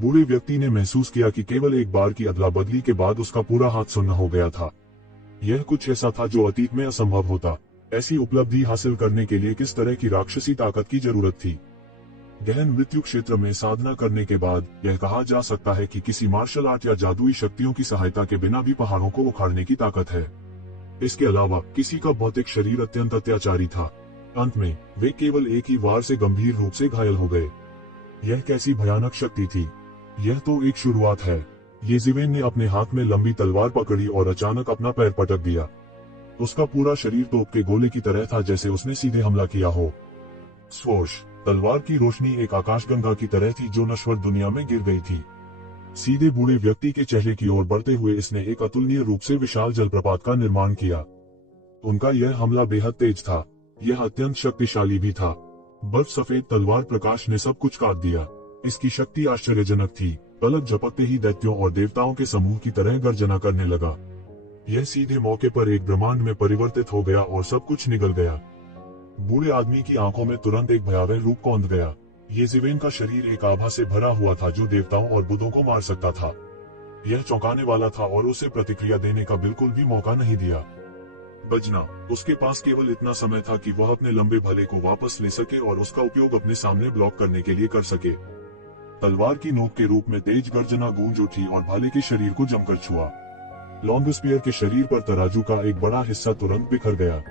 बूढ़े व्यक्ति ने महसूस किया कि केवल एक बार की अदला बदली के बाद उसका पूरा हाथ सुन्न हो गया था। यह कुछ ऐसा था जो अतीत में असंभव होता। ऐसी उपलब्धि हासिल करने के लिए किस तरह की राक्षसी ताकत की जरूरत थी। गहन मृत्यु क्षेत्र में साधना करने के बाद यह कहा जा सकता है कि किसी मार्शल आर्ट या जादुई शक्तियों की सहायता के बिना भी पहाड़ों को उखाड़ने की ताकत है। इसके अलावा किसी का भौतिक शरीर अत्यंत अत्याचारी था। अंत में वे केवल एक ही वार से गंभीर रूप से घायल हो गए। यह कैसी भयानक शक्ति थी। यह तो एक शुरुआत है। येज़िवेन ने अपने हाथ में लंबी तलवार पकड़ी और अचानक अपना पैर पटक दिया। उसका पूरा शरीर तोप के गोले की तरह था, जैसे उसने सीधे हमला किया हो। स्वोश! तलवार की रोशनी एक आकाशगंगा की तरह थी जो नश्वर दुनिया में गिर गई थी। सीधे बूढ़े व्यक्ति के चेहरे की ओर बढ़ते हुए इसने एक अतुलनीय रूप से विशाल जलप्रपात का निर्माण किया। उनका यह हमला बेहद तेज था। यह अत्यंत शक्तिशाली भी था। बर्फ सफेद तलवार प्रकाश ने सब कुछ काट दिया। इसकी शक्ति आश्चर्यजनक थी। पलक झपकते ही दैत्यों और देवताओं के समूह की तरह गर्जना करने लगा। यह सीधे मौके पर एक ब्रह्मांड में परिवर्तित हो गया और सब कुछ निगल गया। बूढ़े आदमी की आंखों में तुरंत एक भयावह रूप कौंध गया। येज़िवेन का शरीर एक आभा से भरा हुआ था जो देवताओं और बुद्धों को मार सकता था। यह चौंकाने वाला था और उसे प्रतिक्रिया देने का बिल्कुल भी मौका नहीं दिया। बजना, उसके पास केवल इतना समय था कि वह अपने लंबे भले को वापस ले सके और उसका उपयोग अपने सामने ब्लॉक करने के लिए कर सके। तलवार की नोक के रूप में तेज गर्जना गूंज उठी और भाले के शरीर को जमकर छुआ। लॉन्ग स्पीयर के शरीर पर तराजू का एक बड़ा हिस्सा तुरंत बिखर गया।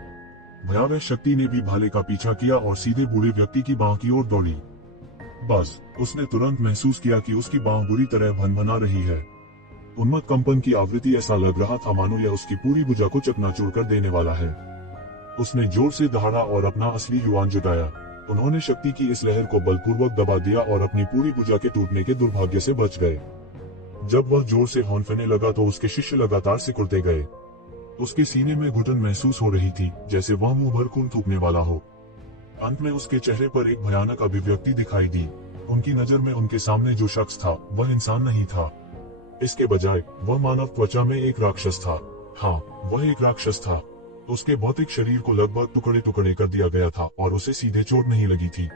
भयावह शक्ति ने भी भाले का पीछा किया और सीधे बूढ़े व्यक्ति की बांह की ओर दौड़ी। बस उसने तुरंत महसूस किया कि उसकी बांह बुरी तरह भनभना रही है। उन्मत्त कंपन की आवृत्ति ऐसा लग रहा था मानो यह उसकी पूरी भुजा को चकनाचूर कर देने वाला है। उसने जोर से दहाड़ा और अपना असली युवान जुटाया। उन्होंने शक्ति की इस लहर को बलपूर्वक दबा दिया और अपनी पूरी भुजा के टूटने के दुर्भाग्य से बच गए। जब वह जोर से हौंफने लगा तो उसके शिष्य लगातार सिकुड़ते गए। उसके सीने में घुटन महसूस हो रही थी, जैसे वह मुंह भर खून थूकने वाला हो। अंत में उसके चेहरे पर एक भयानक अभिव्यक्ति दिखाई दी। उनकी नजर में उनके सामने जो शख्स था वह इंसान नहीं था। इसके बजाय वह मानव त्वचा में एक राक्षस था। हाँ, वह एक राक्षस था। उसके भौतिक शरीर को लगभग टुकड़े टुकड़े कर दिया गया था और उसे सीधे चोट नहीं लगी थी।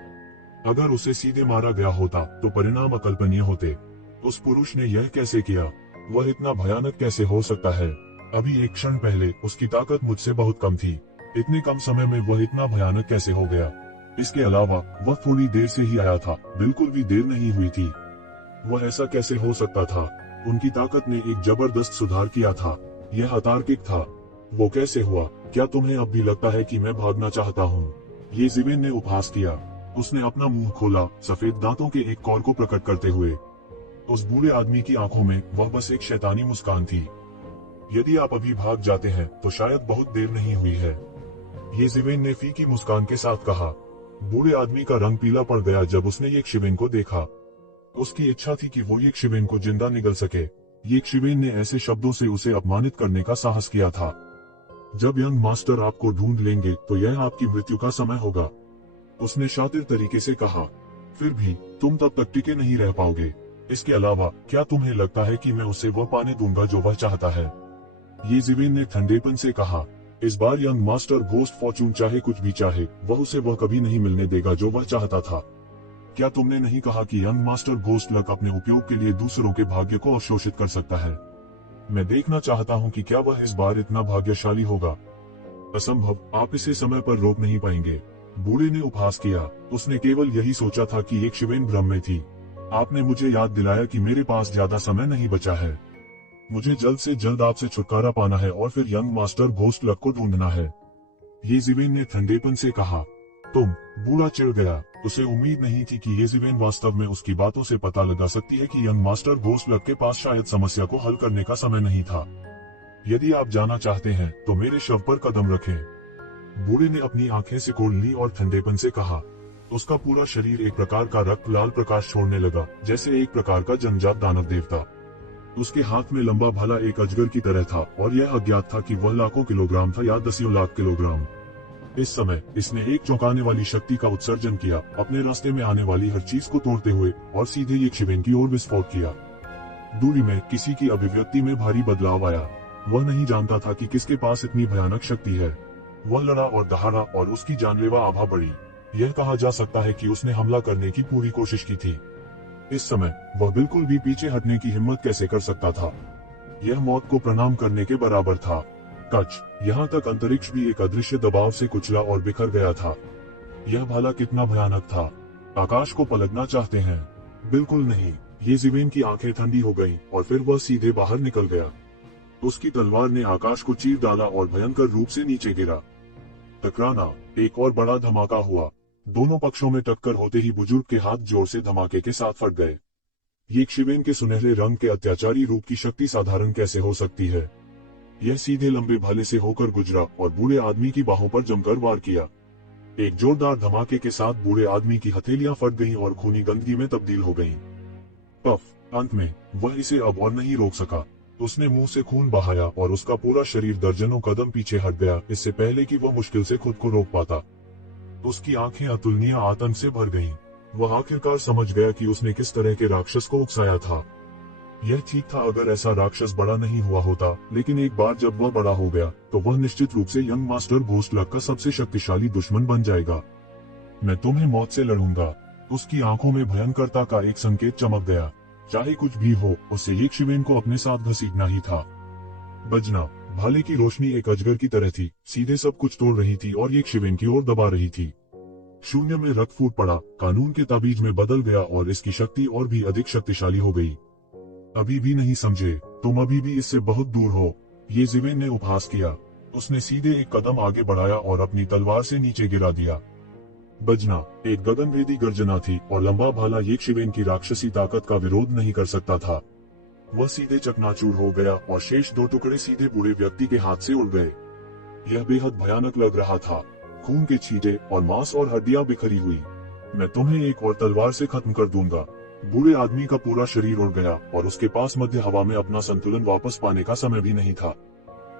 अगर उसे सीधे मारा गया होता तो परिणाम अकल्पनीय होते। उस पुरुष ने यह कैसे किया? वह इतना भयानक कैसे हो सकता है? अभी एक क्षण पहले उसकी ताकत मुझसे बहुत कम थी। इतने कम समय में वह इतना भयानक कैसे हो गया? इसके अलावा वह थोड़ी देर से ही आया था, बिल्कुल भी देर नहीं हुई थी। वह ऐसा कैसे हो सकता था? उनकी ताकत ने एक जबरदस्त सुधार किया था। यह अतार्किक था। वो कैसे हुआ? क्या तुम्हें अब भी लगता है कि मैं भागना चाहता हूँ? येज़िवेन ने उपहास किया। उसने अपना मुंह खोला, सफेद दांतों के एक कौर को प्रकट करते हुए। उस बूढ़े आदमी की आंखों में वह बस एक शैतानी मुस्कान थी। यदि आप अभी भाग जाते हैं तो शायद बहुत देर नहीं हुई है, येज़िवेन ने फीकी मुस्कान के साथ कहा। बूढ़े आदमी का रंग पीला पड़ गया जब उसने येज़िवेन को देखा। उसकी इच्छा थी कि वो येज़िवेन को जिंदा निगल सके। येज़िवेन ने ऐसे शब्दों से उसे अपमानित करने का साहस किया था। जब यंग मास्टर आपको ढूंढ लेंगे तो यह आपकी मृत्यु का समय होगा, उसने शातिर तरीके से कहा। फिर भी तुम तब तक टिके नहीं रह पाओगे। इसके अलावा क्या तुम्हें लगता है कि मैं उसे वह पाने दूंगा जो वह चाहता है? येज़िवेन ने ठंडेपन से कहा। इस बार यंग मास्टर घोस्ट फॉर्चून चाहे कुछ भी चाहे, वह उसे वह कभी नहीं मिलने देगा जो वह चाहता था। क्या तुमने नहीं कहा कि यंग मास्टर घोस्ट लक अपने उपयोग के लिए दूसरों के भाग्य को अवशोषित कर सकता है? मैं देखना चाहता हूं कि क्या वह इस बार इतना भाग्यशाली होगा। असंभव, आप इसे समय पर रोक नहीं पाएंगे, बूढ़े ने उपहास किया। उसने केवल यही सोचा था कि येज़िवेन भ्रम में थी। आपने मुझे याद दिलाया कि मेरे पास ज्यादा समय नहीं बचा है। मुझे जल्द से जल्द आपसे छुटकारा पाना है और फिर यंग मास्टर घोस्ट लक को ढूंढना है, येज़िवेन ने ठंडेपन से कहा। तुम, बूढ़ा चिढ़ गया। उसे उम्मीद नहीं थी कि येज़िवेन वास्तव में उसकी बातों से पता लगा सकती है कि यंग मास्टर घोस्ट लक के पास शायद समस्या को हल करने का समय नहीं था। यदि आप जाना चाहते हैं तो मेरे शव पर कदम रखें, बूढ़े ने अपनी आंखें सिकोड़ ली और ठंडेपन से कहा। उसका पूरा शरीर एक प्रकार का रक्त लाल प्रकाश छोड़ने लगा, जैसे एक प्रकार का जन्मजात दानव देवता। उसके हाथ में लंबा भाला एक अजगर की तरह था और यह अज्ञात था कि वह लाखों किलोग्राम था या दसियों लाख किलोग्राम। इस समय इसने एक चौंकाने वाली शक्ति का उत्सर्जन किया, अपने रास्ते में आने वाली हर चीज को तोड़ते हुए, और सीधे येज़िवेन की ओर विस्फोट किया। दूरी में किसी की अभिव्यक्ति में भारी बदलाव आया। वह नहीं जानता था कि किसके पास इतनी भयानक शक्ति है। वह लड़ा और दहाड़ा और उसकी जानलेवा आभा बढ़ी। यह कहा जा सकता है कि उसने हमला करने की पूरी कोशिश की थी। इस समय वह बिल्कुल भी पीछे हटने की हिम्मत कैसे कर सकता था। यह मौत को प्रणाम करने के बराबर था। कच, यहाँ तक अंतरिक्ष भी एक अदृश्य दबाव से कुचला और बिखर गया था। यह भला कितना भयानक था। आकाश को पलटना चाहते हैं? बिल्कुल नहीं। येज़ेवेन की आंखें ठंडी हो गईं और फिर वह सीधे बाहर निकल गया। उसकी तलवार ने आकाश को चीर डाला और भयंकर रूप से नीचे गिरा। टकराना, एक और बड़ा धमाका हुआ। दोनों पक्षों में टक्कर होते ही बुजुर्ग के हाथ जोर से धमाके के साथ फट गए। येज़ेवेन के सुनहरे रंग के अत्याचारी रूप की शक्ति साधारण कैसे हो सकती है। यह सीधे लंबे भाले से होकर गुजरा और बूढ़े आदमी की बाहों पर जमकर वार किया। एक जोरदार धमाके के साथ बूढ़े आदमी की हथेलियां फट गईं और खूनी गंदगी में तब्दील हो गईं। पफ, अंत में वह इसे अब और नहीं रोक सका। उसने मुंह से खून बहाया और उसका पूरा शरीर दर्जनों कदम पीछे हट गया, इससे पहले कि वह मुश्किल से खुद को रोक पाता। उसकी आंखें अतुलनीय आतंक से भर गईं। वह आखिरकार समझ गया कि उसने किस तरह के राक्षस को उकसाया था। यह ठीक था अगर ऐसा राक्षस बड़ा नहीं हुआ होता, लेकिन एक बार जब वह बड़ा हो गया तो वह निश्चित रूप से यंग मास्टर भोसलक का सबसे शक्तिशाली दुश्मन बन जाएगा। मैं तुम्हें मौत से लड़ूंगा। उसकी आंखों में भयंकरता का एक संकेत चमक गया। चाहे कुछ भी हो, उसे येज़ेवेन को अपने साथ घसीटना ही था। बजना, भाले की रोशनी एक अजगर की तरह थी, सीधे सब कुछ तोड़ रही थी और येज़ेवेन की ओर दबा रही थी। शून्य में रक्त फूट पड़ा, कानून के ताबीज में बदल गया और इसकी शक्ति और भी अधिक शक्तिशाली हो गई। अभी भी नहीं समझे? तुम अभी भी इससे बहुत दूर हो, येज़ेवेन ने उपहास किया। उसने सीधे एक कदम आगे बढ़ाया और अपनी तलवार से नीचे गिरा दिया। बजना, एक गगनभेदी गर्जना थी और लंबा भाला येज़ेवेन की राक्षसी ताकत का विरोध नहीं कर सकता था। वह सीधे चकनाचूर हो गया और शेष दो टुकड़े सीधे बूढ़े व्यक्ति के हाथ से उड़ गए। यह बेहद भयानक लग रहा था। खून के छींटे और मांस और हड्डियां बिखरी हुई। मैं तुम्हें एक और तलवार से खत्म कर दूंगा। बूढ़े आदमी का पूरा शरीर उड़ गया और उसके पास मध्य हवा में अपना संतुलन वापस पाने का समय भी नहीं था।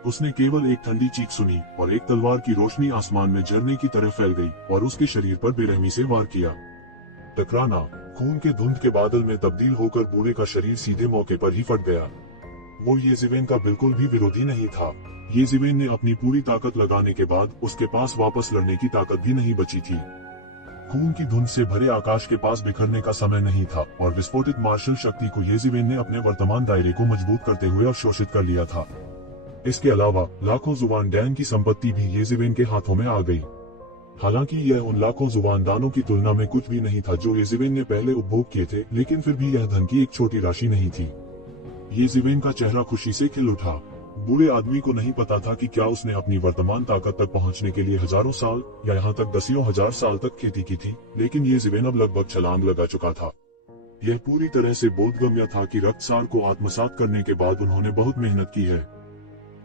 उसने केवल एक ठंडी चीख सुनी और एक तलवार की रोशनी आसमान में झरने की तरह फैल गई और उसके शरीर पर बेरहमी से वार किया। टकराना, खून के धुंध के बादल में तब्दील होकर बूढ़े का शरीर सीधे मौके पर ही फट गया। वो येज़ेवेन का बिल्कुल भी विरोधी नहीं था। येज़ेवेन ने अपनी पूरी ताकत लगाने के बाद उसके पास वापस लड़ने की ताकत भी नहीं बची थी। खून की धुंध से भरे आकाश के पास बिखरने का समय नहीं था और विस्फोटित मार्शल शक्ति को येज़ेवेन ने अपने वर्तमान दायरे को मजबूत करते हुए अवशोषित कर लिया था। इसके अलावा लाखों जुबानदान की संपत्ति भी येज़ेवेन के हाथों में आ गई। हालांकि यह उन लाखों जुबानदानों की तुलना में कुछ भी नहीं था जो येज़ेवेन ने पहले उपभोग किए थे, लेकिन फिर भी यह धन की एक छोटी राशि नहीं थी। येज़ेवेन का चेहरा खुशी से खिल उठा। बूढ़े आदमी को नहीं पता था कि क्या उसने अपनी वर्तमान ताकत तक पहुंचने के लिए हजारों साल या यहाँ तक दसियों हजार साल तक खेती की थी, लेकिन येज़ेवेन अब लगभग छलांग लगा चुका था। यह पूरी तरह से बोधगम्य था कि रक्तसार को आत्मसात करने के बाद उन्होंने बहुत मेहनत की है।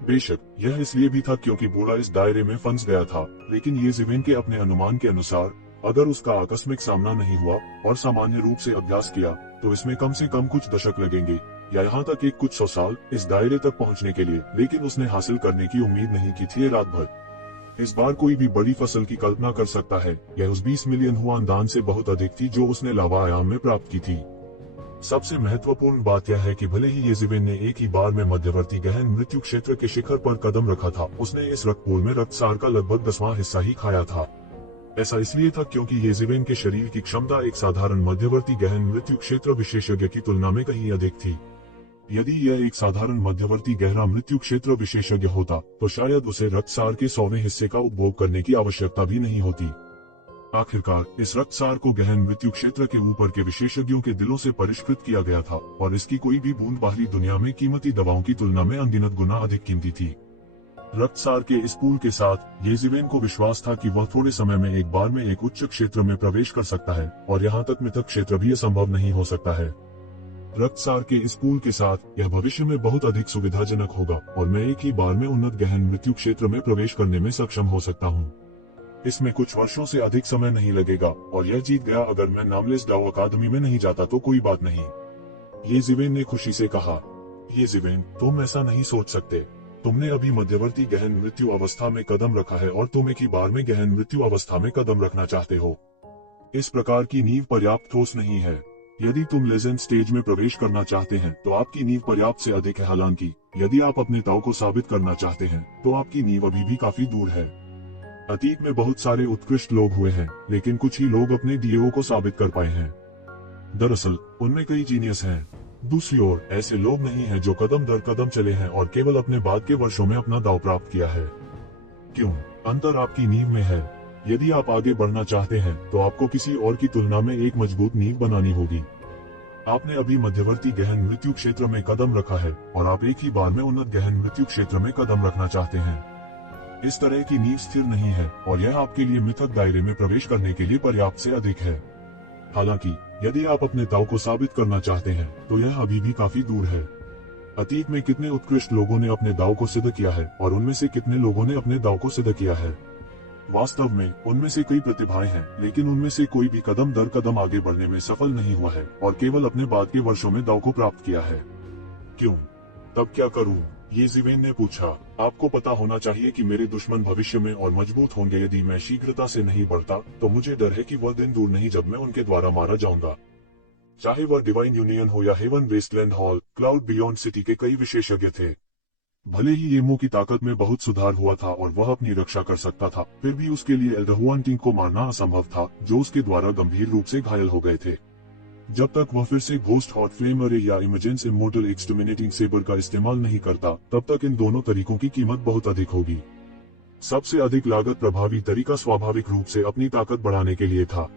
बेशक यह इसलिए भी था क्योंकि बूढ़ा इस दायरे में फंस गया था, लेकिन येज़ेवेन के अपने अनुमान के अनुसार अगर उसका आकस्मिक सामना नहीं हुआ और सामान्य रूप से अभ्यास किया तो इसमें कम से कम कुछ दशक लगेंगे या यहाँ तक एक कुछ 100 साल इस दायरे तक पहुँचने के लिए, लेकिन उसने हासिल करने की उम्मीद नहीं की थी रात भर। इस बार कोई भी बड़ी फसल की कल्पना कर सकता है। यह उस 20 मिलियन हुआन दान से बहुत अधिक थी जो उसने लावा आयाम में प्राप्त की थी। सबसे महत्वपूर्ण बात यह है कि भले ही येज़ेवेन ने एक ही बार में मध्यवर्ती गहन मृत्यु क्षेत्र के शिखर पर कदम रखा था, उसने इस रक्तपूल में रक्तसार का लगभग 10वां हिस्सा ही खाया था। ऐसा इसलिए था क्योंकि येज़ेवेन के शरीर की क्षमता एक साधारण मध्यवर्ती गहन मृत्यु क्षेत्र विशेषज्ञ की तुलना में कहीं अधिक थी। यदि यह एक साधारण मध्यवर्ती गहरा मृत्यु क्षेत्र विशेषज्ञ होता तो शायद उसे रक्तसार के 100वें हिस्से का उपभोग करने की आवश्यकता भी नहीं होती। आखिरकार इस रक्तसार को गहन मृत्यु क्षेत्र के ऊपर के विशेषज्ञों के दिलों से परिष्कृत किया गया था और इसकी कोई भी बूंद बाहरी दुनिया में कीमती दवाओं की तुलना में अनगिनत गुना अधिक कीमती थी। रक्तसार के इस पूल के साथ येज़ेवेन को विश्वास था कि वह थोड़े समय में एक बार में एक उच्च क्षेत्र में प्रवेश कर सकता है और यहाँ तक मिथक क्षेत्र भी असंभव नहीं हो सकता है। रक्तसार के इस पूल के साथ यह भविष्य में बहुत अधिक सुविधाजनक होगा और मैं एक ही बार में उन्नत गहन मृत्यु क्षेत्र में प्रवेश करने में सक्षम हो सकता हूँ। इसमें कुछ वर्षों से अधिक समय नहीं लगेगा और यह जीत गया अगर मैं नामलेस डाउ अकादमी में नहीं जाता तो कोई बात नहीं, येज़ेवेन ने खुशी से कहा। येज़ेवेन, तुम ऐसा नहीं सोच सकते। तुमने अभी मध्यवर्ती गहन मृत्यु अवस्था में कदम रखा है और तुम एक ही बार में गहन मृत्यु अवस्था में कदम रखना चाहते हो। इस प्रकार की नींव पर्याप्त ठोस नहीं है। यदि तुम लेजेंड स्टेज में प्रवेश करना चाहते हैं तो आपकी नींव पर्याप्त से अधिक है। हालांकि यदि आप अपने ताव को साबित करना चाहते हैं तो आपकी नींव अभी भी काफी दूर है। अतीत में बहुत सारे उत्कृष्ट लोग हुए हैं, लेकिन कुछ ही लोग अपने डीओ को साबित कर पाए हैं। दरअसल उनमें कई जीनियस हैं। दूसरी ओर ऐसे लोग नहीं हैं जो कदम दर कदम चले हैं और केवल अपने बाद के वर्षों में अपना दांव प्राप्त किया है। क्यों? अंतर आपकी नींव में है। यदि आप आगे बढ़ना चाहते हैं तो आपको किसी और की तुलना में एक मजबूत नींव बनानी होगी। आपने अभी मध्यवर्ती गहन मृत्यु क्षेत्र में कदम रखा है और आप एक ही बार में उन्नत गहन मृत्यु क्षेत्र में कदम रखना चाहते हैं। इस तरह की नींव स्थिर नहीं है और यह आपके लिए मिथक दायरे में प्रवेश करने के लिए पर्याप्त से अधिक है। हालांकि यदि आप अपने दांव को साबित करना चाहते हैं तो यह अभी भी काफी दूर है। अतीत में कितने उत्कृष्ट लोगों ने अपने दांव को सिद्ध किया है और उनमें से कितने लोगों ने अपने दांव को सिद्ध किया है। वास्तव में उनमें से कई प्रतिभाएं हैं, लेकिन उनमें से कोई भी कदम दर कदम आगे बढ़ने में सफल नहीं हुआ है और केवल अपने बाद के वर्षों में दांव को प्राप्त किया है। क्यों? तब क्या करूं? ये ज़िवेन ने पूछा। आपको पता होना चाहिए कि मेरे दुश्मन भविष्य में और मजबूत होंगे। यदि मैं शीघ्रता से नहीं बढ़ता तो मुझे डर है कि वह दिन दूर नहीं जब मैं उनके द्वारा मारा जाऊंगा। चाहे वह डिवाइन यूनियन हो या heaven wasteland hall, cloud beyond city के कई विशेषज्ञ थे। भले ही येमो की ताकत में बहुत सुधार हुआ था और वह अपनी रक्षा कर सकता था, फिर भी उसके लिए एल्डरहुआनटिंग को मारना असंभव था, जो उसके द्वारा गंभीर रूप से घायल हो गए थे। जब तक वह फिर से घोस्ट हॉट फ्लेम अरे या इमर्जेंस इमोर्टल एक्सटर्मिनेटिंग सेबर का इस्तेमाल नहीं करता, तब तक इन दोनों तरीकों की कीमत बहुत अधिक होगी। सबसे अधिक लागत प्रभावी तरीका स्वाभाविक रूप से अपनी ताकत बढ़ाने के लिए था।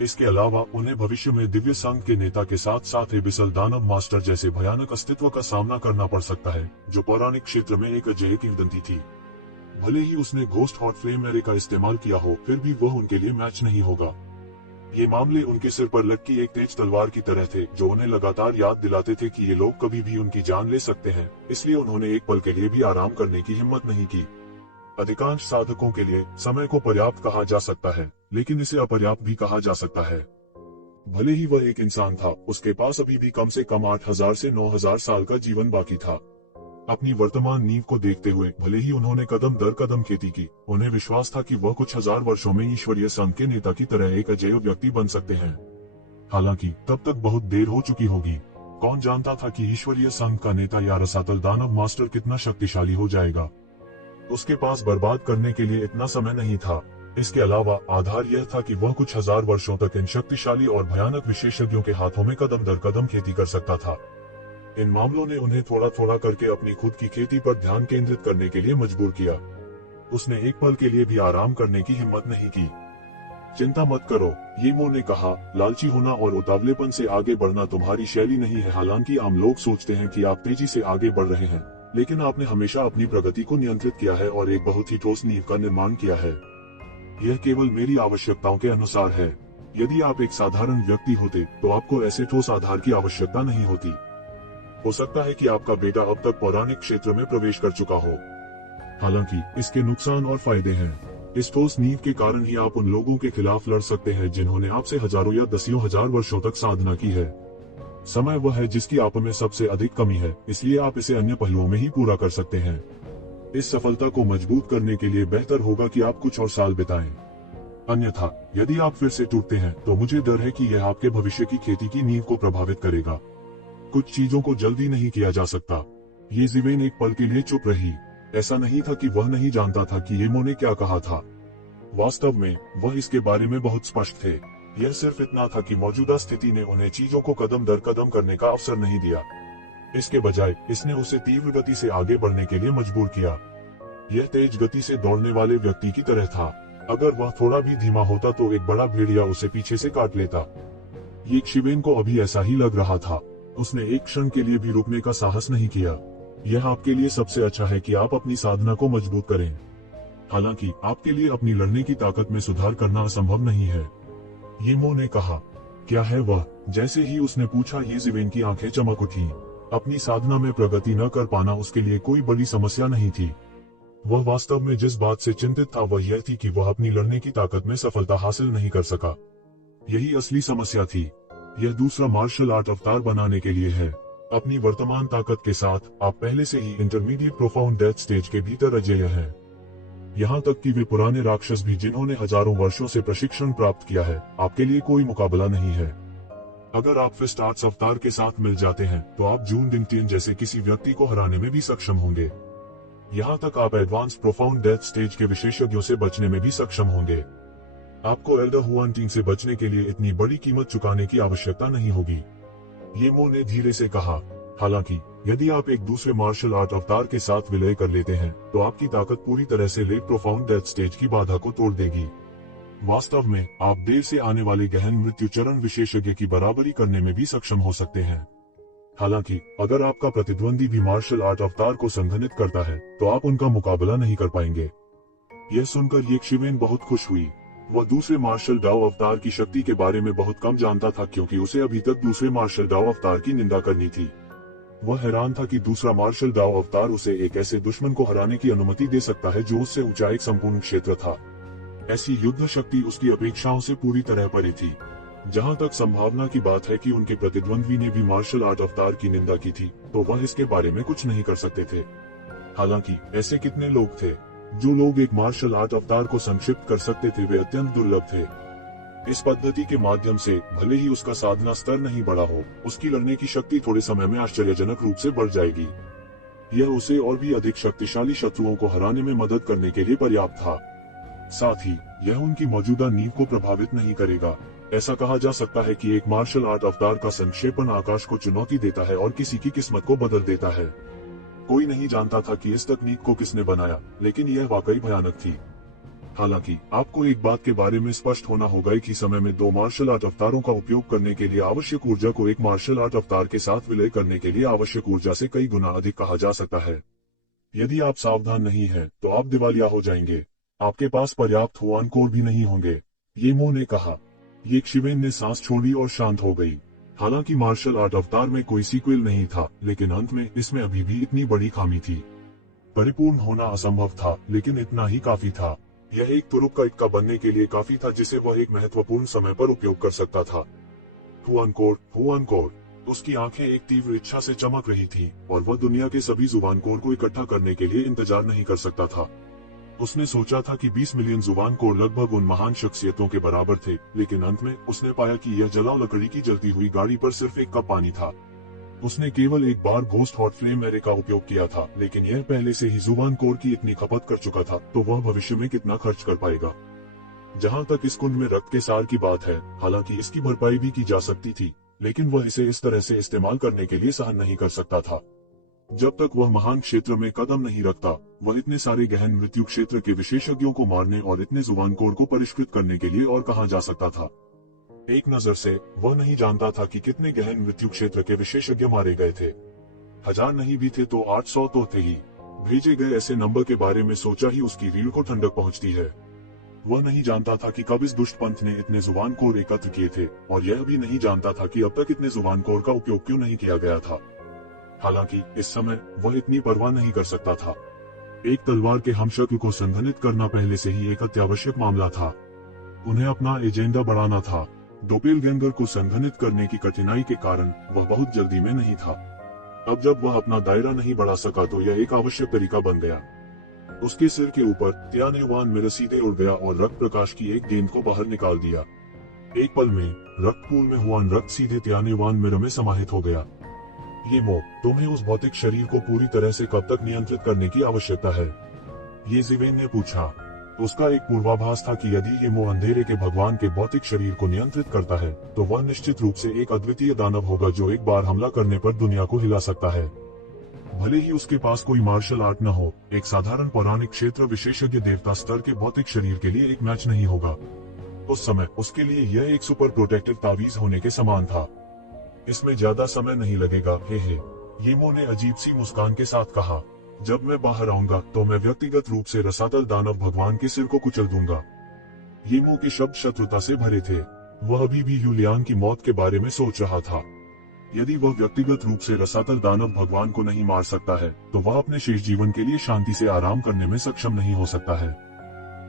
इसके अलावा उन्हें भविष्य में दिव्य संघ के नेता के साथ साथ एबिसल दानव मास्टर जैसे भयानक अस्तित्व का सामना करना पड़ सकता है, जो पौराणिक क्षेत्र में एक अजेय किंवदंती थी। भले ही उसने घोस्ट हॉट फ्लेम एरे का इस्तेमाल किया हो, फिर भी वह उनके लिए मैच नहीं होगा। ये मामले उनके सिर पर लटकी एक तेज तलवार की तरह थे, जो उन्हें लगातार याद दिलाते थे कि ये लोग कभी भी उनकी जान ले सकते हैं। इसलिए उन्होंने एक पल के लिए भी आराम करने की हिम्मत नहीं की। अधिकांश साधकों के लिए समय को पर्याप्त कहा जा सकता है, लेकिन इसे अपर्याप्त भी कहा जा सकता है। भले ही वह एक इंसान था, उसके पास अभी भी कम से कम 8000 से 9000 साल का जीवन बाकी था। अपनी वर्तमान नींव को देखते हुए भले ही उन्होंने कदम दर कदम खेती की, उन्हें विश्वास था कि वह कुछ हजार वर्षों में ईश्वरीय संघ के नेता की तरह एक अजेय व्यक्ति बन सकते हैं। हालांकि तब तक बहुत देर हो चुकी होगी। कौन जानता था कि ईश्वरीय संघ का नेता या रसातल दानव मास्टर कितना शक्तिशाली हो जाएगा। उसके पास बर्बाद करने के लिए इतना समय नहीं था। इसके अलावा आधार यह था कि वह कुछ हजार वर्षों तक इन शक्तिशाली और भयानक विशेषज्ञों के हाथों में कदम दर कदम खेती कर सकता था। इन मामलों ने उन्हें थोड़ा थोड़ा करके अपनी खुद की खेती पर ध्यान केंद्रित करने के लिए मजबूर किया। उसने एक पल के लिए भी आराम करने की हिम्मत नहीं की। चिंता मत करो, येमो ने कहा। लालची होना और उतावलेपन से आगे बढ़ना तुम्हारी शैली नहीं है। हालांकि आम लोग सोचते हैं कि आप तेजी से आगे बढ़ रहे हैं, लेकिन आपने हमेशा अपनी प्रगति को नियंत्रित किया है और एक बहुत ही ठोस नींव का निर्माण किया है। यह केवल मेरी आवश्यकताओं के अनुसार है। यदि आप एक साधारण व्यक्ति होते तो आपको ऐसे ठोस आधार की आवश्यकता नहीं होती। हो सकता है कि आपका बेटा अब तक पौराणिक क्षेत्र में प्रवेश कर चुका हो। हालांकि इसके नुकसान और फायदे हैं। इस ठोस नींव के कारण ही आप उन लोगों के खिलाफ लड़ सकते हैं जिन्होंने आपसे हजारों या दसियों हजार वर्षों तक साधना की है। समय वह है जिसकी आप में सबसे अधिक कमी है, इसलिए आप इसे अन्य पहलुओं में ही पूरा कर सकते हैं। इस सफलता को मजबूत करने के लिए बेहतर होगा कि आप कुछ और साल बिताएं। अन्यथा यदि आप फिर से टूटते हैं तो मुझे डर है कि यह आपके भविष्य की खेती की नींव को प्रभावित करेगा। कुछ चीजों को जल्दी नहीं किया जा सकता। ये ज़िवेन एक पल के लिए चुप रही। ऐसा नहीं था कि वह नहीं जानता था कि येमो ने क्या कहा था। वास्तव में वह इसके बारे में बहुत स्पष्ट थे। यह सिर्फ इतना था कि मौजूदा स्थिति ने उन्हें चीजों को कदम दर कदम करने का अवसर नहीं दिया। इसके बजाय इसने उसे तीव्र गति से आगे बढ़ने के लिए मजबूर किया। यह तेज गति से दौड़ने वाले व्यक्ति की तरह था। अगर वह थोड़ा भी धीमा होता तो एक बड़ा भेड़िया उसे पीछे से काट लेता। ये ज़िवेन को अभी ऐसा ही लग रहा था। उसने एक क्षण के लिए भी रुकने का साहस नहीं किया। यह आपके लिए सबसे अच्छा है कि आप अपनी साधना को मजबूत करें। हालांकि आपके लिए अपनी लड़ने की ताकत में सुधार करना असंभव नहीं है, येमो ने कहा। क्या है वह? जैसे ही उसने पूछा, ये ज़िवेन की आंखें चमक उठी। अपनी साधना में प्रगति न कर पाना उसके लिए कोई बड़ी समस्या नहीं थी। वह वास्तव में जिस बात से चिंतित था वह यह थी कि वह अपनी लड़ने की ताकत में सफलता हासिल नहीं कर सका। यही असली समस्या थी। यह दूसरा मार्शल आर्ट अवतार बनाने के लिए है। अपनी वर्तमान ताकत के साथ आप पहले से ही इंटरमीडिएट प्रोफाउंड डेथ स्टेज के भीतर अजेय हैं। यहाँ तक कि वे पुराने राक्षस भी जिन्होंने हजारों वर्षों से प्रशिक्षण प्राप्त किया है, आपके लिए कोई मुकाबला नहीं है। अगर आप फिस्ट आर्ट्स अवतार के साथ मिल जाते हैं तो आप जून डिंगटियन जैसे किसी व्यक्ति को हराने में भी सक्षम होंगे। यहाँ तक आप एडवांस प्रोफाउंड डेथ स्टेज के विशेषज्ञों से बचने में भी सक्षम होंगे। आपको एल्डर हुआन टीम से बचने के लिए इतनी बड़ी कीमत चुकाने की आवश्यकता नहीं होगी, ये मो ने धीरे से कहा। हालांकि यदि आप एक दूसरे मार्शल आर्ट अवतार के साथ विलय कर लेते हैं तो आपकी ताकत पूरी तरह से लेट प्रोफाउंड डेथ स्टेज की बाधा को तोड़ देगी। वास्तव में आप देर से आने वाले गहन मृत्यु चरण विशेषज्ञ की बराबरी करने में भी सक्षम हो सकते हैं। हालांकि अगर आपका प्रतिद्वंदी भी मार्शल आर्ट अवतार को संघनित करता है तो आप उनका मुकाबला नहीं कर पाएंगे। यह सुनकर ये शिवेन बहुत खुश हुई। वह दूसरे मार्शल डाओ अवतार की शक्ति के बारे में बहुत कम जानता था क्योंकि उसे अभी तक दूसरे मार्शल डाओ अवतार की निंदा करनी थी। वह हैरान था कि दूसरा मार्शल डाओ अवतार उसे एक ऐसे दुश्मन को हराने की अनुमति दे सकता है जो उससे ऊंचा एक संपूर्ण क्षेत्र था। ऐसी युद्ध शक्ति उसकी अपेक्षाओं से पूरी तरह परे थी। जहां तक संभावना की बात है कि उनके प्रतिद्वंदी ने भी मार्शल आर्ट अवतार की निंदा की थी तो वह इसके बारे में कुछ नहीं कर सकते थे। हालांकि ऐसे कितने लोग थे जो लोग एक मार्शल आर्ट अवतार को संक्षिप्त कर सकते थे, वे अत्यंत दुर्लभ थे। इस पद्धति के माध्यम से भले ही उसका साधना स्तर नहीं बढ़ा हो, उसकी लड़ने की शक्ति थोड़े समय में आश्चर्यजनक रूप से बढ़ जाएगी। यह उसे और भी अधिक शक्तिशाली शत्रुओं को हराने में मदद करने के लिए पर्याप्त था। साथ ही यह उनकी मौजूदा नींव को प्रभावित नहीं करेगा। ऐसा कहा जा सकता है कि एक मार्शल आर्ट अवतार का संक्षेपण आकाश को चुनौती देता है और किसी की किस्मत को बदल देता है। कोई नहीं जानता था कि इस तकनीक को किसने बनाया, लेकिन यह वाकई भयानक थी। हालांकि आपको एक बात के बारे में स्पष्ट होना होगा कि समय में दो मार्शल आर्ट अवतारों का उपयोग करने के लिए आवश्यक ऊर्जा को एक मार्शल आर्ट अवतार के साथ विलय करने के लिए आवश्यक ऊर्जा से कई गुना अधिक कहा जा सकता है। यदि आप सावधान नहीं हैं, तो आप दिवालिया हो जाएंगे। आपके पास पर्याप्त हुआन कोर भी नहीं होंगे, ये मो ने कहा। ये शिवेन ने सांस छोड़ी और शांत हो गई। हालांकि मार्शल आर्ट अवतार में कोई सीक्वल नहीं था, लेकिन अंत में इसमें अभी भी इतनी बड़ी खामी थी। परिपूर्ण होना असंभव था, लेकिन इतना ही काफी था। यह एक तुरुप का इक्का बनने के लिए काफी था जिसे वह एक महत्वपूर्ण समय पर उपयोग कर सकता था। Hwan core. उसकी आंखें एक तीव्र इच्छा से चमक रही थी और वह दुनिया के सभी जुबान कोर को इकट्ठा करने के लिए इंतजार नहीं कर सकता था। उसने सोचा था कि 20 मिलियन जुबान कोर लगभग उन महान शख्सियतों के बराबर थे, लेकिन अंत में उसने पाया कि यह जलाओ लकड़ी की जलती हुई गाड़ी पर सिर्फ एक कप पानी था। उसने केवल एक बार घोस्ट हॉट फ्लेम एरे का उपयोग किया था, लेकिन यह पहले से ही जुबान कोर की इतनी खपत कर चुका था, तो वह भविष्य में कितना खर्च कर पाएगा। जहां तक इस कुंड में रक्त के सार की बात है, हालांकि इसकी भरपाई भी की जा सकती थी, लेकिन वह इसे इस तरह से इस्तेमाल करने के लिए सहन नहीं कर सकता था। जब तक वह महान क्षेत्र में कदम नहीं रखता, वह इतने सारे गहन मृत्यु क्षेत्र के विशेषज्ञों को मारने और इतने जुबान कोर को परिष्कृत करने के लिए और कहां जा सकता था। एक नजर से वह नहीं जानता था कि कितने गहन मृत्यु क्षेत्र के विशेषज्ञ मारे गए थे। 1000 नहीं भी थे तो 800 तो थे ही। भेजे गए ऐसे नंबर के बारे में सोचा ही उसकी रीढ़ को ठंडक पहुंचती है। वह नहीं जानता था कि कब इस दुष्ट पंथ ने इतने जुबान कोर एकत्र किए थे, और यह भी नहीं जानता था कि अब तक इतने जुबान कोर का उपयोग क्यों नहीं किया गया था। हालांकि इस समय वह इतनी परवाह नहीं कर सकता था। एक तलवार के हमशक्ल को संघनित करना पहले से ही एक अत्यावश्यक मामला था। उन्हें अपना एजेंडा बढ़ाना था। डोपेलगैंगर को संघनित करने की कठिनाई के कारण वह बहुत जल्दी में नहीं था। अब जब वह अपना दायरा नहीं बढ़ा सका तो यह एक आवश्यक तरीका बन गया। उसके सिर के ऊपर त्यानेवान मिरर सीधे उड़ गया और रक्त प्रकाश की एक गेंद को बाहर निकाल दिया। एक पल में रक्तपूल में हुआ रक्त सीधे त्यानेवान मिरर में समाहित हो गया। ये मो, तुम्हें उस भौतिक शरीर को पूरी तरह से कब तक नियंत्रित करने की आवश्यकता है? ये जिवेन ने पूछा। उसका एक पूर्वाभास था कि यदि ये मो अंधेरे के भगवान के भौतिक शरीर को नियंत्रित करता है, तो वह निश्चित रूप से एक अद्वितीय दानव होगा जो एक बार हमला करने पर दुनिया को हिला सकता है। भले ही उसके पास कोई मार्शल आर्ट न हो, एक साधारण पौराणिक क्षेत्र विशेषज्ञ देवता स्तर के भौतिक शरीर के लिए एक मैच नहीं होगा। उस समय उसके लिए यह एक सुपर प्रोटेक्टिव तावीज होने के समान था। इसमें ज्यादा समय नहीं लगेगा। हे येमो ने अजीब सी मुस्कान के साथ कहा। जब मैं बाहर आऊंगा तो मैं व्यक्तिगत रूप से रसातल दानव भगवान के सिर को कुचल दूंगा। येमो के शब्द शत्रुता से भरे थे। वह अभी भी यूलियान की मौत के बारे में सोच रहा था। यदि वह व्यक्तिगत रूप से रसातल दानव भगवान को नहीं मार सकता है, तो वह अपने शेष जीवन के लिए शांति से आराम करने में सक्षम नहीं हो सकता है।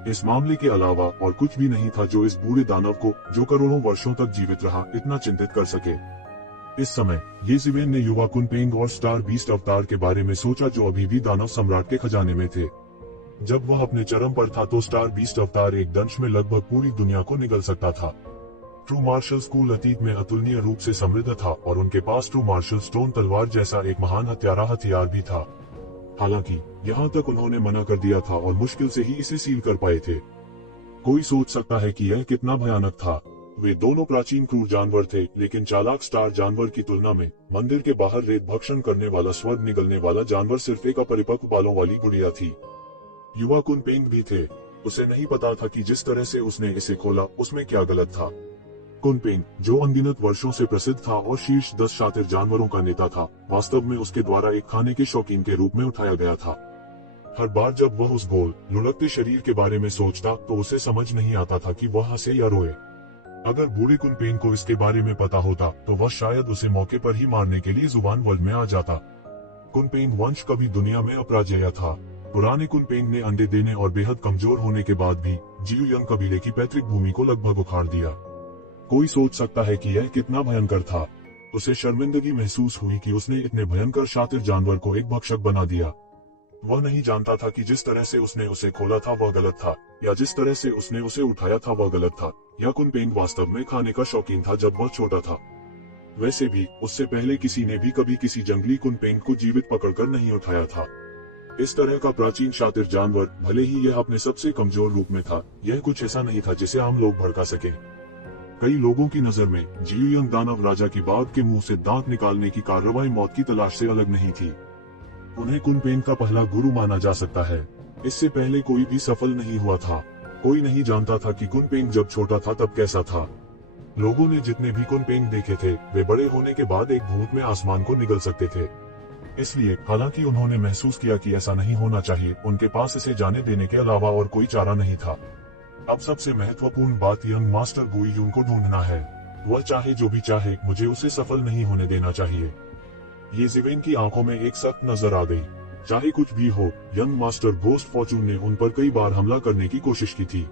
इस मामले के अलावा और कुछ भी नहीं था जो इस बूढ़े दानव को, जो करोड़ों वर्षों तक जीवित रहा, इतना चिंतित कर सके। इस समय ये जिवेन ने युवा कुनपेंग और स्टार बीस्ट अवतार के बारे में सोचा जो अभी भी दानव सम्राट के खजाने में थे। जब वह अपने चरम पर था तो स्टार बीस्ट अवतार एक दंश में लगभग पूरी दुनिया को निगल सकता था। ट्रू मार्शल स्कूल अतीत में अतुलनीय रूप से समृद्ध था और उनके पास ट्रू मार्शल स्टोन तलवार जैसा एक महान हथियार भी था। हालांकि यहाँ तक उन्होंने मना कर दिया था और मुश्किल से ही इसे सील कर पाए थे। कोई सोच सकता है कि यह कितना भयानक था। वे दोनों प्राचीन क्रूर जानवर थे, लेकिन चालाक स्टार जानवर की तुलना में मंदिर के बाहर रेत भक्षण करने वाला स्वर्ग निगलने वाला जानवर सिर्फ एक अपरिपक्व बालों वाली गुड़िया थी। युवा कुनपेंग भी थे। उसे नहीं पता था कि जिस तरह से उसने इसे खोला उसमें क्या गलत था। कुनपेंग, जो अनगिनत वर्षों से प्रसिद्ध था और शीर्ष 10 शातिर जानवरों का नेता था, वास्तव में उसके द्वारा एक खाने के शौकीन के रूप में उठाया गया था। हर बार जब वह उस गोल लुढ़कते शरीर के बारे में सोचता तो उसे समझ नहीं आता था कि वह हंसे या रोए। अगर बूढ़े कुनपेंग को इसके बारे में पता होता तो वह शायद उसे मौके पर ही मारने के लिए जुबान वर्ल्ड में आ जाता। कुनपेंग वंश कभी दुनिया में अपराजेय था। पुराने कुनपेंग ने अंडे देने और बेहद कमजोर होने के बाद भी जियुयंग कबीले की पैतृक भूमि को लगभग उखाड़ दिया। कोई सोच सकता है कि यह कितना भयंकर था। उसे शर्मिंदगी महसूस हुई कि उसने इतने भयंकर शातिर जानवर को एक भक्षक बना दिया। वह नहीं जानता था कि जिस तरह से उसने उसे खोला था वह गलत था, या जिस तरह से उसने उसे उठाया था वह गलत था, या कुनपेंग वास्तव में खाने का शौकीन था जब वह छोटा था। वैसे भी उससे पहले किसी ने भी कभी किसी जंगली कुनपेंग को जीवित पकड़कर नहीं उठाया था। इस तरह का प्राचीन शातिर जानवर, भले ही यह अपने सबसे कमजोर रूप में था, यह कुछ ऐसा नहीं था जिसे आम लोग भड़का सके। कई लोगों की नजर में जियुयंग दानव राजा की बाघ के मुंह से दांत निकालने की कार्रवाई मौत की तलाश से अलग नहीं थी। उन्हें कुनपेंग का पहला गुरु माना जा सकता है। इससे पहले कोई भी सफल नहीं हुआ था। कोई नहीं जानता था कि कुनपेंग जब छोटा था तब कैसा था। लोगों ने जितने भी कुनपेंग देखे थे वे बड़े होने के बाद एक भूत में आसमान को निगल सकते थे। इसलिए हालांकि उन्होंने महसूस किया कि ऐसा नहीं होना चाहिए, उनके पास इसे जाने देने के अलावा और कोई चारा नहीं था। अब सबसे महत्वपूर्ण बात यंग मास्टर गुइयुन को ढूंढना है। वह चाहे जो भी चाहे, मुझे उसे सफल नहीं होने देना चाहिए। ये जिवेन की आंखों में एक सख्त नजर आ गई। चाहे कुछ भी हो, यंग मास्टर घोस्ट फॉर्चून ने उन पर कई बार हमला करने की कोशिश की थी।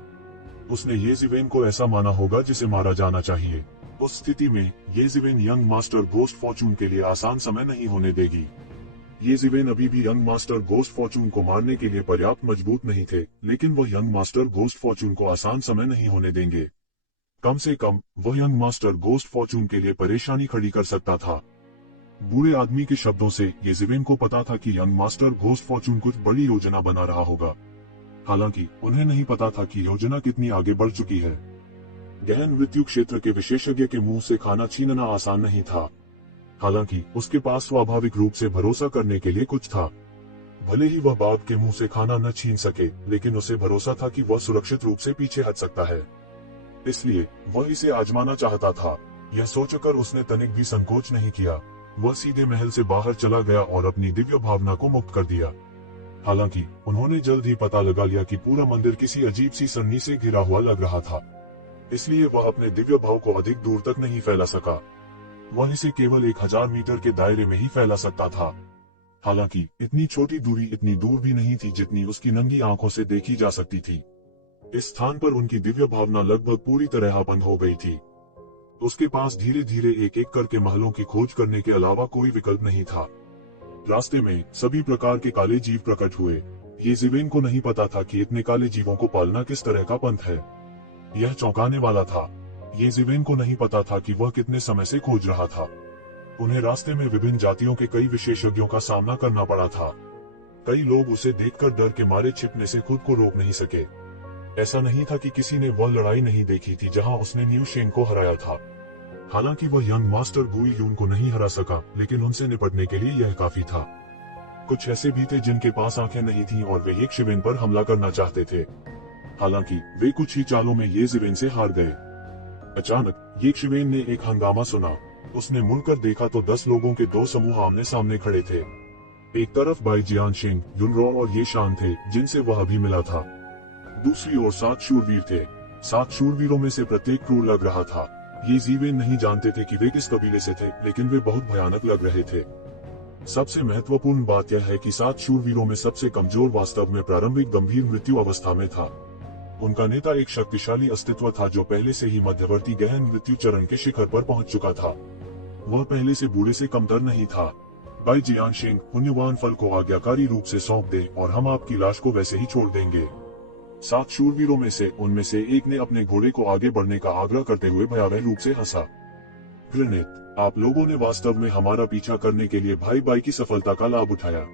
उसने ये जिवेन को ऐसा माना होगा जिसे मारा जाना चाहिए। उस स्थिति में ये जिवेन यंग मास्टर घोस्ट फॉर्चून के लिए आसान समय नहीं होने देगी। ये जिवेन अभी भी यंग मास्टर घोस्ट फॉर्चून को मारने के लिए पर्याप्त मजबूत नहीं थे, लेकिन वह यंग मास्टर घोस्ट फॉर्चून को आसान समय नहीं होने देंगे। कम से कम वह यंग मास्टर घोस्ट फॉर्चून के लिए परेशानी खड़ी कर सकता था। बूढ़े आदमी के शब्दों से ये जिवेन को पता था कि यंग मास्टर घोस्ट फॉर्चून कुछ बड़ी योजना बना रहा होगा। हालांकि उन्हें नहीं पता था कि योजना कितनी आगे बढ़ चुकी है। गहन मृत्यु क्षेत्र के विशेषज्ञ के मुंह से खाना छीनना आसान नहीं था। हालांकि उसके पास स्वाभाविक रूप से भरोसा करने के लिए कुछ था। भले ही वह बाघ के मुंह से खाना न छीन सके, लेकिन उसे भरोसा था कि वह सुरक्षित रूप से पीछे हट सकता है। इसलिए वह इसे आजमाना चाहता था। यह सोचकर उसने तनिक भी संकोच नहीं किया। वह सीधे महल से बाहर चला गया और अपनी दिव्य भावना को मुक्त कर दिया। हालांकि उन्होंने जल्द ही पता लगा लिया कि पूरा मंदिर किसी अजीब सी सन्नी से घिरा हुआ लग रहा था। इसलिए वह अपने दिव्य भाव को अधिक दूर तक नहीं फैला सका। वह इसे केवल 1000 मीटर के दायरे में ही फैला सकता था। हालांकि इतनी छोटी दूरी इतनी दूर भी नहीं थी जितनी उसकी नंगी आंखों से देखी जा सकती थी। इस स्थान पर उनकी दिव्य भावना लगभग पूरी तरह बंद हो गई थी। उसके पास धीरे धीरे एक एक करके महलों की खोज करने के अलावा कोई विकल्प नहीं था। रास्ते में सभी प्रकार के काले जीव प्रकट हुए। ये जिवेन को नहीं पता था कि इतने काले जीवों को पालना किस तरह का पंथ है। यह चौंकाने वाला था। ये जिवेन को नहीं पता था कि वह कितने समय से खोज रहा था। उन्हें रास्ते में विभिन्न जातियों के कई विशेषज्ञों का सामना करना पड़ा था। कई लोग उसे देखकर डर के मारे छिपने से खुद को रोक नहीं सके। ऐसा नहीं था कि किसी ने वह लड़ाई नहीं देखी थी जहां उसने न्यू शेंग को हराया था। हालांकि वह यंग मास्टर गुइयुन को नहीं हरा सका, लेकिन उनसे निपटने के लिए यह काफी था। कुछ ऐसे भी थे जिनके पास आंखें नहीं थीं और वे एक शिवेन पर हमला करना चाहते थे। हालांकि वे कुछ ही चालों में ये जिवेन से हार गए। अचानक ये शिवेन ने एक हंगामा सुना। उसने मुड़कर देखा तो 10 लोगों के 2 समूह आमने सामने खड़े थे। एक तरफ बाई जियानशिंग, युनरो और ये शान थे जिनसे वह अभी मिला था। दूसरी ओर 7 शूरवीर थे। 7 शूरवीरों में से प्रत्येक क्रूर लग रहा था। ये जिवेन नहीं जानते थे कि वे किस कबीले से थे, लेकिन वे बहुत भयानक लग रहे थे। सबसे महत्वपूर्ण बात यह है कि 7 शूरवीरों में सबसे कमजोर वास्तव में प्रारंभिक गंभीर मृत्यु अवस्था में था। उनका नेता एक शक्तिशाली अस्तित्व था जो पहले से ही मध्यवर्ती गहन मृत्यु चरण के शिखर पर पहुंच चुका था। वह पहले से बूढ़े से कमतर नहीं था। बाई जियानशिंग, पुण्यवान फल को आज्ञाकारी रूप से सौंप दे और हम आपकी लाश को वैसे ही छोड़ देंगे। 7 शूरवीरों में से उनमें से एक ने अपने घोड़े को आगे बढ़ने का आग्रह करते हुए भयावह रूप से हंसा। घृणित, आप लोगों ने वास्तव में हमारा पीछा करने के लिए भाई बाई की सफलता का लाभ उठाया।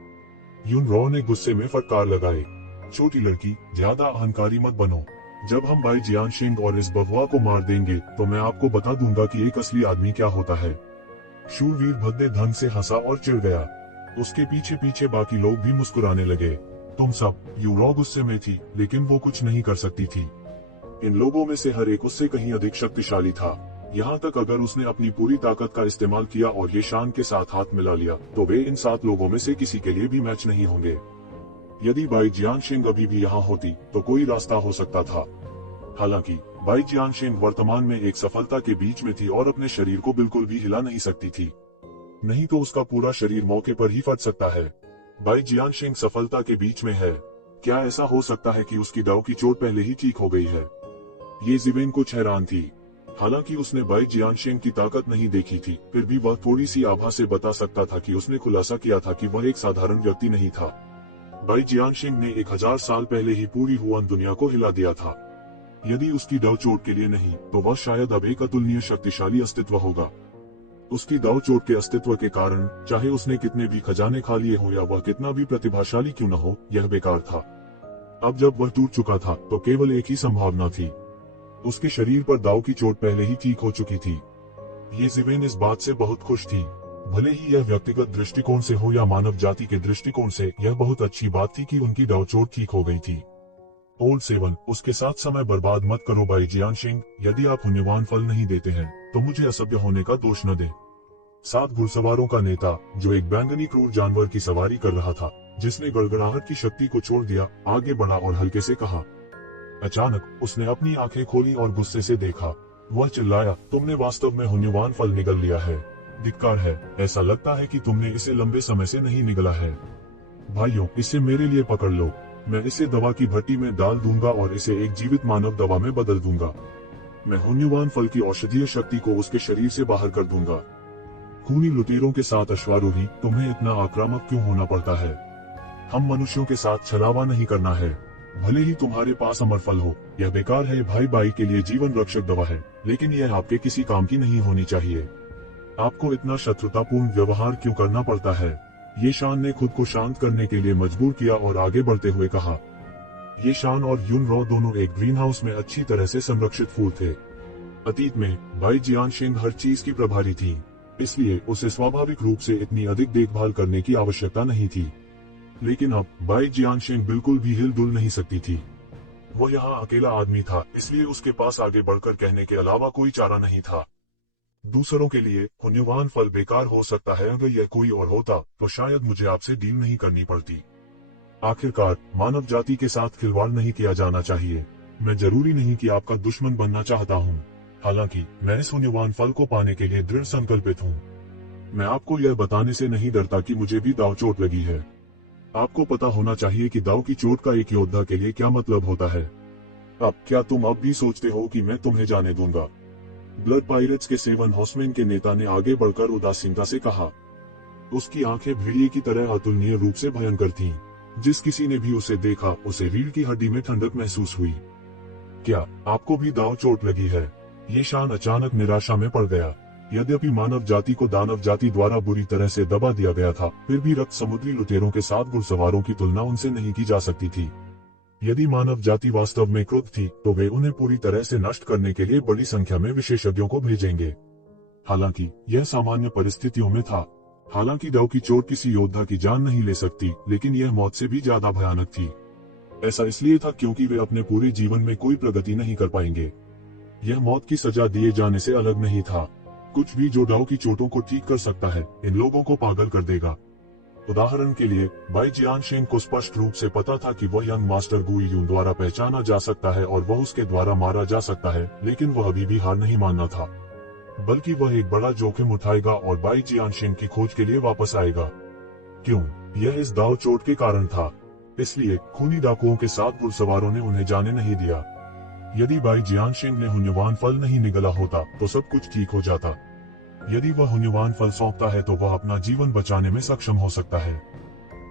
युनरो ने गुस्से में फटकार लगाए। छोटी लड़की, ज्यादा अहंकारी मत बनो। जब हम भाई जियानशिंग और इस बवुआ को मार देंगे तो मैं आपको बता दूंगा कि एक असली आदमी क्या होता है। शूरवीर भद्दे ढंग से हंसा और चिढ़ गया। उसके पीछे पीछे बाकी लोग भी मुस्कुराने लगे। तुम सब यूरो गुस्से में थी, लेकिन वो कुछ नहीं कर सकती थी। इन लोगों में से हर एक उससे कहीं अधिक शक्तिशाली था। यहाँ तक अगर उसने अपनी पूरी ताकत का इस्तेमाल किया और ये शान के साथ हाथ मिला लिया तो वे इन 7 लोगों में से किसी के लिए भी मैच नहीं होंगे। यदि बाई जियानशिंग अभी भी यहाँ होती तो कोई रास्ता हो सकता था। हालांकि बाई जियानशिंग वर्तमान में एक सफलता के बीच में थी और अपने शरीर को बिल्कुल भी हिला नहीं सकती थी, नहीं तो उसका पूरा शरीर मौके पर ही फट सकता है। बाई जियानशिंग सफलता के बीच में है। क्या ऐसा हो सकता है कि उसकी दाव की चोट पहले ही ठीक हो गई है? ये ज़िवेन कुछ हैरान थी। हालांकि उसने बाई जियानशिंग की ताकत नहीं देखी थी, फिर भी वह थोड़ी सी आभा से बता सकता था कि उसने खुलासा किया था कि वह एक साधारण व्यक्ति नहीं था। बाई जियानशिंग ने 1000 साल पहले ही पूरी हुआन दुनिया को हिला दिया था। यदि उसकी दाव चोट के लिए नहीं तो वह शायद अब एक अतुलनीय शक्तिशाली अस्तित्व होगा। उसकी दाव चोट के अस्तित्व के कारण चाहे उसने कितने भी खजाने खा लिए हो या वह कितना भी प्रतिभाशाली क्यों न हो, यह बेकार था। अब जब वह टूट चुका था तो केवल एक ही संभावना थी। उसके शरीर पर दाव की चोट पहले ही ठीक हो चुकी थी। ये ज़िवेन इस बात से बहुत खुश थी। भले ही यह व्यक्तिगत दृष्टिकोण से हो या मानव जाति के दृष्टिकोण से, यह बहुत अच्छी बात थी कि उनकी दाव चोट ठीक हो गई थी। ओल्ड 7, उसके साथ समय बर्बाद मत करो बाई जियानशिंग। यदि आप पुण्यवान फल नहीं देते हैं तो मुझे असभ्य होने का दोष न दे। 7 घुड़सवारों का नेता, जो एक बैंगनी क्रूर जानवर की सवारी कर रहा था, जिसने गड़गड़ाहट की शक्ति को छोड़ दिया, आगे बढ़ा और हल्के से कहा। अचानक उसने अपनी आंखें खोली और गुस्से से देखा। वह चिल्लाया, तुमने वास्तव में पुण्यवान फल निगल लिया है। धिक्कार है, ऐसा लगता है कि तुमने इसे लंबे समय से नहीं निगला है। भाइयों, इसे मेरे लिए पकड़ लो। मैं इसे दवा की भट्टी में डाल दूंगा और इसे एक जीवित मानव दवा में बदल दूंगा। मैं पुण्यवान फल की औषधीय शक्ति को उसके शरीर से बाहर कर दूंगा। खूनी लुटेरों के साथ अश्वारोही, तुम्हें इतना आक्रामक क्यों होना पड़ता है? हम मनुष्यों के साथ छलावा नहीं करना है। भले ही तुम्हारे पास अमर फल हो, यह बेकार है। भाई बाई के लिए जीवन रक्षक दवा है, लेकिन यह आपके किसी काम की नहीं होनी चाहिए। आपको इतना शत्रुतापूर्ण व्यवहार क्यों करना पड़ता है? ये शान ने खुद को शांत करने के लिए मजबूर किया और आगे बढ़ते हुए कहा। ये शान और यूनरो दोनों एक ग्रीन हाउस में अच्छी तरह से संरक्षित फूल थे। अतीत में बाई जियानशिंग हर चीज की प्रभारी थी, इसलिए उसे स्वाभाविक रूप से इतनी अधिक देखभाल करने की आवश्यकता नहीं थी। लेकिन अब बाई जियानशिंग बिल्कुल भी हिलडुल नहीं सकती थी। वह यहाँ अकेला आदमी था, इसलिए उसके पास आगे बढ़कर कहने के अलावा कोई चारा नहीं था। दूसरों के लिए पुण्यवान फल बेकार हो सकता है। अगर यह कोई और होता तो शायद मुझे आपसे डील नहीं करनी पड़ती। आखिरकार मानव जाति के साथ खिलवाड़ नहीं किया जाना चाहिए। मैं जरूरी नहीं कि आपका दुश्मन बनना चाहता हूँ। हालांकि मैं इस पुण्यवान फल को पाने के लिए दृढ़ संकल्पित हूँ। मैं आपको यह बताने से नहीं डरता कि मुझे भी दाव चोट लगी है। आपको पता होना चाहिए कि दाव की चोट का एक योद्धा के लिए क्या मतलब होता है। अब क्या तुम अब भी सोचते हो कि मैं तुम्हें जाने दूंगा? ब्लड पायरेट्स के 7 हॉर्समैन के नेता ने आगे बढ़कर उदासीनता से कहा। उसकी आंखें भेड़िए की तरह अतुलनीय रूप से भयंकर थीं। जिस किसी ने भी उसे देखा, उसे रीढ़ की हड्डी में ठंडक महसूस हुई। क्या आपको भी दाव चोट लगी है? ये शान अचानक निराशा में पड़ गया। यद्यपि मानव जाति को दानव जाति द्वारा बुरी तरह से दबा दिया गया था, फिर भी रक्त समुद्री लुटेरों के 7 घुड़सवारों की तुलना उनसे नहीं की जा सकती थी। यदि मानव जाति वास्तव में क्रुद्ध थी तो वे उन्हें पूरी तरह से नष्ट करने के लिए बड़ी संख्या में विशेषज्ञों को भेजेंगे। हालांकि यह सामान्य परिस्थितियों में था। हालांकि दाव की चोट किसी योद्धा की जान नहीं ले सकती, लेकिन यह मौत से भी ज्यादा भयानक थी। ऐसा इसलिए था क्योंकि वे अपने पूरे जीवन में कोई प्रगति नहीं कर पाएंगे। यह मौत की सजा दिए जाने से अलग नहीं था। कुछ भी जो दाव की चोटों को ठीक कर सकता है, इन लोगों को पागल कर देगा। उदाहरण के लिए बाई जियानशिंग को स्पष्ट रूप से पता था कि वह यंग मास्टर गुई यून द्वारा पहचाना जा सकता है और वह उसके द्वारा मारा जा सकता है, लेकिन वह अभी भी हार नहीं मानना था, बल्कि वह एक बड़ा जोखिम उठाएगा और बाई जियानशिंग की खोज के लिए वापस आएगा। क्यों? यह इस दाव चोट के कारण था। इसलिए खूनी डाकुओं के 7 घुड़सवारों ने उन्हें जाने नहीं दिया। यदि बाई जियानशिंग ने पुण्यवान फल नहीं निगला होता तो सब कुछ ठीक हो जाता। यदि वह पुण्यवान फल सौंपता है तो वह अपना जीवन बचाने में सक्षम हो सकता है।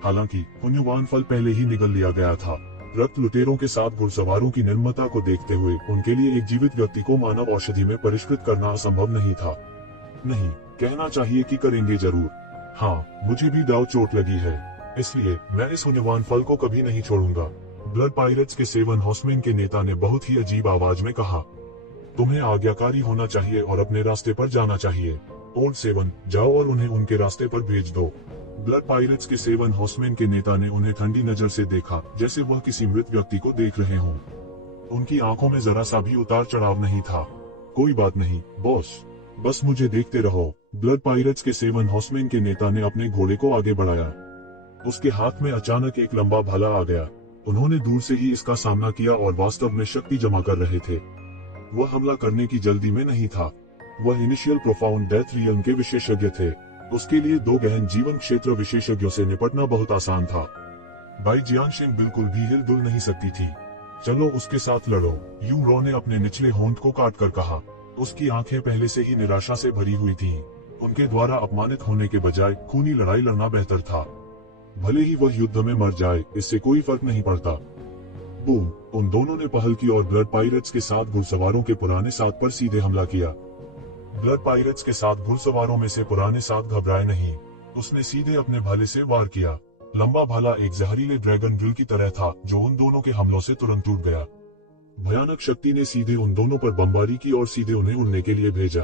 हालांकि पुण्यवान फल पहले ही निगल लिया गया था। रक्त लुटेरों के 7 घुड़सवारों की निर्ममता को देखते हुए उनके लिए एक जीवित व्यक्ति को मानव औषधि में परिष्कृत करना असंभव नहीं था। नहीं, कहना चाहिए कि करेंगे जरूर। हाँ, मुझे भी दाव चोट लगी है, इसलिए मैं इस पुण्यवान फल को कभी नहीं छोड़ूंगा। ब्लड पायरेट्स के 7 हॉर्समैन के नेता ने बहुत ही अजीब आवाज में कहा, तुम्हें आज्ञाकारी होना चाहिए और अपने रास्ते पर जाना चाहिए। ओल्ड 7, जाओ और उन्हें उनके रास्ते पर भेज दो। ब्लड पायरेट्स के 7 हॉर्समैन के नेता ने उन्हें ठंडी नजर से देखा, जैसे वह किसी मृत व्यक्ति को देख रहे हों। उनकी आंखों में जरा सा भी उतार चढ़ाव नहीं था। कोई बात नहीं बॉस, बस मुझे देखते रहो। ब्लड पायरेट्स के 7 हॉर्समैन के नेता ने अपने घोड़े को आगे बढ़ाया। उसके हाथ में अचानक एक लंबा भाला आ गया। उन्होंने दूर से ही इसका सामना किया और वास्तव में शक्ति जमा कर रहे थे। वह हमला करने की जल्दी में नहीं था। वह इनिशियल प्रोफाउंड डेथ रियल्म के विशेषज्ञ थे। उसके लिए 2 गहन जीवन क्षेत्र विशेषज्ञों से निपटना बहुत आसान था। बाई जियानशिंग बिल्कुल भी हिलडुल नहीं सकती थी। चलो उसके साथ लड़ो, यू रो ने अपने निचले होंठ को काट कर कहा। उसकी आंखें पहले से ही निराशा से भरी हुई थीं। उनके द्वारा अपमानित होने के बजाय खूनी लड़ाई लड़ना बेहतर था। भले ही वह युद्ध में मर जाए, इससे कोई फर्क नहीं पड़ता। बूम! उन दोनों ने पहल की और ब्लड पायरेट्स के 7 घुड़सवारों के पुराने 7 पर सीधे हमला किया। ब्लड पायरेट्स के 7 घुड़सवारों में से पुराने 7 घबराए नहीं। उसने सीधे अपने भाले से वार किया। लंबा भाला एक जहरीले ड्रैगन ड्रिल की तरह था, जो उन दोनों के हमलों से तुरंत टूट गया। भयानक शक्ति ने सीधे उन दोनों पर बमबारी की और सीधे उन्हें उड़ने के लिए भेजा।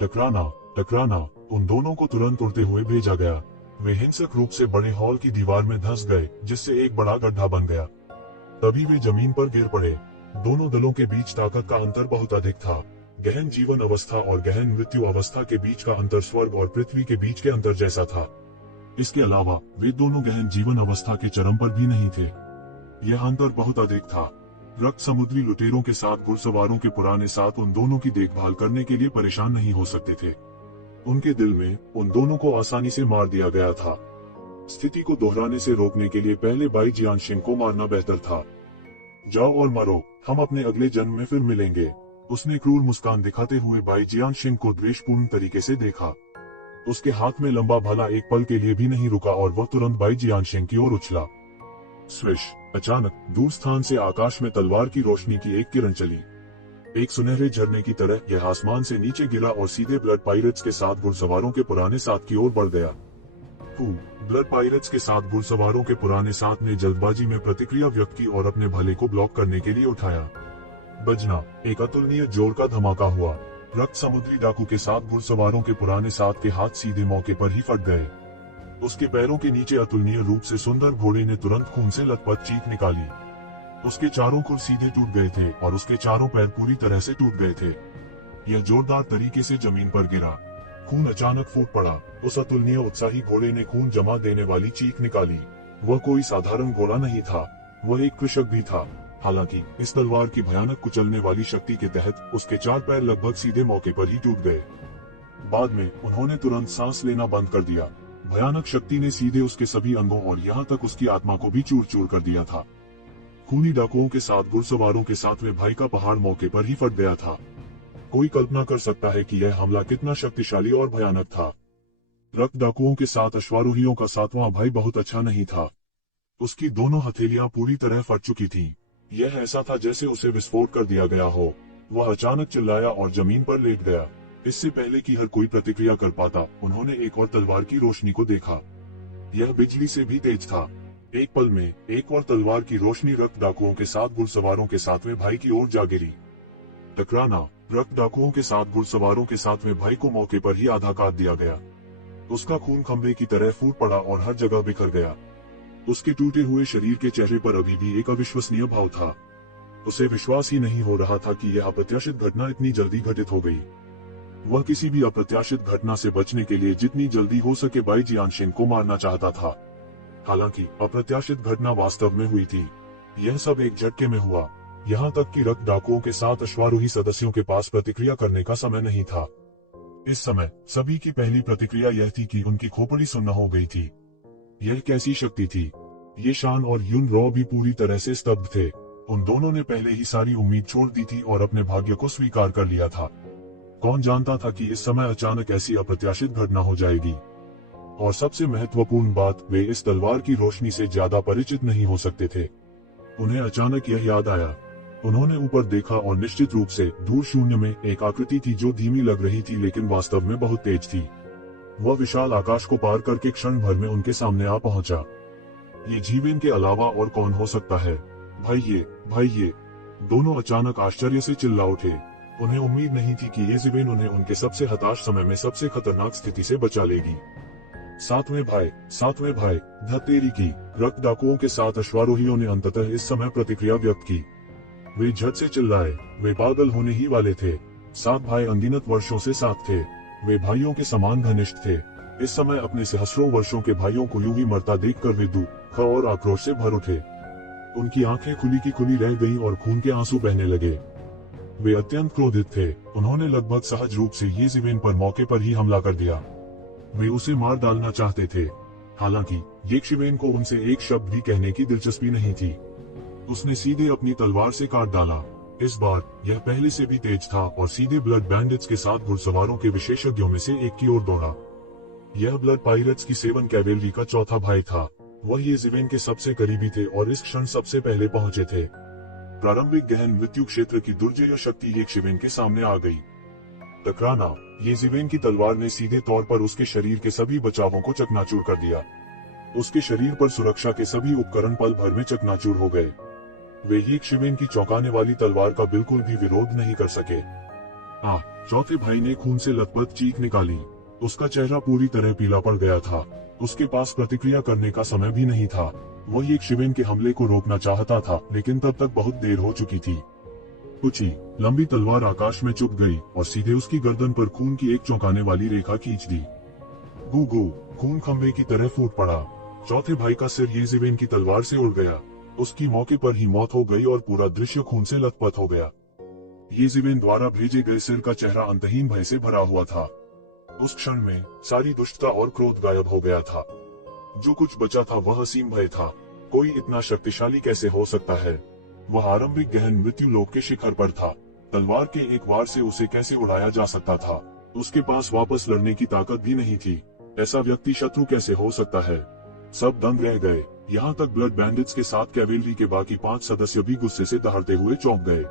टकराना, टकराना! उन दोनों को तुरंत उड़ते हुए भेजा गया। वे हिंसक रूप से बड़े हॉल की दीवार में धंस गए, जिससे एक बड़ा गड्ढा बन गया। तभी वे जमीन पर गिर पड़े। दोनों दलों के बीच ताकत का अंतर बहुत अधिक था। गहन जीवन अवस्था और गहन मृत्यु अवस्था के बीच का अंतर स्वर्ग और पृथ्वी के बीच के अंतर जैसा था। इसके अलावा वे दोनों गहन जीवन अवस्था के चरम पर भी नहीं थे। यह अंतर बहुत अधिक था। रक्त समुद्री लुटेरों के 7 घुड़सवारों के पुराने 7 उन दोनों की देखभाल करने के लिए परेशान नहीं हो सकते थे। उनके दिल में उन दोनों को आसानी से मार दिया गया था। स्थिति को दोहराने से रोकने के लिए पहले बाई जियानशिंग को मारना बेहतर था। जाओ और मरो, हम अपने अगले जन्म में फिर मिलेंगे। उसने क्रूर मुस्कान दिखाते हुए बाई जियानशिंग को द्वेषपूर्ण तरीके से देखा। उसके हाथ में लंबा भाला एक पल के लिए भी नहीं रुका और वह तुरंत बाई जियानशिंग की ओर उछला। स्विश! अचानक दूर स्थान से आकाश में तलवार की रोशनी की एक किरण चली। एक सुनहरे झरने की तरह यह आसमान से नीचे गिरा और सीधे ब्लड पायरेट्स के 7 घुड़सवारों के पुराने 7 की ओर बढ़ गया। ब्लड पायरेट्स के 7 घुड़सवारों के पुराने 7 ने जल्दबाजी में प्रतिक्रिया व्यक्त की और अपने भले को ब्लॉक करने के लिए उठाया। बजना! एक अतुलनीय जोर का धमाका हुआ। रक्त समुद्री डाकू के 7 घुड़सवारों के पुराने 7 के हाथ सीधे मौके पर ही फट गए। उसके पैरों के नीचे अतुलनीय रूप से सुंदर घोड़े ने तुरंत खून से लथपथ चीख निकाली। उसके चारों खुर सीधे टूट गए थे और उसके चारों पैर पूरी तरह से टूट गए थे। यह जोरदार तरीके से जमीन पर गिरा। खून अचानक फूट पड़ा। उस अतुलनीय उत्साही घोड़े ने खून जमा देने वाली चीख निकाली। वह कोई साधारण घोड़ा नहीं था, वह एक कृषक भी था। हालांकि इस तलवार की भयानक कुचलने वाली शक्ति के तहत उसके 4 पैर लगभग सीधे मौके पर ही टूट गए। बाद में उन्होंने तुरंत सांस लेना बंद कर दिया। भयानक शक्ति ने सीधे उसके सभी अंगों और यहाँ तक उसकी आत्मा को भी चूर चूर कर दिया था। खूनी डाकुओं के 7 घुड़सवारों के 7वें भाई का पहाड़ मौके पर ही फट गया था। कोई कल्पना कर सकता है कि यह हमला कितना शक्तिशाली और भयानक था। रक्त डाकुओं के 7 अश्वारोहियों का 7वां भाई बहुत अच्छा नहीं था। उसकी दोनों हथेलियां पूरी तरह फट चुकी थीं। यह ऐसा था जैसे उसे विस्फोट कर दिया गया हो। वह अचानक चिल्लाया और जमीन पर लेट गया। इससे पहले कि हर कोई प्रतिक्रिया कर पाता, उन्होंने एक और तलवार की रोशनी को देखा। यह बिजली से भी तेज था। एक पल में एक और तलवार की रोशनी रक्त डाकुओं के 7 घुड़सवारों के 7वें भाई की ओर जा गिरी। टकराना! रक्त डाकुओं के 7 घुड़सवारों के 7वें भाई को मौके पर ही आधा काट दिया गया। उसका खून खंभे की तरह फूट पड़ा और हर जगह बिखर गया। उसके टूटे हुए शरीर के चेहरे पर अभी भी एक अविश्वसनीय भाव था। उसे विश्वास ही नहीं हो रहा था कि यह अप्रत्याशित घटना इतनी जल्दी घटित हो गई। वह किसी भी अप्रत्याशित घटना से बचने के लिए जितनी जल्दी हो सके बाई जियानशिंग को मारना चाहता था। हालांकि अप्रत्याशित घटना वास्तव में हुई थी। यह सब एक झटके में हुआ। यहाँ तक कि रक्त डाकुओं के 7 अश्वारोही सदस्यों के पास प्रतिक्रिया करने का समय नहीं था। इस समय सभी की पहली प्रतिक्रिया यह थी कि उनकी खोपड़ी सुन्न हो गई थी। यह कैसी शक्ति थी? ये शान और यून रॉ भी पूरी तरह से स्तब्ध थे। उन दोनों ने पहले ही सारी उम्मीद छोड़ दी थी और अपने भाग्य को स्वीकार कर लिया था। कौन जानता था कि इस समय अचानक ऐसी अप्रत्याशित घटना हो जाएगी। और सबसे महत्वपूर्ण बात, वे इस तलवार की रोशनी से ज्यादा परिचित नहीं हो सकते थे। उन्हें अचानक यह याद आया। उन्होंने ऊपर देखा और निश्चित रूप से दूर शून्य में एक आकृति थी जो धीमी लग रही थी लेकिन वास्तव में बहुत तेज थी। वह विशाल आकाश को पार करके क्षण भर में उनके सामने आ पहुंचा। ये जीवेन के अलावा और कौन हो सकता है? भाई ये। दोनों अचानक आश्चर्य से चिल्ला उठे। उन्हें उम्मीद नहीं थी कि ये जीवेन उन्हें उनके सबसे हताश समय में सबसे खतरनाक स्थिति से बचा लेगी। सातवें भाई, धत्तेरी की। रक्त डाकुओं के 7 अश्वारोहियों ने अंततः इस समय प्रतिक्रिया व्यक्त की। वे झट से चिल्लाए। वे पागल होने ही वाले थे। 7 भाई अनगिनत वर्षों से साथ थे। वे भाइयों के समान घनिष्ठ थे। इस समय अपने सहस्रों वर्षों के भाइयों को यूं ही मरता देखकर वे दुख और आक्रोश से भर उठे। उनकी आंखें खुली की खुली रह गईं और खून के आंसू बहने लगे। वे अत्यंत क्रोधित थे। उन्होंने लगभग सहज रूप से ये जीवेन पर मौके पर ही हमला कर दिया। वे उसे मार डालना चाहते थे। हालांकि येशिवेन को उनसे एक शब्द भी कहने की दिलचस्पी नहीं थी। उसने सीधे अपनी तलवार से काट डाला। इस बार यह पहले से भी तेज था और सीधे ब्लड बैंडिट्स के साथ घुड़सवारों के विशेषज्ञों में से एक की ओर दौड़ा। यह ब्लड पायरेट्स की 7 कैवेलरी का चौथा भाई था। वह येशिवेन के सबसे करीबी थे और इस क्षण सबसे पहले पहुंचे थे। प्रारंभिक गहन मृत्यु क्षेत्र की दुर्जय शक्ति येशिवेन के सामने आ गई। टकराना। येशिवेन की तलवार ने सीधे तौर पर उसके शरीर के सभी बचावों को चकनाचूर कर दिया। उसके शरीर पर सुरक्षा के सभी उपकरण पल भर में चकनाचूर हो गए। वे येशिवेन की चौंकाने वाली तलवार का बिल्कुल भी विरोध नहीं कर सके। चौथे भाई ने खून से लथपथ चीख निकाली। उसका चेहरा पूरी तरह पीला पड़ गया था। उसके पास प्रतिक्रिया करने का समय भी नहीं था। वह येशिवेन के हमले को रोकना चाहता था, लेकिन तब तक बहुत देर हो चुकी थी। ऊंची लंबी तलवार आकाश में चुभ गई और सीधे उसकी गर्दन पर खून की एक चौंकाने वाली रेखा खींच दी। गू खून खंभे की तरह फूट पड़ा। चौथे भाई का सिर येशिवेन की तलवार से उड़ गया। उसकी मौके पर ही मौत हो गई और पूरा दृश्य खून से लथपथ हो गया। येशिवेन द्वारा भेजे गए सिर का चेहरा अंतहीन भय से भरा हुआ था। उस क्षण में सारी दुष्टता और क्रोध गायब हो गया था। जो कुछ बचा था वह असीम भय था। कोई इतना शक्तिशाली कैसे हो सकता है? वह आरंभिक गहन मृत्यु लोक के शिखर पर था। तलवार के एक वार से उसे कैसे उड़ाया जा सकता था? उसके पास वापस लड़ने की ताकत भी नहीं थी। ऐसा व्यक्ति शत्रु कैसे हो सकता है? सब दंग रह गए। यहाँ तक ब्लड बैंडिट्स के 7 कैवेलरी के बाकी 5 सदस्य भी गुस्से से दहाड़ते हुए चौंक गए।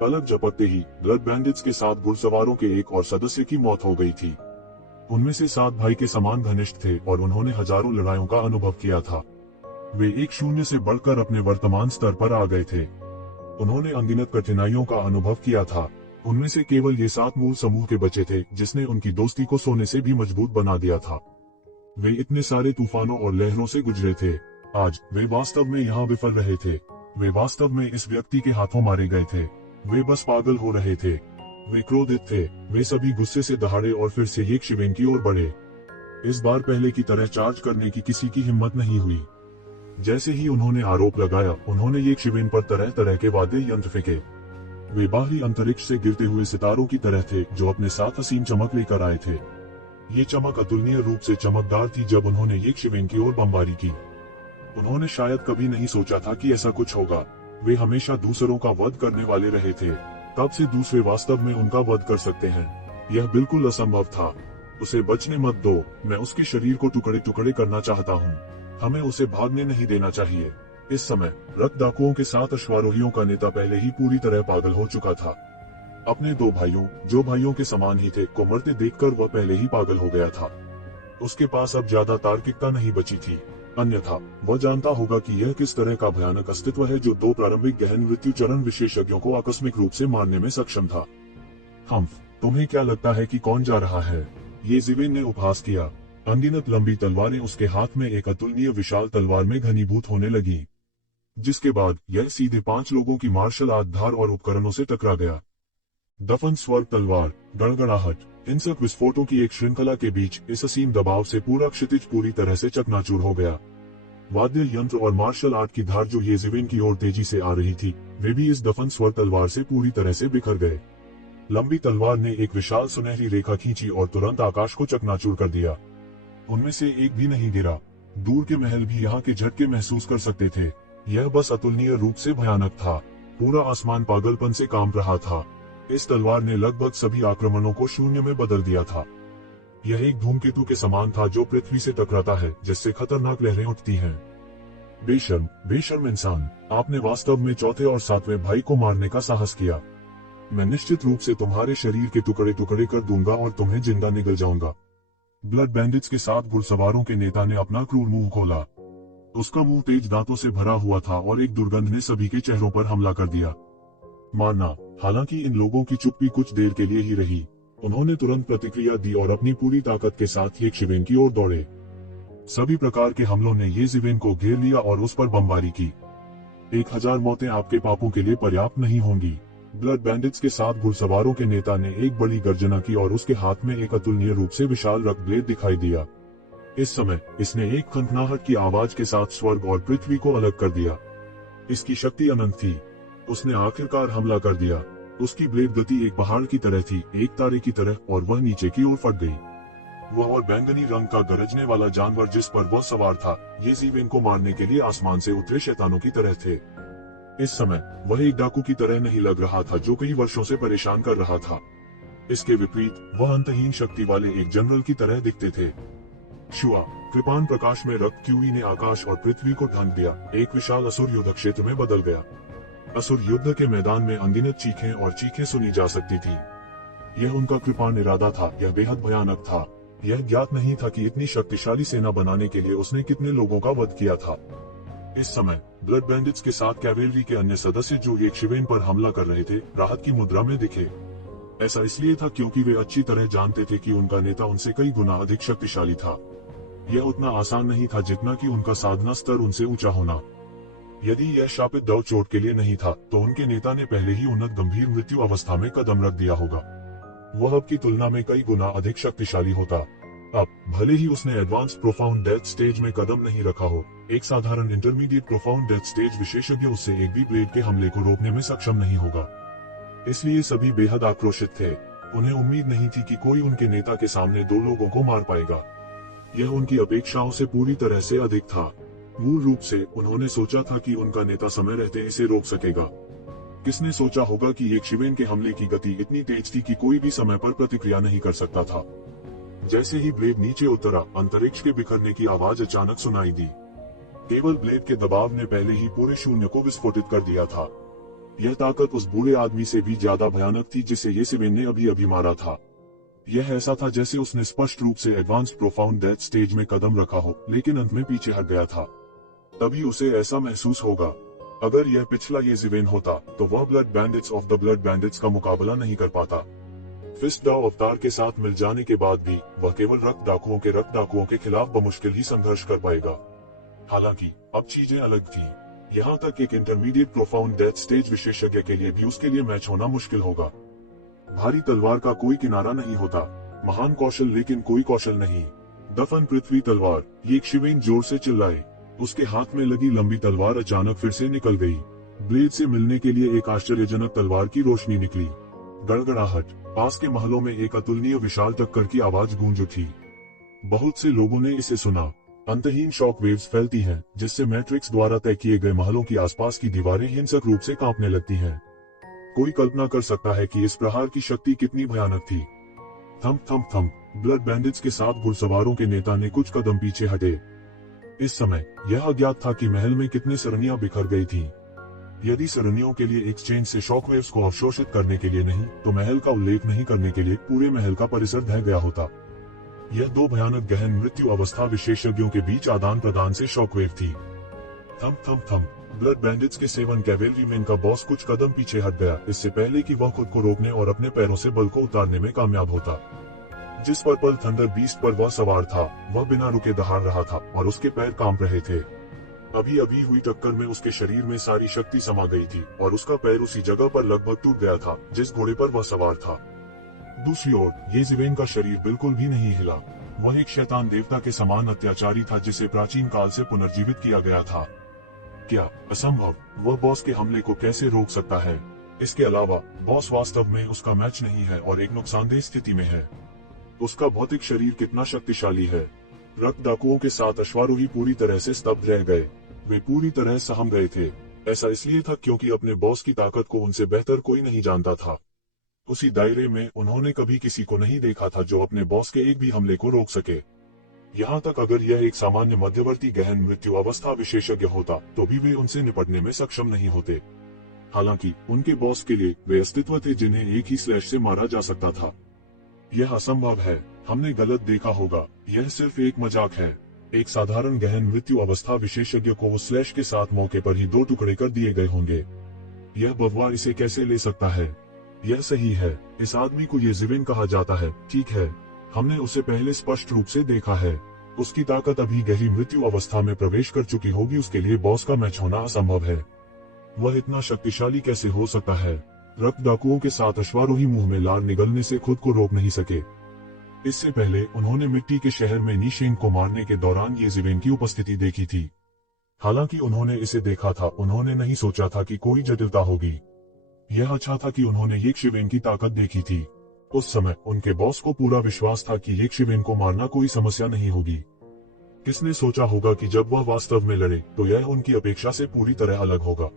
पलक झपकते ही ब्लड बैंडिट्स के 7 घुड़सवारों के एक और सदस्य की मौत हो गई थी। उनमें से 7 भाई के समान घनिष्ठ थे और उन्होंने हजारों लड़ाइयों का अनुभव किया था। वे 1-0 से बढ़कर अपने वर्तमान स्तर पर आ गए थे। उन्होंने अनगिनत कठिनाइयों का अनुभव किया था। उनमें से केवल ये 7 मूल समूह के बचे थे जिसने उनकी दोस्ती को सोने से भी मजबूत बना दिया था। वे इतने सारे तूफानों और लहरों से गुजरे थे। आज वे वास्तव में यहाँ विफल रहे थे। वे वास्तव में इस व्यक्ति के हाथों मारे गए थे। वे बस पागल हो रहे थे। वे क्रोधित थे। वे सभी गुस्से से दहाड़े और फिर से येशिवेन की ओर बढ़े। इस बार पहले की तरह चार्ज करने की किसी की हिम्मत नहीं हुई। जैसे ही उन्होंने आरोप लगाया, उन्होंने येशिवेन पर तरह तरह के वाद्य यंत्र फेंके। वे बाहरी अंतरिक्ष से गिरते हुए सितारों की तरह थे जो अपने साथ असीम चमक लेकर आए थे। ये चमक अतुलनीय रूप से चमकदार थी। जब उन्होंने येशिवेन की ओर बमबारी की, उन्होंने शायद कभी नहीं सोचा था कि ऐसा कुछ होगा। वे हमेशा दूसरों का वध करने वाले रहे थे। तब से दूसरे वास्तव में उनका वध कर सकते हैं। यह बिल्कुल असंभव था। उसे बचने मत दो। मैं उसके शरीर को टुकड़े टुकड़े करना चाहता हूँ। हमें उसे भागने नहीं देना चाहिए। इस समय रक्त डाकुओं के 7 अश्वारोहियों का नेता पहले ही पूरी तरह पागल हो चुका था। अपने 2 भाइयों, जो भाइयों के समान ही थे, को मरते देखकर वह पहले ही पागल हो गया था। उसके पास अब ज्यादा तार्किकता नहीं बची थी। अन्यथा वह जानता होगा कि यह किस तरह का भयानक अस्तित्व है जो 2 प्रारंभिक गहन मृत्यु चरण विशेषज्ञों को आकस्मिक रूप से मारने में सक्षम था। तुम्हें क्या लगता है कि कौन जा रहा है? येशिवेन ने उपहास किया। अनगिनत लंबी तलवारें उसके हाथ में एक अतुलनीय विशाल तलवार में घनीभूत होने लगी, जिसके बाद यह सीधे 5 लोगों की मार्शल आर्ट धार और उपकरणों से टकरा गया। दफन स्वर्ग तलवार, गड़गड़ाहट, हिंसक विस्फोटों की एक श्रृंखला के बीच इस असीम दबाव से पूरा क्षितिज पूरी तरह से चकनाचूर हो गया। वाद्य यंत्र और मार्शल आर्ट की धार जो येशिवेन की ओर तेजी से आ रही थी, वे भी इस दफन स्वर्ग तलवार से पूरी तरह से बिखर गए। लंबी तलवार ने एक विशाल सुनहरी रेखा खींची और तुरंत आकाश को चकनाचूर कर दिया। उनमें से एक भी नहीं गिरा। दूर के महल भी यहाँ के झटके महसूस कर सकते थे। यह बस अतुलनीय रूप से भयानक था। पूरा आसमान पागलपन से कांप रहा था। इस तलवार ने लगभग सभी आक्रमणों को शून्य में बदल दिया था। यह एक धूमकेतु के समान था जो पृथ्वी से टकराता है, जिससे खतरनाक लहरें उठती हैं। बेशर्म इंसान, आपने वास्तव में चौथे और 7वें भाई को मारने का साहस किया। मैं निश्चित रूप से तुम्हारे शरीर के टुकड़े टुकड़े कर दूंगा और तुम्हें जिंदा निगल जाऊंगा। ब्लड बैंडिट्स के 7 घुड़सवारों के नेता ने अपना क्रूर मुंह खोला। उसका मुंह तेज दांतों से भरा हुआ था और एक दुर्गंध ने सभी के चेहरों पर हमला कर दिया। मारना। हालांकि इन लोगों की चुप्पी कुछ देर के लिए ही रही। उन्होंने तुरंत प्रतिक्रिया दी और अपनी पूरी ताकत के साथ येशिवेन की ओर दौड़े। सभी प्रकार के हमलों ने येशिवेन को घेर लिया और उस पर बमबारी की। 1000 मौतें आपके पापों के लिए पर्याप्त नहीं होंगी। ब्लड बैंडिट्स के साथ घुड़सवारों के नेता ने एक बड़ी गर्जना की और उसके हाथ में एक अतुलनीय रूप से विशाल रक्त ब्लेड दिखाई दिया। इस समय इसने एक खनखनाहट की आवाज के साथ स्वर्ग और पृथ्वी को अलग कर दिया। इसकी शक्ति अनंत थी। उसने आखिरकार हमला कर दिया। उसकी ब्लेड गति एक पहाड़ की तरह थी, एक तारे की तरह, और वह नीचे की ओर फट गई। वह और बैंगनी रंग का गरजने वाला जानवर जिस पर वह सवार था, येशिवेन को मारने के लिए आसमान से उतरे शैतानों की तरह थे। इस समय वह एक डाकू की तरह नहीं लग रहा था जो कई वर्षों से परेशान कर रहा था। इसके विपरीत वह अंतहीन शक्ति वाले एक जनरल की तरह दिखते थे। शुआ, कृपाण प्रकाश में रक्त क्यूई ने आकाश और पृथ्वी को ढांक दिया। एक विशाल असुर युद्ध क्षेत्र में बदल गया। असुर युद्ध के मैदान में अनगिनत चीखें और चीखें सुनी जा सकती थी। यह उनका कृपाण इरादा था। यह बेहद भयानक था। यह ज्ञात नहीं था कि इतनी शक्तिशाली सेना बनाने के लिए उसने कितने लोगों का वध किया था। इस समय ब्लड बैंडिट्स के साथ कैवेलरी के अन्य सदस्य जो येशिवेन पर हमला कर रहे थे, राहत की मुद्रा में दिखे। ऐसा इसलिए था क्योंकि वे अच्छी तरह जानते थे कि उनका नेता उनसे कई गुना अधिक शक्तिशाली था। यह उतना आसान नहीं था जितना कि उनका साधना स्तर उनसे ऊंचा होना। यदि यह शापित दौड़ चोट के लिए नहीं था, तो उनके नेता ने पहले ही उन्नत गंभीर मृत्यु अवस्था में कदम रख दिया होगा। वह अब की तुलना में कई गुना अधिक शक्तिशाली होता। अब भले ही उसने एडवांस प्रोफाउंड डेथ स्टेज में कदम नहीं रखा हो, एक साधारण इंटरमीडिएट प्रोफाउंड डेथ स्टेज विशेषज्ञ उससे एक भी ब्लेड के हमले को रोकने में सक्षम नहीं होगा। इसलिए सभी बेहद आक्रोशित थे। उन्हें उम्मीद नहीं थी कि कोई उनके नेता के सामने 2 लोगों को मार पाएगा। यह उनकी अपेक्षाओं से पूरी तरह से अधिक था। मूल रूप से उन्होंने सोचा था कि उनका नेता समय रहते इसे रोक सकेगा। किसने सोचा होगा कि येशिवेन के हमले की गति इतनी तेज थी कि कोई भी समय पर प्रतिक्रिया नहीं कर सकता था। जैसे ही ब्लेड नीचे उतरा, अंतरिक्ष के बिखरने की आवाज अचानक सुनाई दी। केवल ब्लेड के दबाव ने पहले ही पूरे शून्य को विस्फोटित कर दिया था। यह ताकत उस बूढ़े आदमी से भी ज्यादा भयानक थी जिसे येशिवेन ने अभी अभी मारा था। यह ऐसा था जैसे उसने स्पष्ट रूप से एडवांस प्रोफाउंड डेथ स्टेज में कदम रखा हो, लेकिन अंत में पीछे हट गया था। तभी उसे ऐसा महसूस होगा। अगर यह पिछला येशिवेन होता, तो वह blood bandits of the blood bandits का मुकाबला नहीं कर पाता। फिस्ट डाउ अवतार के साथ मिल जाने के बाद भी वह केवल रक्त डाकुओं के खिलाफ बमुश्किल ही संघर्ष कर पाएगा। हालांकि अब चीजें अलग थी। यहाँ तक एक इंटरमीडिएट प्रोफाउंड डेथ स्टेज विशेषज्ञ के लिए भी उसके लिए मैच होना मुश्किल होगा। भारी तलवार का कोई किनारा नहीं होता। महान कौशल लेकिन कोई कौशल नहीं। दफन पृथ्वी तलवार। येशिवेन जोर से चिल्लाए। उसके हाथ में लगी लंबी तलवार अचानक फिर से निकल गई। ब्लेड से मिलने के लिए एक आश्चर्यजनक तलवार की रोशनी निकली। गड़गड़ाहट। पास के महलों में एक अतुलनीय विशाल टक्कर की आवाज गूंज उठी। बहुत से लोगों ने इसे सुना। अंतहीन शॉक वेव्स फैलती हैं, जिससे मैट्रिक्स द्वारा तय किए गए महलों की आसपास की दीवारें हिंसक रूप से कांपने लगती हैं। कोई कल्पना कर सकता है कि इस प्रहार की शक्ति कितनी भयानक थी। Thump thump thump. Blood bandits के साथ घुड़सवारों के नेता ने कुछ कदम पीछे हटे। इस समय यह अज्ञात था कि महल में कितने सरणियां बिखर गई थीं। यदि सरणियों के लिए एक्सचेंज से शॉकवेव्स को अवशोषित करने के लिए नहीं, तो महल का उल्लेख नहीं करने के लिए पूरे महल का परिसर ढह गया होता। यह 2 भयानक गहन मृत्यु अवस्था विशेषज्ञों के बीच आदान प्रदान से शॉकवेव थी। Thump thump thump. Blood bandits के 7 कैवेलरीमैन का बॉस कुछ कदम पीछे हट गया, इससे पहले कि वह खुद को रोकने और अपने पैरों से बल को उतारने में कामयाब होता। जिस पर्पल थंडर बीस्ट पर वह सवार था, वह बिना रुके दहाड़ रहा था और उसके पैर कांप रहे थे। अभी अभी हुई टक्कर में उसके शरीर में सारी शक्ति समा गई थी और उसका पैर उसी जगह पर लगभग टूट गया था जिस घोड़े पर वह सवार था। दूसरी ओर येशिवेन का शरीर बिल्कुल भी नहीं हिला। वह एक शैतान देवता के समान अत्याचारी था जिसे प्राचीन काल से पुनर्जीवित किया गया था। क्या असंभव! वह बॉस के हमले को कैसे रोक सकता है? इसके अलावा बॉस वास्तव में उसका मैच नहीं है और एक नुकसानदेह स्थिति में है। उसका भौतिक शरीर कितना शक्तिशाली है। रक्त डाकुओं के साथ अश्वारोही पूरी तरह से स्तब्ध रह गए। वे पूरी तरह सहम गए थे। ऐसा इसलिए था क्योंकि अपने बॉस की ताकत को उनसे बेहतर कोई नहीं जानता था। उसी दायरे में उन्होंने कभी किसी को नहीं देखा था जो अपने बॉस के एक भी हमले को रोक सके। यहाँ तक अगर यह एक सामान्य मध्यवर्ती गहन मृत्यु अवस्था विशेषज्ञ होता, तो भी वे उनसे निपटने में सक्षम नहीं होते। हालांकि उनके बॉस के लिए वे अस्तित्व थे जिन्हें एक ही स्लैश से मारा जा सकता था। यह असंभव है। हमने गलत देखा होगा। यह सिर्फ एक मजाक है। एक साधारण गहन मृत्यु अवस्था विशेषज्ञ को उस स्लैश के साथ मौके पर ही 2 टुकड़े कर दिए गए होंगे। यह बववा इसे कैसे ले सकता है? यह सही है, इस आदमी को येज़िवेन कहा जाता है, ठीक है। हमने उसे पहले स्पष्ट रूप से देखा है। उसकी ताकत अभी गहरी मृत्यु अवस्था में प्रवेश कर चुकी होगी, उसके लिए बॉस का मैच होना असंभव है। वह इतना शक्तिशाली कैसे हो सकता है? रक्त डाकुओं के साथ अश्वारोही मुंह में लार निगलने से खुद को रोक नहीं सके। इससे पहले उन्होंने मिट्टी के शहर में नीशेंग को मारने के दौरान येज़िवेन की उपस्थिति देखी थी। हालांकि उन्होंने इसे देखा था, उन्होंने नहीं सोचा था कि कोई जटिलता होगी। यह अच्छा था कि उन्होंने येशिवेन की ताकत देखी थी। उस समय उनके बॉस को पूरा विश्वास था कि येशिवेन को मारना कोई समस्या नहीं होगी। किसने सोचा होगा कि जब वह वास्तव में लड़े तो यह उनकी अपेक्षा से पूरी तरह अलग होगा।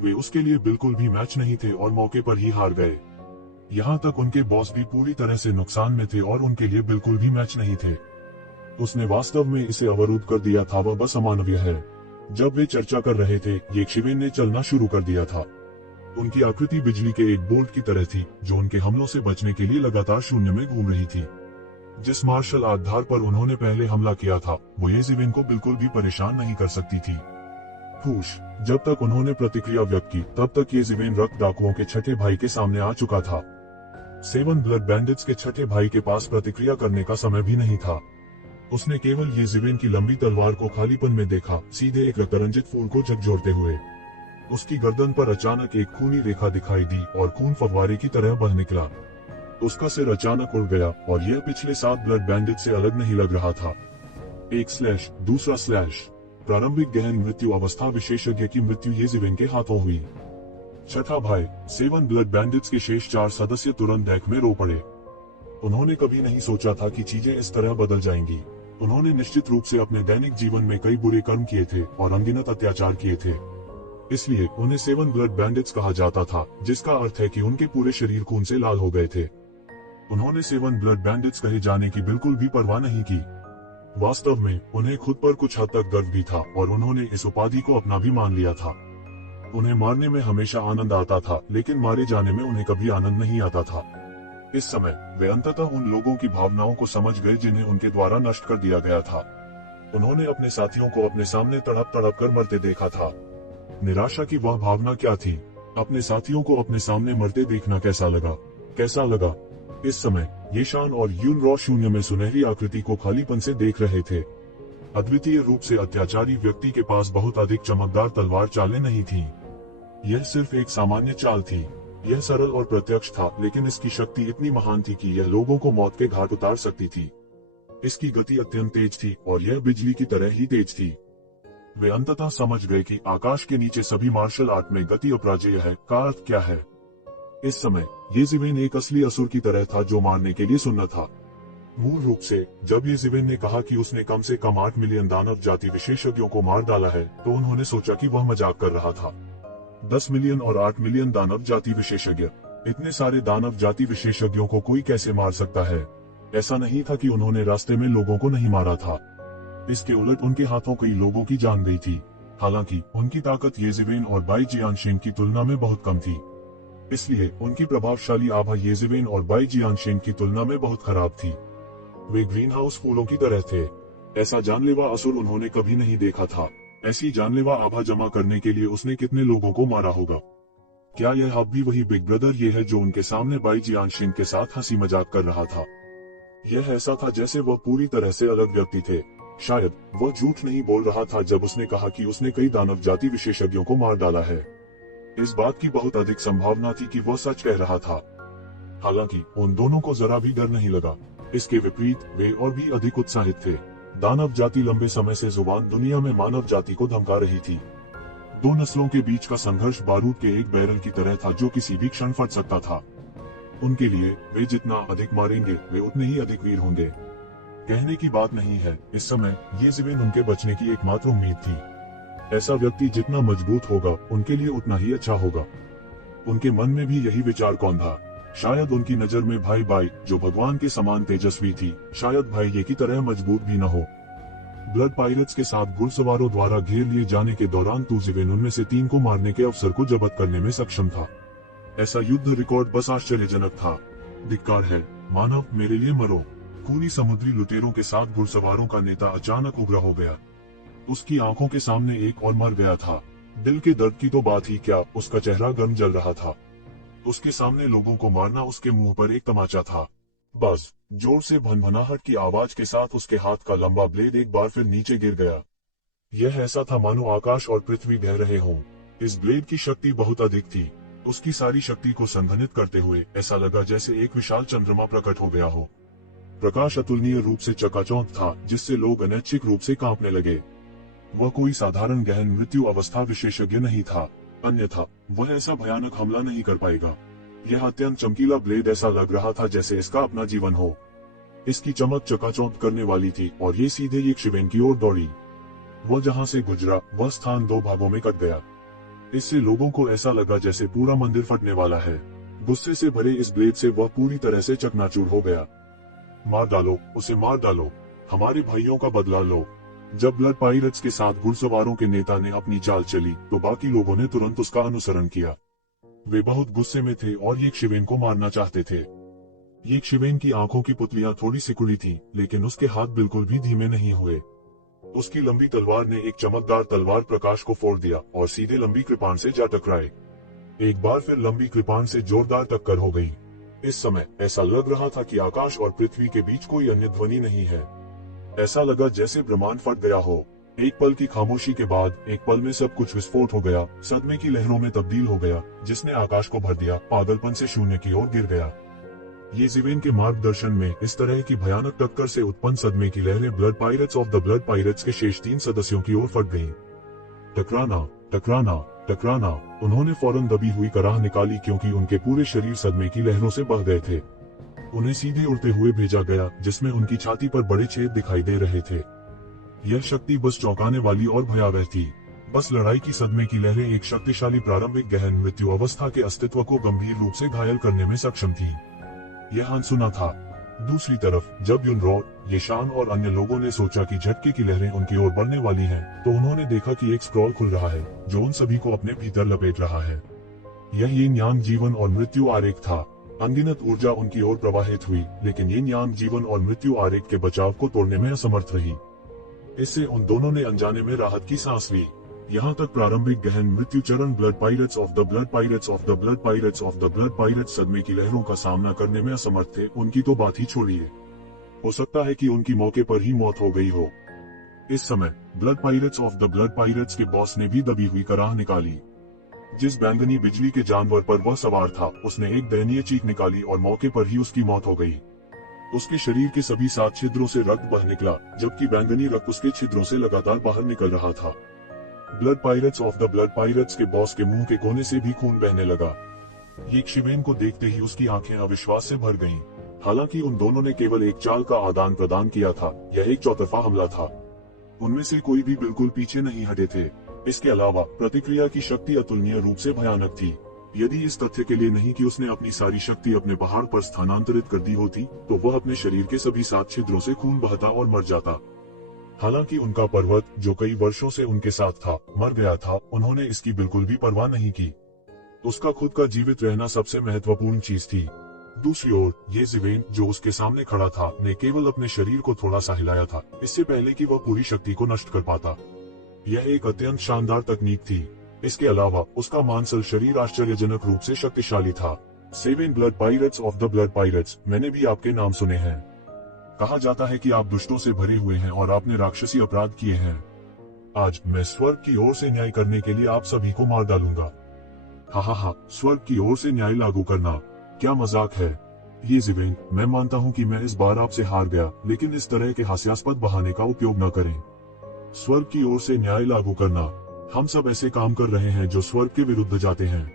वे उसके लिए बिल्कुल भी मैच नहीं थे और मौके पर ही हार गए। यहाँ तक उनके बॉस भी पूरी तरह से नुकसान में थे और उनके लिए बिल्कुल भी मैच नहीं थे। उसने वास्तव में इसे अवरुद्ध कर दिया था, वह बस अमानवीय है। जब वे चर्चा कर रहे थे, येशिवेन ने चलना शुरू कर दिया था। उनकी आकृति बिजली के एक बोल्ट की तरह थी, जो उनके हमलों से बचने के लिए लगातार शून्य में घूम रही थी। जिस मार्शल आधार पर उन्होंने पहले हमला किया था, वो येशिवेन को बिल्कुल भी परेशान नहीं कर सकती थी। खुश, जब तक उन्होंने प्रतिक्रिया व्यक्त की, तब तक येशिवेन रक्त डाकुओं के छठे भाई के सामने आ चुका था। 7 ब्लड बैंडिट्स के छठे भाई के पास प्रतिक्रिया करने का समय भी नहीं था। उसने केवल येशिवेन की लंबी तलवार को खालीपन में देखा, सीधे एक रक्तरंजित फूल को झकझोरते हुए। उसकी गर्दन पर अचानक एक खूनी रेखा दिखाई दी और खून फव्वारे की तरह बह निकला। उसका सिर अचानक उड़ गया और यह पिछले 7 ब्लड बैंडिट से अलग नहीं लग रहा था। एक स्लैश, दूसरा स्लैश। प्रारंभिक गहन मृत्यु अवस्था विशेषज्ञ की मृत्यु येशिवेन के हाथों हुई। छठा भाई, 7 ब्लड बैंडिट्स के शेष 4 सदस्य तुरंत डेक में रो पड़े। उन्होंने कभी नहीं सोचा था कि चीजें इस तरह बदल जाएंगी। उन्होंने निश्चित रूप से अपने दैनिक जीवन में कई बुरे कर्म किए थे और अनगिनत अत्याचार किए थे। इसलिए उन्हें 7 ब्लड बैंडिट्स कहा जाता था, जिसका अर्थ है कि उनके पूरे शरीर खून से लाल हो गए थे। उन्होंने 7 ब्लड बैंडिट्स कहे जाने की बिल्कुल भी परवाह नहीं की। वास्तव में उन्हें खुद पर कुछ हद तक गर्व भी था और उन्होंने इस उपाधि को अपना भी मान लिया था। उन्हें मारने में हमेशा आनंद आता था, लेकिन मारे जाने में उन्हें कभी आनंद नहीं आता था। इस समय वे अंततः उन लोगों की भावनाओं को समझ गए जिन्हें उनके द्वारा नष्ट कर दिया गया था। उन्होंने अपने साथियों को अपने सामने तड़प तड़प कर मरते देखा था। निराशा की वह भावना क्या थी? अपने साथियों को अपने सामने मरते देखना कैसा लगा? इस समय ये शान और यून रॉ शून्य में सुनहरी आकृति को खालीपन से देख रहे थे। अद्वितीय रूप से अत्याचारी व्यक्ति के पास बहुत अधिक चमकदार तलवार चालें नहीं थी। यह सिर्फ एक सामान्य चाल थी। यह सरल और प्रत्यक्ष था, लेकिन इसकी शक्ति इतनी महान थी कि यह लोगों को मौत के घाट उतार सकती थी। इसकी गति अत्यंत तेज थी और यह बिजली की तरह ही तेज थी। वे अंततः समझ गए कि आकाश के नीचे सभी मार्शल आर्ट में गति अपराजेय है का अर्थ क्या है। इस समय येशिवेन एक असली असुर की तरह था जो मारने के लिए सुन्ना था। मूल रूप से जब येशिवेन ने कहा कि उसने कम से कम 8 मिलियन दानव जाति विशेषज्ञों को मार डाला है, तो उन्होंने सोचा कि वह मजाक कर रहा था। 10 मिलियन और 8 मिलियन दानव जाति विशेषज्ञ, इतने सारे दानव जाति विशेषज्ञों को कोई कैसे मार सकता है? ऐसा नहीं था कि उन्होंने रास्ते में लोगों को नहीं मारा था। इसके उलट उनके हाथों कई लोगों की जान गई थी। हालांकि उनकी ताकत येशिवेन और बाई जियानशेन की तुलना में बहुत कम थी, इसलिए उनकी प्रभावशाली आभा येशिवेन और बाई जियानशेन की तुलना में बहुत खराब थी। वे ग्रीन हाउस फूलों की तरह थे। ऐसा जानलेवा असुर उन्होंने कभी नहीं देखा था। ऐसी जानलेवा आभा जमा करने के लिए उसने कितने लोगों को मारा होगा? क्या यह अब भी वही बिग ब्रदर ये है जो उनके सामने बाई जियानशेन के साथ हंसी मजाक कर रहा था? यह ऐसा था जैसे वह पूरी तरह से अलग व्यक्ति थे। शायद वह झूठ नहीं बोल रहा था जब उसने कहा कि उसने कई दानव जाति विशेषज्ञों को मार डाला है। इस बात की बहुत अधिक संभावना थी कि वह सच कह रहा था। हालांकि उन दोनों को जरा भी डर नहीं लगा। इसके विपरीत वे और भी अधिक उत्साहित थे। दानव जाति लंबे समय से जुबान दुनिया में मानव जाति को धमका रही थी। दो नस्लों के बीच का संघर्ष बारूद के एक बैरल की तरह था जो किसी भी क्षण फट सकता था। उनके लिए वे जितना अधिक मारेंगे वे उतने ही अधिक वीर होंगे। कहने की बात नहीं है, इस समय येशिवेन उनके बचने की एकमात्र उम्मीद थी। ऐसा व्यक्ति जितना मजबूत होगा उनके लिए उतना ही अच्छा होगा। उनके मन में भी यही विचार कौन था? शायद उनकी नजर में भाई बाई, जो भगवान के समान तेजस्वी थी, शायद भाई ये की तरह मजबूत भी न हो। ब्लड पायरेट्स के साथ घुड़सवारों द्वारा घेर लिए जाने के दौरान येशिवेन उनमें से 3 को मारने के अवसर को जब्त करने में सक्षम था। ऐसा युद्ध रिकॉर्ड बस आश्चर्यजनक था। धिक्कार है, मानव, मेरे लिए मरो। खूनी समुद्री लुटेरों के साथ घुड़सवारों का नेता अचानक उग्र हो गया। उसकी आंखों के सामने एक और मर गया था। दिल के दर्द की तो बात ही क्या, उसका चेहरा गर्म जल रहा था। उसके सामने लोगों को मारना उसके मुंह पर एक तमाचा था। बस जोर से भनभनाहट की आवाज के साथ उसके हाथ का लंबा ब्लेड एक बार फिर नीचे गिर गया। यह ऐसा था मानो आकाश और पृथ्वी बह रहे हों। इस ब्लेड की शक्ति बहुत अधिक थी। उसकी सारी शक्ति को संघनित करते हुए ऐसा लगा जैसे एक विशाल चंद्रमा प्रकट हो गया हो। प्रकाश अतुलनीय रूप से चकाचौंध था, जिससे लोग अनैच्छिक रूप से कांपने लगे। वह कोई साधारण गहन मृत्यु अवस्था विशेषज्ञ नहीं था, अन्यथा वह ऐसा भयानक हमला नहीं कर पाएगा। यह अत्यंत चमकीला ब्लेड ऐसा लग रहा था जैसे इसका अपना जीवन हो। इसकी चमक चकाचौंध करने वाली थी और ये सीधे यक्षवेन की ओर दौड़ी। वह जहां से गुजरा वह स्थान दो भागों में कट गया। इससे लोगों को ऐसा लगा जैसे पूरा मंदिर फटने वाला है। गुस्से से भरे इस ब्लेड से वह पूरी तरह से चकनाचूर हो गया। मार डालो, उसे मार डालो, हमारे भाइयों का बदला लो। जब ब्लड पाइरेट्स के साथ घुड़सवारों के नेता ने अपनी चाल चली तो बाकी लोगों ने तुरंत उसका अनुसरण किया। वे बहुत गुस्से में थे और यक्षवेन को मारना चाहते थे। यक्षवेन की आंखों की पुतलियां थोड़ी सिकुड़ी थीं, लेकिन उसके हाथ बिल्कुल भी धीमे नहीं हुए। उसकी लंबी तलवार ने एक चमकदार तलवार प्रकाश को फोड़ दिया और सीधे लंबी कृपाण से जा टकराए। एक बार फिर लंबी कृपाण से जोरदार टक्कर हो गई। इस समय ऐसा लग रहा था कि आकाश और पृथ्वी के बीच कोई अन्य ध्वनि नहीं है। ऐसा लगा जैसे ब्रह्मांड फट गया हो। एक पल की खामोशी के बाद एक पल में सब कुछ विस्फोट हो गया, सदमे की लहरों में तब्दील हो गया, जिसने आकाश को भर दिया, पागलपन से शून्य की ओर गिर गया। ये ज़िवेन के मार्गदर्शन में इस तरह की भयानक टक्कर से उत्पन्न सदमे की लहरें blood pirates of the blood pirates के शेष 3 सदस्यों की ओर फट गईं। टकराना, टकराना, टकराना। उन्होंने फौरन दबी हुई कराह निकाली क्योंकि उनके पूरे शरीर सदमे की लहरों से बह गए थे। उन्हें सीधे उड़ते हुए भेजा गया, जिसमें उनकी छाती पर बड़े छेद दिखाई दे रहे थे। यह शक्ति बस चौंकाने वाली और भयावह थी। बस लड़ाई की सदमे की लहरें एक शक्तिशाली प्रारंभिक गहन मृत्यु अवस्था के अस्तित्व को गंभीर रूप से घायल करने में सक्षम थी। यह अनसुना था। दूसरी तरफ जब युनरॉड, येशान और अन्य लोगों ने सोचा कि झटके की लहरें उनकी ओर बढ़ने वाली हैं, तो उन्होंने देखा कि एक स्क्रॉल खुल रहा है जो उन सभी को अपने भीतर लपेट रहा है। यह यिन यांग जीवन और मृत्यु आरेख था। अनगिनत ऊर्जा उनकी ओर प्रवाहित हुई, लेकिन यिन यांग जीवन और मृत्यु आरेख के बचाव को तोड़ने में असमर्थ रही। इससे उन दोनों ने अनजाने में राहत की सांस ली। यहाँ तक प्रारंभिक गहन मृत्यु चरण blood pirates of the blood pirates of the blood pirates of the blood pirates सदमे की लहरों का सामना करने में असमर्थ थे। उनकी तो बात ही छोड़िए, हो सकता है कि उनकी मौके पर ही मौत हो गई हो। इस समय blood pirates of the blood pirates के बॉस ने भी दबी हुई कराह निकाली। जिस बैंगनी बिजली के जानवर पर वह सवार था, उसने एक दयनीय चीख निकाली और मौके पर ही उसकी मौत हो गई। उसके शरीर के सभी 7 छिद्रों से रक्त बह निकला, जबकि बैंगनी रक्त उसके छिद्रों से लगातार बाहर निकल रहा था। Blood pirates of the blood pirates के बॉस के मुंह के कोने से भी खून बहने लगा। यक्षवेन को देखते ही उसकी आंखें अविश्वास से भर गईं। हालांकि उन दोनों ने केवल एक चाल का आदान प्रदान किया था, यह एक चौतरफा हमला था। उनमें से कोई भी बिल्कुल पीछे नहीं हटे थे। इसके अलावा प्रतिक्रिया की शक्ति अतुलनीय रूप से भयानक थी। यदि इस तथ्य के लिए नहीं कि उसने अपनी सारी शक्ति अपने पहाड़ पर स्थानांतरित कर दी होती, तो वह अपने शरीर के सभी 7 छिद्रों से खून बहता और मर जाता। हालांकि उनका पर्वत, जो कई वर्षों से उनके साथ था, मर गया था। उन्होंने इसकी बिल्कुल भी परवाह नहीं की। उसका खुद का जीवित रहना सबसे महत्वपूर्ण चीज थी। दूसरी ओर ये ज़िवेन, जो उसके सामने खड़ा था, ने केवल अपने शरीर को थोड़ा सा हिलाया था, इससे पहले कि वह पूरी शक्ति को नष्ट कर पाता। यह एक अत्यंत शानदार तकनीक थी। इसके अलावा उसका मांसल शरीर आश्चर्यजनक रूप से शक्तिशाली था। 7 blood pirates of the blood pirates, मैंने भी आपके नाम सुने हैं। कहा जाता है कि आप दुष्टों से भरे हुए हैं और आपने राक्षसी अपराध किए हैं। आज मैं स्वर्ग की ओर से न्याय करने के लिए आप सभी को मार डालूंगा। हा, स्वर्ग की ओर से न्याय लागू करना, क्या मजाक है। ये ज़िवेन, मैं मानता हूँ कि मैं इस बार आपसे हार गया, लेकिन इस तरह के हास्यास्पद बहाने का उपयोग न करें। स्वर्ग की ओर से न्याय लागू करना, हम सब ऐसे काम कर रहे हैं जो स्वर्ग के विरुद्ध जाते हैं।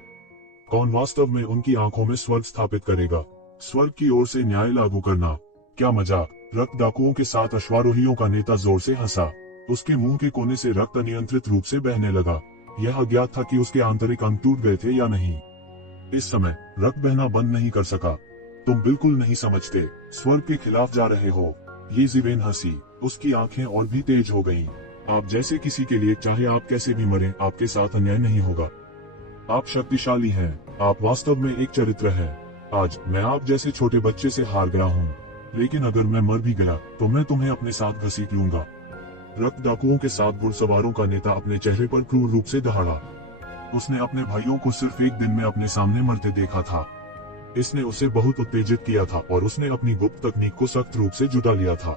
कौन वास्तव में उनकी आंखों में स्वर्ग स्थापित करेगा? स्वर्ग की ओर से न्याय लागू करना, क्या मजाक। रक्त डाकुओं के साथ अश्वारोहियों का नेता जोर से हंसा। उसके मुंह के कोने से रक्त अनियंत्रित रूप से बहने लगा। यह अज्ञात था कि उसके आंतरिक अंग टूट गए थे या नहीं। इस समय रक्त बहना बंद नहीं कर सका। तुम बिल्कुल नहीं समझते, स्वर्ग के खिलाफ जा रहे हो। ये ज़िवेन हंसी, उसकी आंखें और भी तेज हो गईं। आप जैसे किसी के लिए, चाहे आप कैसे भी मरें, आपके साथ अन्याय नहीं होगा। आप शक्तिशाली हैं, आप वास्तव में एक चरित्र हैं। आज मैं आप जैसे छोटे बच्चे से हार गया हूँ। लेकिन अगर मैं मर भी गया तो मैं तुम्हें अपने साथ घसीट लूंगा। रक्त डाकुओं के साथ घुड़सवारों का नेता अपने चेहरे पर क्रूर रूप से दहाड़ा। उसने अपने भाइयों को सिर्फ एक दिन में अपने सामने मरते देखा था। इसने उसे बहुत उत्तेजित किया था और उसने अपनी गुप्त तकनीक को सख्त रूप से जुटा लिया था।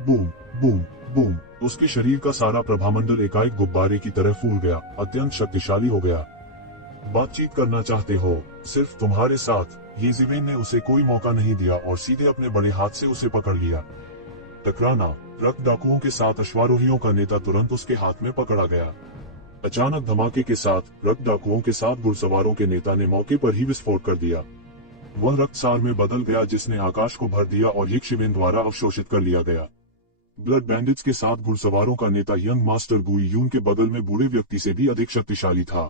बूम बूम बूम, उसके शरीर का सारा प्रभामंडल एकाएक गुब्बारे की तरह फूल गया, अत्यंत शक्तिशाली हो गया। बातचीत करना चाहते हो? सिर्फ तुम्हारे साथ? येज़िवेन ने उसे कोई मौका नहीं दिया और सीधे अपने बड़े हाथ से उसे पकड़ लिया। टकराना। रक्त डाकुओं के साथ अश्वारोहियों का नेता तुरंत उसके हाथ में पकड़ा गया। अचानक धमाके के साथ रक्त डाकुओं के साथ घुड़सवारों के नेता ने मौके पर ही विस्फोट कर दिया। वह रक्तसार में बदल गया जिसने आकाश को भर दिया और येशिवेन द्वारा अवशोषित कर लिया गया। ब्लड बैंडिट्स के साथ घुड़सवारों का नेता यंग मास्टर गुई यून के बगल में बूढ़े व्यक्ति से भी अधिक शक्तिशाली था।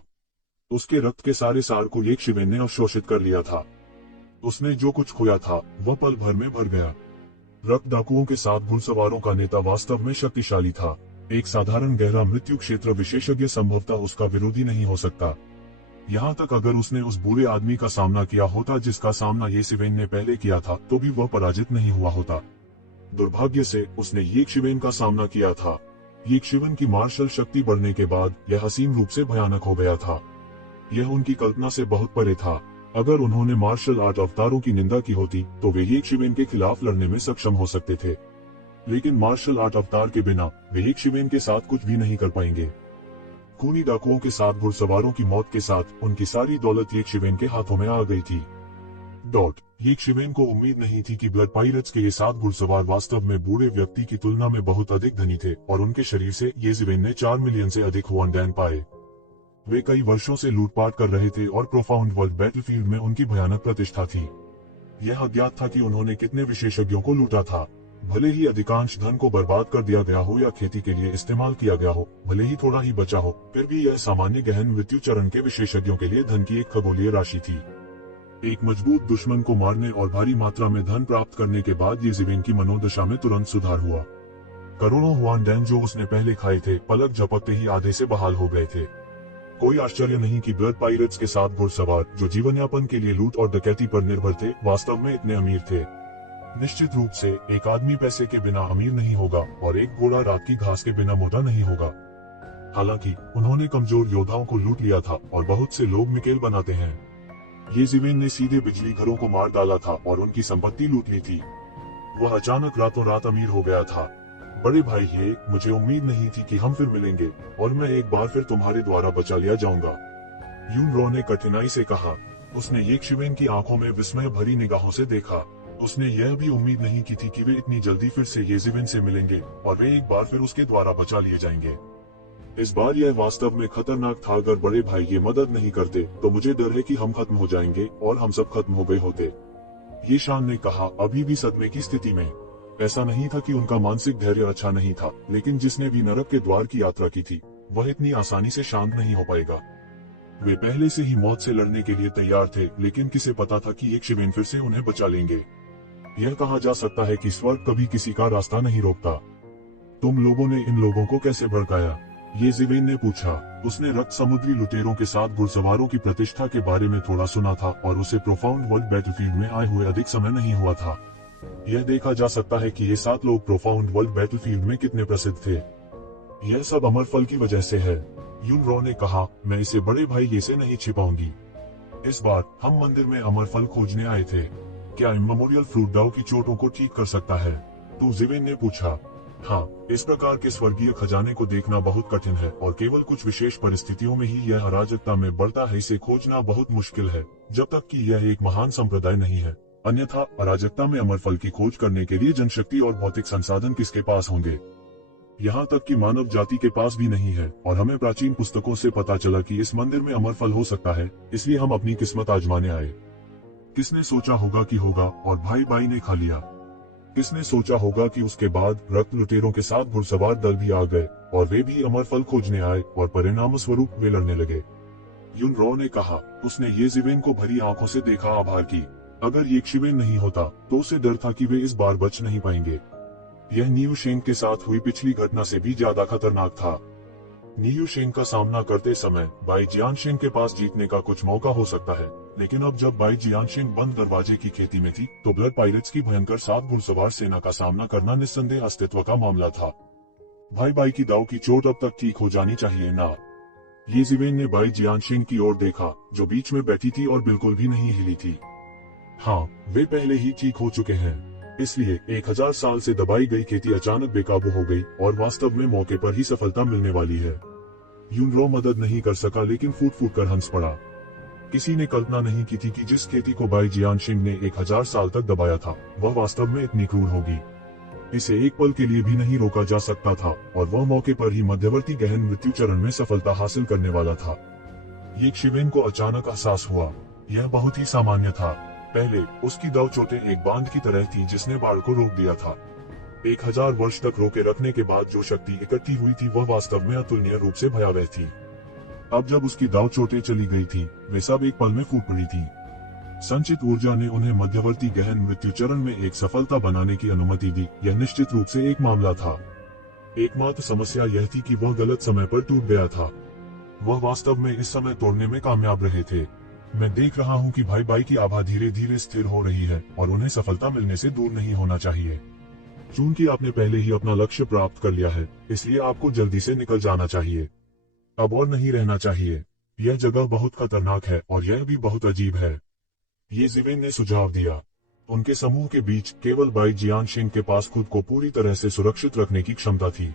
उसके रक्त के सारे सार को येशिवेन ने अवशोषित कर लिया था। उसने जो कुछ खोया था वह पल भर में भर गया। रक्त डाकुओं के साथ घुड़सवारों का नेता वास्तव में शक्तिशाली था। एक साधारण गहरा मृत्यु क्षेत्र विशेषज्ञ संभवतः उसका विरोधी नहीं हो सकता। यहाँ तक अगर उसने उस बुरे आदमी का सामना किया होता जिसका सामना येशिवेन ने पहले किया था तो भी वह पराजित नहीं हुआ होता। दुर्भाग्य से उसने येशिवेन का सामना किया था। येशिवेन की मार्शल शक्ति बढ़ने के बाद यह असीम रूप से भयानक हो गया था। यह उनकी कल्पना से बहुत परे था। अगर उन्होंने मार्शल आर्ट अवतारों की निंदा की होती तो वे येशिवेन के खिलाफ लड़ने में सक्षम हो सकते थे, लेकिन मार्शल आर्ट अवतार के बिना वे येशिवेन के साथ कुछ भी नहीं कर पाएंगे। खूनी डाकुओं के साथ घुड़सवारों की मौत के साथ उनकी सारी दौलत येशिवेन के हाथों में आ गई थी। येशिवेन को उम्मीद नहीं थी कि ब्लड पायरेट्स के ये 7 घुड़सवार वास्तव में बूढ़े व्यक्ति की तुलना में बहुत अधिक धनी थे और उनके शरीर से येशिवेन ने 4 मिलियन से अधिक हुआनडैन पाए। वे कई वर्षों से लूटपाट कर रहे थे और प्रोफाउंड वर्ल्ड बैटलफील्ड में उनकी भयानक प्रतिष्ठा थी। यह अज्ञात था कि उन्होंने कितने विशेषज्ञों को लूटा था। भले ही अधिकांश धन को बर्बाद कर दिया गया हो या खेती के लिए इस्तेमाल किया गया हो, भले ही थोड़ा ही बचा हो, फिर भी यह सामान्य गहन मृत्यु चरण के विशेषज्ञों के लिए धन की एक खगोलीय राशि थी। एक मजबूत दुश्मन को मारने और भारी मात्रा में धन प्राप्त करने के बाद येशिवेन की मनोदशा में तुरंत सुधार हुआ। करोड़ों हुआनडैन जो उसने पहले खाए थे पलक झपकते ही आधे से बहाल हो गए थे। कोई आश्चर्य नहीं कि ब्लड पायरेट्स के साथ घुड़सवार जो जीवन यापन के लिए लूट और डकैती पर निर्भर थे वास्तव में इतने अमीर थे। निश्चित रूप से एक आदमी पैसे के बिना अमीर नहीं होगा और एक घोड़ा रात की घास के बिना मोटा नहीं होगा। हालांकि उन्होंने कमजोर योद्धाओं को लूट लिया था और बहुत से लोग मिकेल बनाते हैं। येशिवेन ने सीधे बिजली घरों को मार डाला था और उनकी संपत्ति लूट ली थी। वह अचानक रातों रात अमीर हो गया था। बड़े भाई ये, मुझे उम्मीद नहीं थी कि हम फिर मिलेंगे और मैं एक बार फिर तुम्हारे द्वारा बचा लिया जाऊंगा, यून रॉ ने कठिनाई से कहा। उसने येशिवेन की आंखों में विस्मय भरी निगाहों से देखा। उसने यह भी उम्मीद नहीं की थी कि वे इतनी जल्दी फिर से येशिवेन से मिलेंगे और वे एक बार फिर उसके द्वारा बचा लिए जाएंगे। इस बार यह वास्तव में खतरनाक था। अगर बड़े भाई ये मदद नहीं करते तो मुझे डर है कि हम खत्म हो जाएंगे और हम सब खत्म हो गए होते, ये शान ने कहा, अभी भी सदमे की स्थिति में। ऐसा नहीं था कि उनका मानसिक धैर्य अच्छा नहीं था, लेकिन जिसने भी नरक के द्वार की यात्रा की थी वह इतनी आसानी से शांत नहीं हो पाएगा। वे पहले से ही मौत से लड़ने के लिए तैयार थे, लेकिन किसे पता था कि येशिवेन फिर से उन्हें बचा लेंगे। यह कहा जा सकता है कि स्वर्ग कभी किसी का रास्ता नहीं रोकता। तुम लोगों ने इन लोगों को कैसे भड़काया? येशिवेन ने पूछा। उसने रक्त समुद्री लुटेरों के साथ घुड़सवारों की प्रतिष्ठा के बारे में थोड़ा सुना था और उसे प्रोफाउंड वर्ल्ड बैटलफील्ड में आए हुए अधिक समय नहीं हुआ था। यह देखा जा सकता है कि ये 7 लोग प्रोफाउंड वर्ल्ड बैटलफील्ड में कितने प्रसिद्ध थे। यह सब अमरफल की वजह से है, यून रॉ ने कहा। मैं इसे बड़े भाई ये से नहीं छिपाऊंगी। इस बार हम मंदिर में अमरफल खोजने आए थे। क्या इमेमोरियल फ्रूट डाउ की चोटों को ठीक कर सकता है? तो येशिवेन ने पूछा। हाँ, इस प्रकार के स्वर्गीय खजाने को देखना बहुत कठिन है और केवल कुछ विशेष परिस्थितियों में ही यह अराजकता में बढ़ता है। इसे खोजना बहुत मुश्किल है जब तक कि यह एक महान संप्रदाय नहीं है। अन्यथा अराजकता में अमरफल की खोज करने के लिए जनशक्ति और भौतिक संसाधन किसके पास होंगे? यहाँ तक कि मानव जाति के पास भी नहीं है। और हमें प्राचीन पुस्तकों से पता चला कि इस मंदिर में अमरफल हो सकता है, इसलिए हम अपनी किस्मत आजमाने आए। किसने सोचा होगा कि होगा और भाई भाई ने खा लिया। किसने सोचा होगा कि उसके बाद रक्त लुटेरों के साथ घुड़सवार दल भी आ गए और वे भी अमरफल खोजने आए और परिणाम स्वरूप वे लड़ने लगे, यून रॉ ने कहा। उसने येशिवेन को भरी आंखों से देखा। आभार की। अगर येशिवेन नहीं होता तो उसे डर था कि वे इस बार बच नहीं पाएंगे। यह नियू शेंग के साथ हुई पिछली घटना से भी ज्यादा खतरनाक था। नियू शेंग का सामना करते समय बाई जियान शेंग के पास जीतने का कुछ मौका हो सकता है, लेकिन अब जब बाई जियांशिंग बंद दरवाजे की खेती में थी तो ब्लड पायरेट्स की भयंकर 7 घुड़सवार सेना का सामना करना निस्संदेह अस्तित्व का मामला था। भाई बाई की दाव की चोट अब तक ठीक हो जानी चाहिए ना। ये जिवेन ने बाई जियांशिंग की ओर देखा जो बीच में बैठी थी और बिल्कुल भी नहीं हिली थी। हाँ, वे पहले ही ठीक हो चुके हैं, इसलिए 1000 साल से दबाई गई खेती अचानक बेकाबू हो गई और वास्तव में मौके पर ही सफलता मिलने वाली है। यूनरो मदद नहीं कर सका लेकिन फूट फूट कर हंस पड़ा। किसी ने कल्पना नहीं की थी कि जिस खेती को बाई जियांशिंग ने 1000 साल तक दबाया था वह वास्तव में इतनी क्रूर होगी। इसे एक पल के लिए भी नहीं रोका जा सकता था और वह मौके पर ही मध्यवर्ती गहन मृत्यु चरण में सफलता हासिल करने वाला था। ये शिवेन को अचानक एहसास हुआ। यह बहुत ही सामान्य था। पहले उसकी दाव चोटें एक बांध की तरह थी जिसने बाढ़ को रोक दिया था। 1000 वर्ष तक रोके रखने के बाद जो शक्ति इकट्ठी हुई थी वह वास्तव में अतुलनीय रूप से भयावह थी। अब जब उसकी दाव चोटें चली गई थी वे सब एक पल में फूट पड़ी थी। संचित ऊर्जा ने उन्हें मध्यवर्ती गहन मृत्यु चरण में एक सफलता बनाने की अनुमति दी। यह निश्चित रूप से एक मामला था। एकमात्र समस्या यह थी कि वह गलत समय पर टूट गया था। वह वास्तव में इस समय तोड़ने में कामयाब रहे थे। मैं देख रहा हूं कि भाई बाई की आभा धीरे धीरे स्थिर हो रही है और उन्हें सफलता मिलने से दूर नहीं होना चाहिए। चूंकि आपने पहले ही अपना लक्ष्य प्राप्त कर लिया है इसलिए आपको जल्दी से निकल जाना चाहिए। अब और नहीं रहना चाहिए। यह जगह बहुत खतरनाक है और यह भी बहुत अजीब है, ये जिवेन ने सुझाव दिया। उनके समूह के बीच केवल बाई जियांशिंग के पास खुद को पूरी तरह से सुरक्षित रखने की क्षमता थी।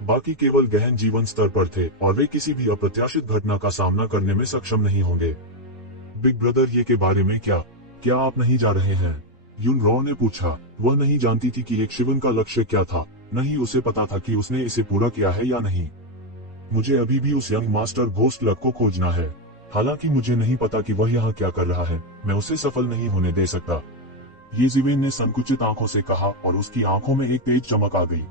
बाकी केवल गहन जीवन स्तर पर थे और वे किसी भी अप्रत्याशित घटना का सामना करने में सक्षम नहीं होंगे। बिग ब्रदर, ये के बारे में क्या आप नहीं जा रहे हैं? यूनरो ने पूछा। वह नहीं जानती थी कि एक शिवन का लक्ष्य क्या था, नहीं उसे पता था कि उसने इसे पूरा किया है या नहीं। मुझे अभी भी उस यंग मास्टर घोस्ट लक को खोजना है। हालांकि मुझे नहीं पता कि वह यहाँ क्या कर रहा है, मैं उसे सफल नहीं होने दे सकता। ये जिवेन ने संकुचित आंखों से कहा और उसकी आंखों में एक तेज चमक आ गई।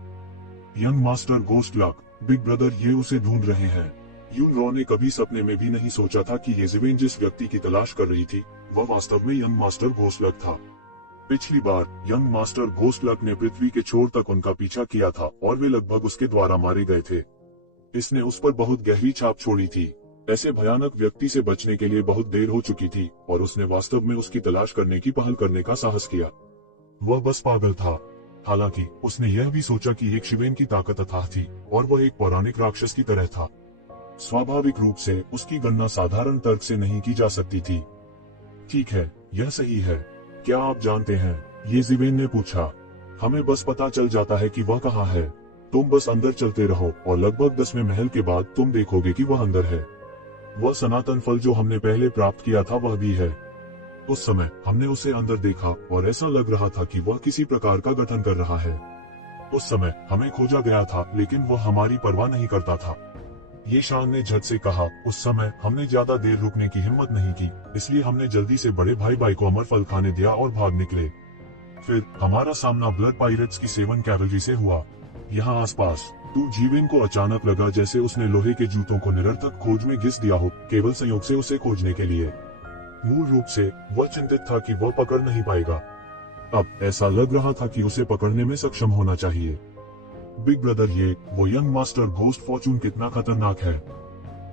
Young master ghost luck, big brother ये उसे ढूंढ रहे हैं। यूनरो ने कभी सपने में भी नहीं सोचा था कि ये जिवेन जिस व्यक्ति की तलाश कर रही थी वह वास्तव में यंग मास्टर घोस्ट लक था। पिछली बार यंग मास्टर घोस्ट लक ने पृथ्वी के छोर तक उनका पीछा किया था और वे लगभग उसके द्वारा मारे गए थे। इसने उस पर बहुत गहरी छाप छोड़ी थी। ऐसे भयानक व्यक्ति से बचने के लिए बहुत देर हो चुकी थी और उसने वास्तव में उसकी तलाश करने की पहल करने का साहस किया। वह बस पागल था। हालांकि उसने यह भी सोचा कि एक शिवेन की ताकत अथाह थी और वह एक पौराणिक राक्षस की तरह था। स्वाभाविक रूप से उसकी गणना साधारण तर्क से नहीं की जा सकती थी। ठीक है, यह सही है। क्या आप जानते हैं? ये जिवेन ने पूछा। हमें बस पता चल जाता है कि वह कहाँ है। तुम बस अंदर चलते रहो और लगभग 10वें महल के बाद तुम देखोगे कि वह अंदर है। वह सनातन फल जो हमने पहले प्राप्त किया था वह भी है। उस समय हमने उसे अंदर देखा और ऐसा लग रहा था कि वह किसी प्रकार का गठन कर रहा है। उस समय हमें खोजा गया था लेकिन वह हमारी परवाह नहीं करता था। ये शान ने झट से कहा। उस समय हमने ज्यादा देर रुकने की हिम्मत नहीं की, इसलिए हमने जल्दी से बड़े भाई बाई को अमर फल खाने दिया और भाग निकले। फिर हमारा सामना ब्लड पायरेट्स की 7 कैवलरी से हुआ। यहाँ आसपास जीवेन को अचानक लगा जैसे उसने लोहे के जूतों को निरर्थक खोज में घिस दिया हो, केवल संयोग से उसे खोजने के लिए। मूल रूप से वह चिंतित था कि वह पकड़ नहीं पाएगा। अब ऐसा लग रहा था कि उसे पकड़ने में सक्षम होना चाहिए। बिग ब्रदर, ये वो यंग मास्टर घोस्ट फॉर्चून कितना खतरनाक है।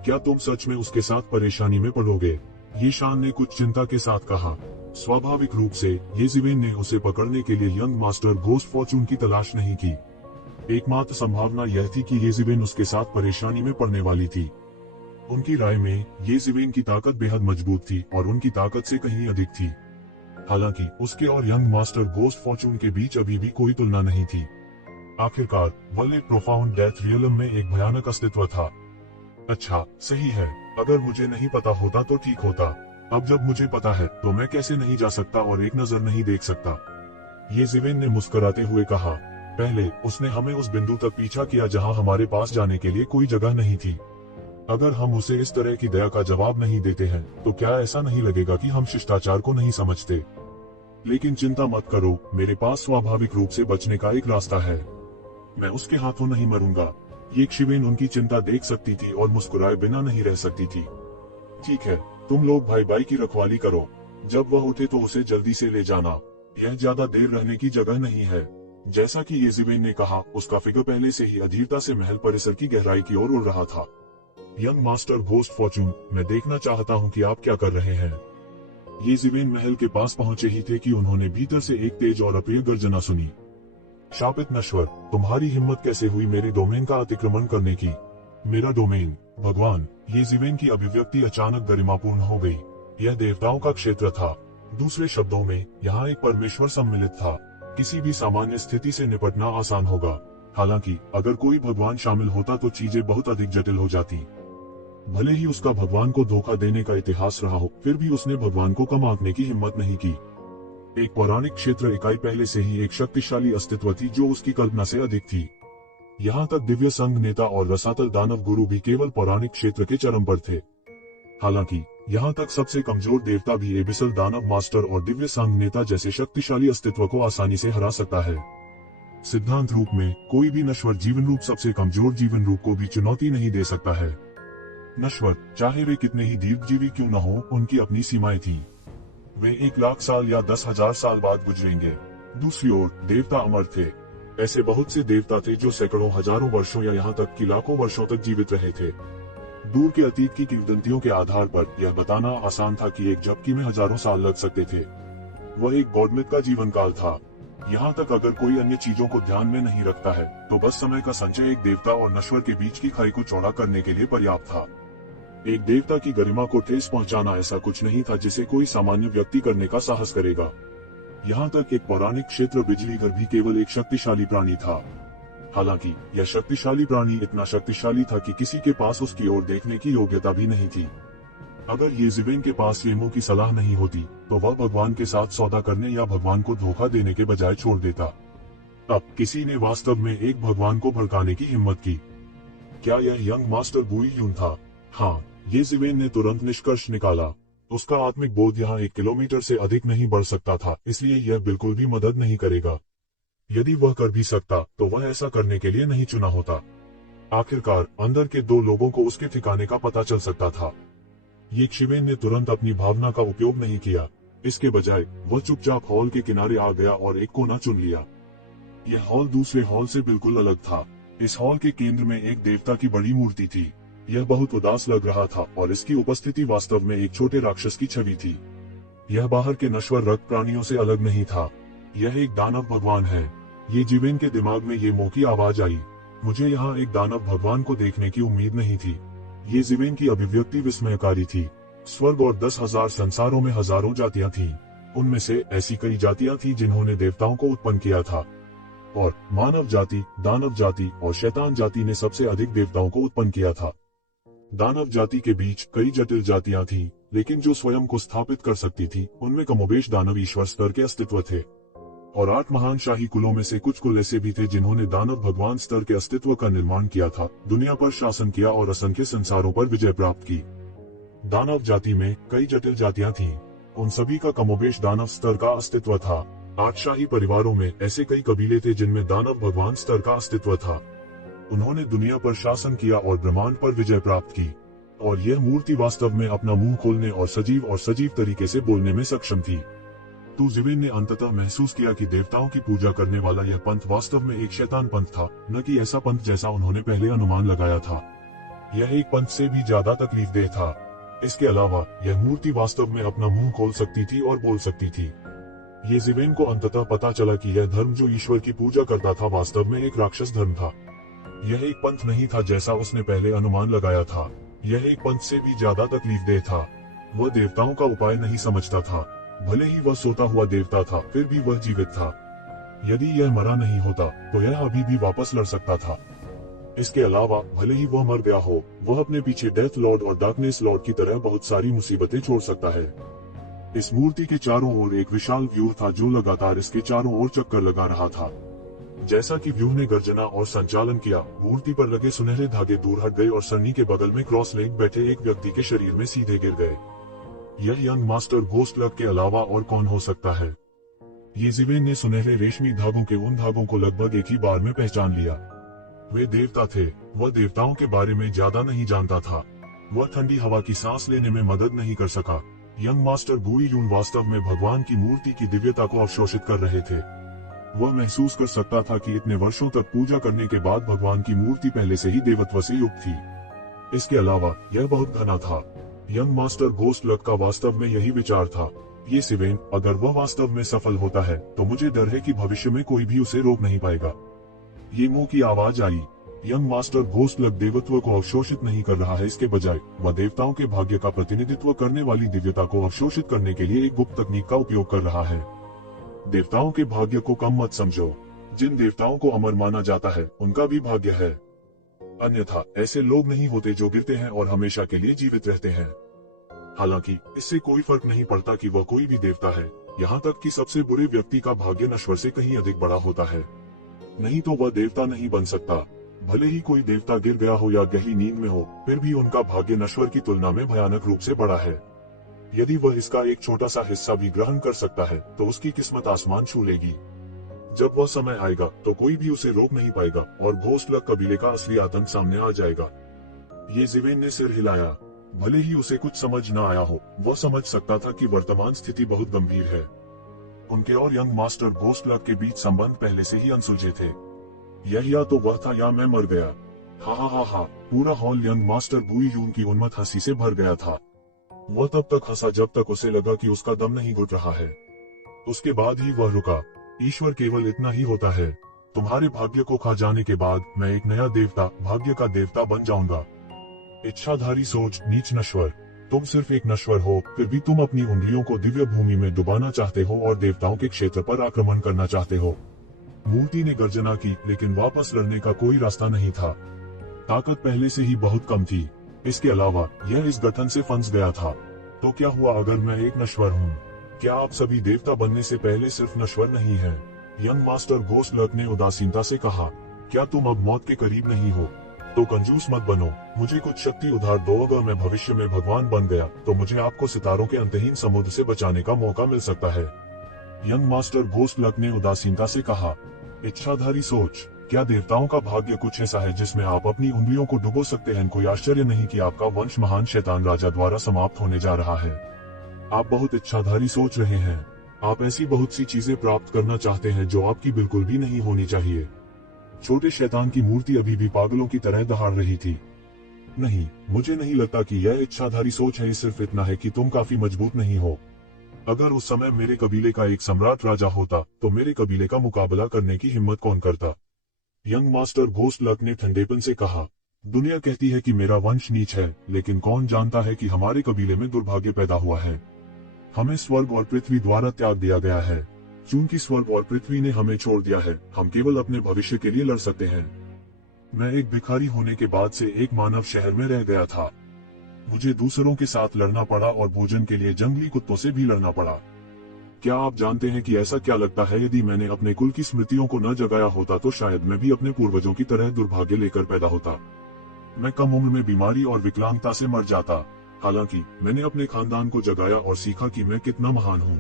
क्या तुम सच में उसके साथ परेशानी में पड़ोगे? ये शान ने कुछ चिंता के साथ कहा। स्वाभाविक रूप से ये जिवेन ने उसे पकड़ने के लिए यंग मास्टर घोस्ट फॉर्चून की तलाश नहीं की। एकमात्र संभावना यह थी कि ये जिवेन उसके साथ परेशानी में पड़ने वाली थी। उनकी राय में ये जिवेन की ताकत बेहद मजबूत थी और उनकी ताकत से कहीं अधिक थी। हालांकि उसके और यंग मास्टर घोस्ट फॉर्चून के बीच अभी भी कोई तुलना नहीं थी। आखिरकार वल्ले प्रोफाउंड डेथ रियलम में एक भयानक अस्तित्व था। अच्छा, सही है। अगर मुझे नहीं पता होता तो ठीक होता। अब जब मुझे पता है तो मैं कैसे नहीं जा सकता और एक नजर नहीं देख सकता? ये जिवेन ने मुस्कुराते हुए कहा। पहले उसने हमें उस बिंदु तक पीछा किया जहां हमारे पास जाने के लिए कोई जगह नहीं थी। अगर हम उसे इस तरह की दया का जवाब नहीं देते हैं तो क्या ऐसा नहीं लगेगा कि हम शिष्टाचार को नहीं समझते? लेकिन चिंता मत करो, मेरे पास स्वाभाविक रूप से बचने का एक रास्ता है। मैं उसके हाथों नहीं मरूंगा। ये शिवेन उनकी चिंता देख सकती थी और मुस्कुराए बिना नहीं रह सकती थी। ठीक है, तुम लोग भाई बाई की रखवाली करो। जब वह उठे तो उसे जल्दी से ले जाना। यह ज्यादा देर रहने की जगह नहीं है। जैसा कि ये जिवेन ने कहा, उसका फिगर पहले से ही अधीरता से महल परिसर की गहराई की ओर उड़ रहा था। यंग मास्टर घोस्ट फॉर्चून, मैं देखना चाहता हूँ कि आप क्या कर रहे हैं। ये जिवेन महल के पास पहुंचे ही थे कि उन्होंने भीतर से एक तेज और अप्रिय गर्जना सुनी। शापित नश्वर, तुम्हारी हिम्मत कैसे हुई मेरे डोमेन का अतिक्रमण करने की? मेरा डोमेन? भगवान! ये जिवेन की अभिव्यक्ति अचानक गरिमापूर्ण हो गई। यह देवताओं का क्षेत्र था। दूसरे शब्दों में, यहाँ एक परमेश्वर सम्मिलित था। किसी भी सामान्य स्थिति से निपटना आसान होगा। हालांकि अगर कोई भगवान शामिल होता तो चीजें बहुत अधिक जटिल हो जाती। भले ही उसका भगवान को धोखा देने का इतिहास रहा हो, फिर भी उसने भगवान को कम आंकने की हिम्मत नहीं की। एक पौराणिक क्षेत्र इकाई पहले से ही एक शक्तिशाली अस्तित्व थी जो उसकी कल्पना से अधिक थी। यहाँ तक दिव्य संघ नेता और रसातल दानव गुरु भी केवल पौराणिक क्षेत्र के चरम पर थे। हालांकि यहाँ तक सबसे कमजोर देवता भी एबिसल दानव मास्टर और दिव्य संघ नेता जैसे शक्तिशाली अस्तित्व को आसानी से हरा सकता है। सिद्धांत रूप में कोई भी नश्वर जीवन रूप सबसे कमजोर जीवन रूप को भी चुनौती नहीं दे सकता है। नश्वर, चाहे वे कितने ही दीर्घजीवी क्यों न हो, उनकी अपनी सीमाएं थीं। वे 1,00,000 साल या 10,000 साल बाद गुजरेंगे। दूसरी ओर देवता अमर थे। ऐसे बहुत से देवता थे जो सैकड़ों हजारों वर्षों या यहाँ तक कि लाखों वर्षों तक जीवित रहे थे। दूर के अतीत की किंवदंतियों के आधार पर यह बताना आसान था कि एक झपकी में हजारों साल लग सकते थे। वह एक गॉडमिथ का जीवन काल था। यहाँ तक अगर कोई अन्य चीजों को ध्यान में नहीं रखता है तो बस समय का संचय एक देवता और नश्वर के बीच की खाई को चौड़ा करने के लिए पर्याप्त था। एक देवता की गरिमा को ठेस पहुंचाना ऐसा कुछ नहीं था जिसे कोई सामान्य व्यक्ति करने का साहस करेगा। यहाँ तक एक पौराणिक क्षेत्र बिजलीघर भी केवल एक शक्तिशाली प्राणी था। हालांकि यह शक्तिशाली प्राणी इतना शक्तिशाली था कि किसी के पास उसकी ओर देखने की योग्यता भी नहीं थी। अगर ये जिवेन के पास येमो की सलाह नहीं होती तो वह भगवान के साथ सौदा करने या भगवान को धोखा देने के बजाय छोड़ देता। अब किसी ने वास्तव में एक भगवान को भड़काने की हिम्मत की। क्या यह यंग मास्टर गुई यून था? हाँ, ये जिवेन ने तुरंत निष्कर्ष निकाला। उसका आत्मिक बोध यहाँ 1 किलोमीटर से अधिक नहीं बढ़ सकता था, इसलिए यह बिल्कुल भी मदद नहीं करेगा। यदि वह कर भी सकता तो वह ऐसा करने के लिए नहीं चुना होता। आखिरकार अंदर के 2 लोगों को उसके ठिकाने का पता चल सकता था। ये जिवेन ने तुरंत अपनी भावना का उपयोग नहीं किया। इसके बजाय वह चुपचाप हॉल के किनारे आ गया और एक कोना चुन लिया। यह हॉल दूसरे हॉल से बिल्कुल अलग था। इस हॉल के केंद्र में एक देवता की बड़ी मूर्ति थी। यह बहुत उदास लग रहा था और इसकी उपस्थिति वास्तव में एक छोटे राक्षस की छवि थी। यह बाहर के नश्वर रक्त प्राणियों से अलग नहीं था। यह एक दानव भगवान है। ये जिवेन के दिमाग में ये मो की आवाज आई। मुझे यहाँ एक दानव भगवान को देखने की उम्मीद नहीं थी। ये जिवेन की अभिव्यक्ति विस्मयकारी थी। स्वर्ग और 10,000 संसारों में हजारों जातियां थीं। उनमें से ऐसी कई जातियां थीं जिन्होंने देवताओं को उत्पन्न किया था, और मानव जाति, दानव जाति और शैतान जाति ने सबसे अधिक देवताओं को उत्पन्न किया था। दानव जाति के बीच कई जटिल जातियां थीं, लेकिन जो स्वयं को स्थापित कर सकती थी उनमें कमोबेश दानव ईश्वर स्तर के अस्तित्व थे। और 8 महान शाही कुलों में से कुछ कुल ऐसे भी थे जिन्होंने दानव भगवान स्तर के अस्तित्व का निर्माण किया था, दुनिया पर शासन किया और असंख्य संसारों पर विजय प्राप्त की। दानव जाति में कई जटिल जातियां थीं। उन सभी का कमोबेश दानव स्तर का अस्तित्व था। 8 शाही परिवारों में ऐसे कई कबीले थे जिनमें दानव भगवान स्तर का अस्तित्व था। उन्होंने दुनिया पर शासन किया और ब्रह्मांड पर विजय प्राप्त की। और यह मूर्ति वास्तव में अपना मुंह खोलने और सजीव तरीके से बोलने में सक्षम थी। तो जिवेन ने अंततः महसूस किया कि देवताओं की पूजा करने वाला यह पंथ वास्तव में एक शैतान पंथ था, न कि ऐसा पंथ जैसा उन्होंने पहले अनुमान लगाया था। यह एक पंथ से भी ज्यादा तकलीफदेह था। इसके अलावा यह मूर्ति वास्तव में अपना मुंह खोल सकती थी और बोल सकती थी। ये जिवेन को अंततः पता चला कि यह धर्म जो ईश्वर की पूजा करता था वास्तव में एक राक्षस धर्म था। यह एक पंथ नहीं था जैसा उसने पहले अनुमान लगाया था। यह एक पंथ से भी ज्यादा तकलीफदेह था। वह देवताओं का उपाय नहीं समझता था। भले ही वह सोता हुआ देवता था, फिर भी वह जीवित था। यदि यह मरा नहीं होता तो यह अभी भी वापस लड़ सकता था। इसके अलावा भले ही वह मर गया हो, वह अपने पीछे डेथ लॉर्ड और डार्कनेस लॉर्ड की तरह बहुत सारी मुसीबतें छोड़ सकता है। इस मूर्ति के चारों ओर एक विशाल व्यूह था जो लगातार इसके चारों ओर चक्कर लगा रहा था। जैसा कि व्यूह ने गर्जना और संचालन किया, मूर्ति पर लगे सुनहरे धागे दूर हट गए और सरनी के बगल में क्रॉस लेग बैठे एक व्यक्ति के शरीर में सीधे गिर गए। यह यंग मास्टर घोस्ट लग के अलावा और कौन हो सकता है? ये जिवेन ने सुनहरे रेशमी धागों के उन धागों को लगभग एक ही बार में पहचान लिया। वे देवता थे। वह देवताओं के बारे में ज्यादा नहीं जानता था। वह ठंडी हवा की सांस लेने में मदद नहीं कर सका। यंग मास्टर गुई यून वास्तव में भगवान की मूर्ति की दिव्यता को अवशोषित कर रहे थे। वह महसूस कर सकता था कि इतने वर्षों तक पूजा करने के बाद भगवान की मूर्ति पहले से ही देवत्व से युक्त थी। इसके अलावा यह बहुत घना था। यंग मास्टर घोस्ट लग का वास्तव में यही विचार था। ये सिवेन, अगर वह वास्तव में सफल होता है तो मुझे डर है कि भविष्य में कोई भी उसे रोक नहीं पाएगा। ये मुंह की आवाज आई। यंग मास्टर घोस्टलक देवत्व को अवशोषित नहीं कर रहा है, इसके बजाय वह देवताओं के भाग्य का प्रतिनिधित्व करने वाली दिव्यता को अवशोषित करने के लिए एक गुप्त तकनीक का उपयोग कर रहा है। देवताओं के भाग्य को कम मत समझो। जिन देवताओं को अमर माना जाता है उनका भी भाग्य है, अन्यथा ऐसे लोग नहीं होते जो गिरते हैं और हमेशा के लिए जीवित रहते हैं। हालांकि इससे कोई फर्क नहीं पड़ता कि वह कोई भी देवता है, यहाँ तक कि सबसे बुरे व्यक्ति का भाग्य नश्वर से कहीं अधिक बड़ा होता है। नहीं तो वह देवता नहीं बन सकता। भले ही कोई देवता गिर गया हो या गहरी नींद में हो, फिर भी उनका भाग्य नश्वर की तुलना में भयानक रूप से बड़ा है। यदि वह इसका एक छोटा सा हिस्सा भी ग्रहण कर सकता है तो उसकी किस्मत आसमान छू लेगी। जब वह समय आएगा तो कोई भी उसे रोक नहीं पाएगा और घोस्टलक कबीले का असली आतंक सामने आ जाएगा। ये जिवेन ने सिर हिलाया। भले ही उसे कुछ समझ न आया हो, वह समझ सकता था कि वर्तमान स्थिति बहुत गंभीर है। उनके और यंग मास्टर घोस्टलक के बीच संबंध पहले से ही अनसुलझे थे। यह या तो वह था या मैं मर गया। हा हा हा हा। पूरा हॉल यंग मास्टर बुई यून की उन्मत्त हंसी से भर गया था। वह तब तक हंसा जब तक उसे लगा कि उसका दम नहीं घुट रहा है। उसके बाद ही वह रुका। ईश्वर केवल इतना ही होता है। तुम्हारे भाग्य को खा जाने के बाद मैं एक नया देवता, भाग्य का देवता बन जाऊंगा। इच्छाधारी सोच, नीच नश्वर। तुम सिर्फ एक नश्वर हो, फिर भी तुम अपनी उंगलियों को दिव्य भूमि में डुबाना चाहते हो और देवताओं के क्षेत्र पर आक्रमण करना चाहते हो। मूर्ति ने गर्जना की, लेकिन वापस लड़ने का कोई रास्ता नहीं था। ताकत पहले से ही बहुत कम थी। इसके अलावा यह इस गठन से फंस गया था। तो क्या हुआ अगर मैं एक नश्वर हूँ? क्या आप सभी देवता बनने से पहले सिर्फ नश्वर नहीं हैं? यंग मास्टर घोस्टलक ने उदासीनता से कहा। क्या तुम अब मौत के करीब नहीं हो? तो कंजूस मत बनो। मुझे कुछ शक्ति उधार दो। अगर मैं भविष्य में भगवान बन गया तो मुझे आपको सितारों के अंतहीन समुद्र से बचाने का मौका मिल सकता है। यंग मास्टर घोस्टलक ने उदासीनता से कहा। इच्छाधारी सोच, क्या देवताओं का भाग्य कुछ ऐसा है जिसमें आप अपनी उंगलियों को डुबो सकते हैं? कोई आश्चर्य नहीं कि आपका वंश महान शैतान राजा द्वारा समाप्त होने जा रहा है। आप बहुत इच्छाधारी सोच रहे हैं। आप ऐसी बहुत सी चीजें प्राप्त करना चाहते हैं जो आपकी बिल्कुल भी नहीं होनी चाहिए। छोटे शैतान की मूर्ति अभी भी पागलों की तरह दहाड़ रही थी। नहीं, मुझे नहीं लगता कि यह इच्छाधारी सोच है। सिर्फ इतना है कि तुम काफी मजबूत नहीं हो। अगर उस समय मेरे कबीले का एक सम्राट राजा होता तो मेरे कबीले का मुकाबला करने की हिम्मत कौन करता? यंग मास्टर घोस्टलक ने ठंडेपन से कहा। दुनिया कहती है कि मेरा वंश नीच है, लेकिन कौन जानता है कि हमारे कबीले में दुर्भाग्य पैदा हुआ है। हमें स्वर्ग और पृथ्वी द्वारा त्याग दिया गया है। चूंकि स्वर्ग और पृथ्वी ने हमें छोड़ दिया है, हम केवल अपने भविष्य के लिए लड़ सकते हैं। मैं एक भिखारी होने के बाद से एक मानव शहर में रह गया था। मुझे दूसरों के साथ लड़ना पड़ा और भोजन के लिए जंगली कुत्तों से भी लड़ना पड़ा। क्या आप जानते हैं कि ऐसा क्या लगता है? यदि मैंने अपने कुल की स्मृतियों को न जगाया होता तो शायद मैं भी अपने पूर्वजों की तरह दुर्भाग्य लेकर पैदा होता। मैं कम उम्र में बीमारी और विकलांगता से मर जाता। हालांकि मैंने अपने खानदान को जगाया और सीखा कि मैं कितना महान हूँ।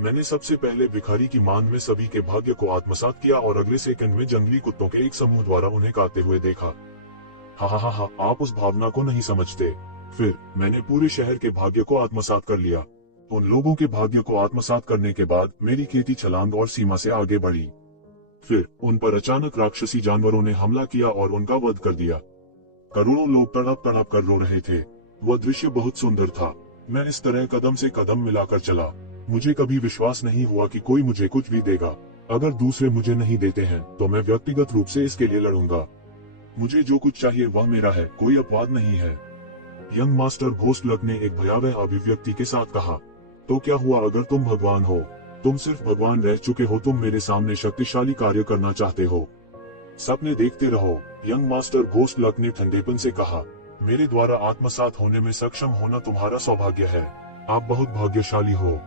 मैंने सबसे पहले भिखारी की मांग में सभी के भाग्य को आत्मसात किया और अगले सेकंड में जंगली कुत्तों के एक समूह द्वारा उन्हें काटते हुए देखा। हा हा हा हा, आप उस भावना को नहीं समझते। फिर मैंने पूरे शहर के भाग्य को आत्मसात कर लिया। उन लोगों के भाग्य को आत्मसात करने के बाद मेरी खेती छलांग और सीमा से आगे बढ़ी। फिर उन पर अचानक राक्षसी जानवरों ने हमला किया और उनका वध कर दिया। करोड़ों लोग तड़प तड़प कर रो रहे थे। वह दृश्य बहुत सुंदर था। मैं इस तरह कदम से कदम मिलाकर चला। मुझे कभी विश्वास नहीं हुआ कि कोई मुझे कुछ भी देगा। अगर दूसरे मुझे नहीं देते हैं तो मैं व्यक्तिगत रूप से इसके लिए लड़ूंगा। मुझे जो कुछ चाहिए वह मेरा है, कोई अपवाद नहीं है। यंग मास्टर घोस्टलक ने एक भयावह अभिव्यक्ति के साथ कहा। तो क्या हुआ अगर तुम भगवान हो? तुम सिर्फ भगवान रह चुके हो। तुम मेरे सामने शक्तिशाली कार्य करना चाहते हो। सपने देखते रहो। यंग मास्टर घोस्टलक ने ठंडेपन से कहा। मेरे द्वारा आत्मसात होने में सक्षम होना तुम्हारा सौभाग्य है। आप बहुत भाग्यशाली हो।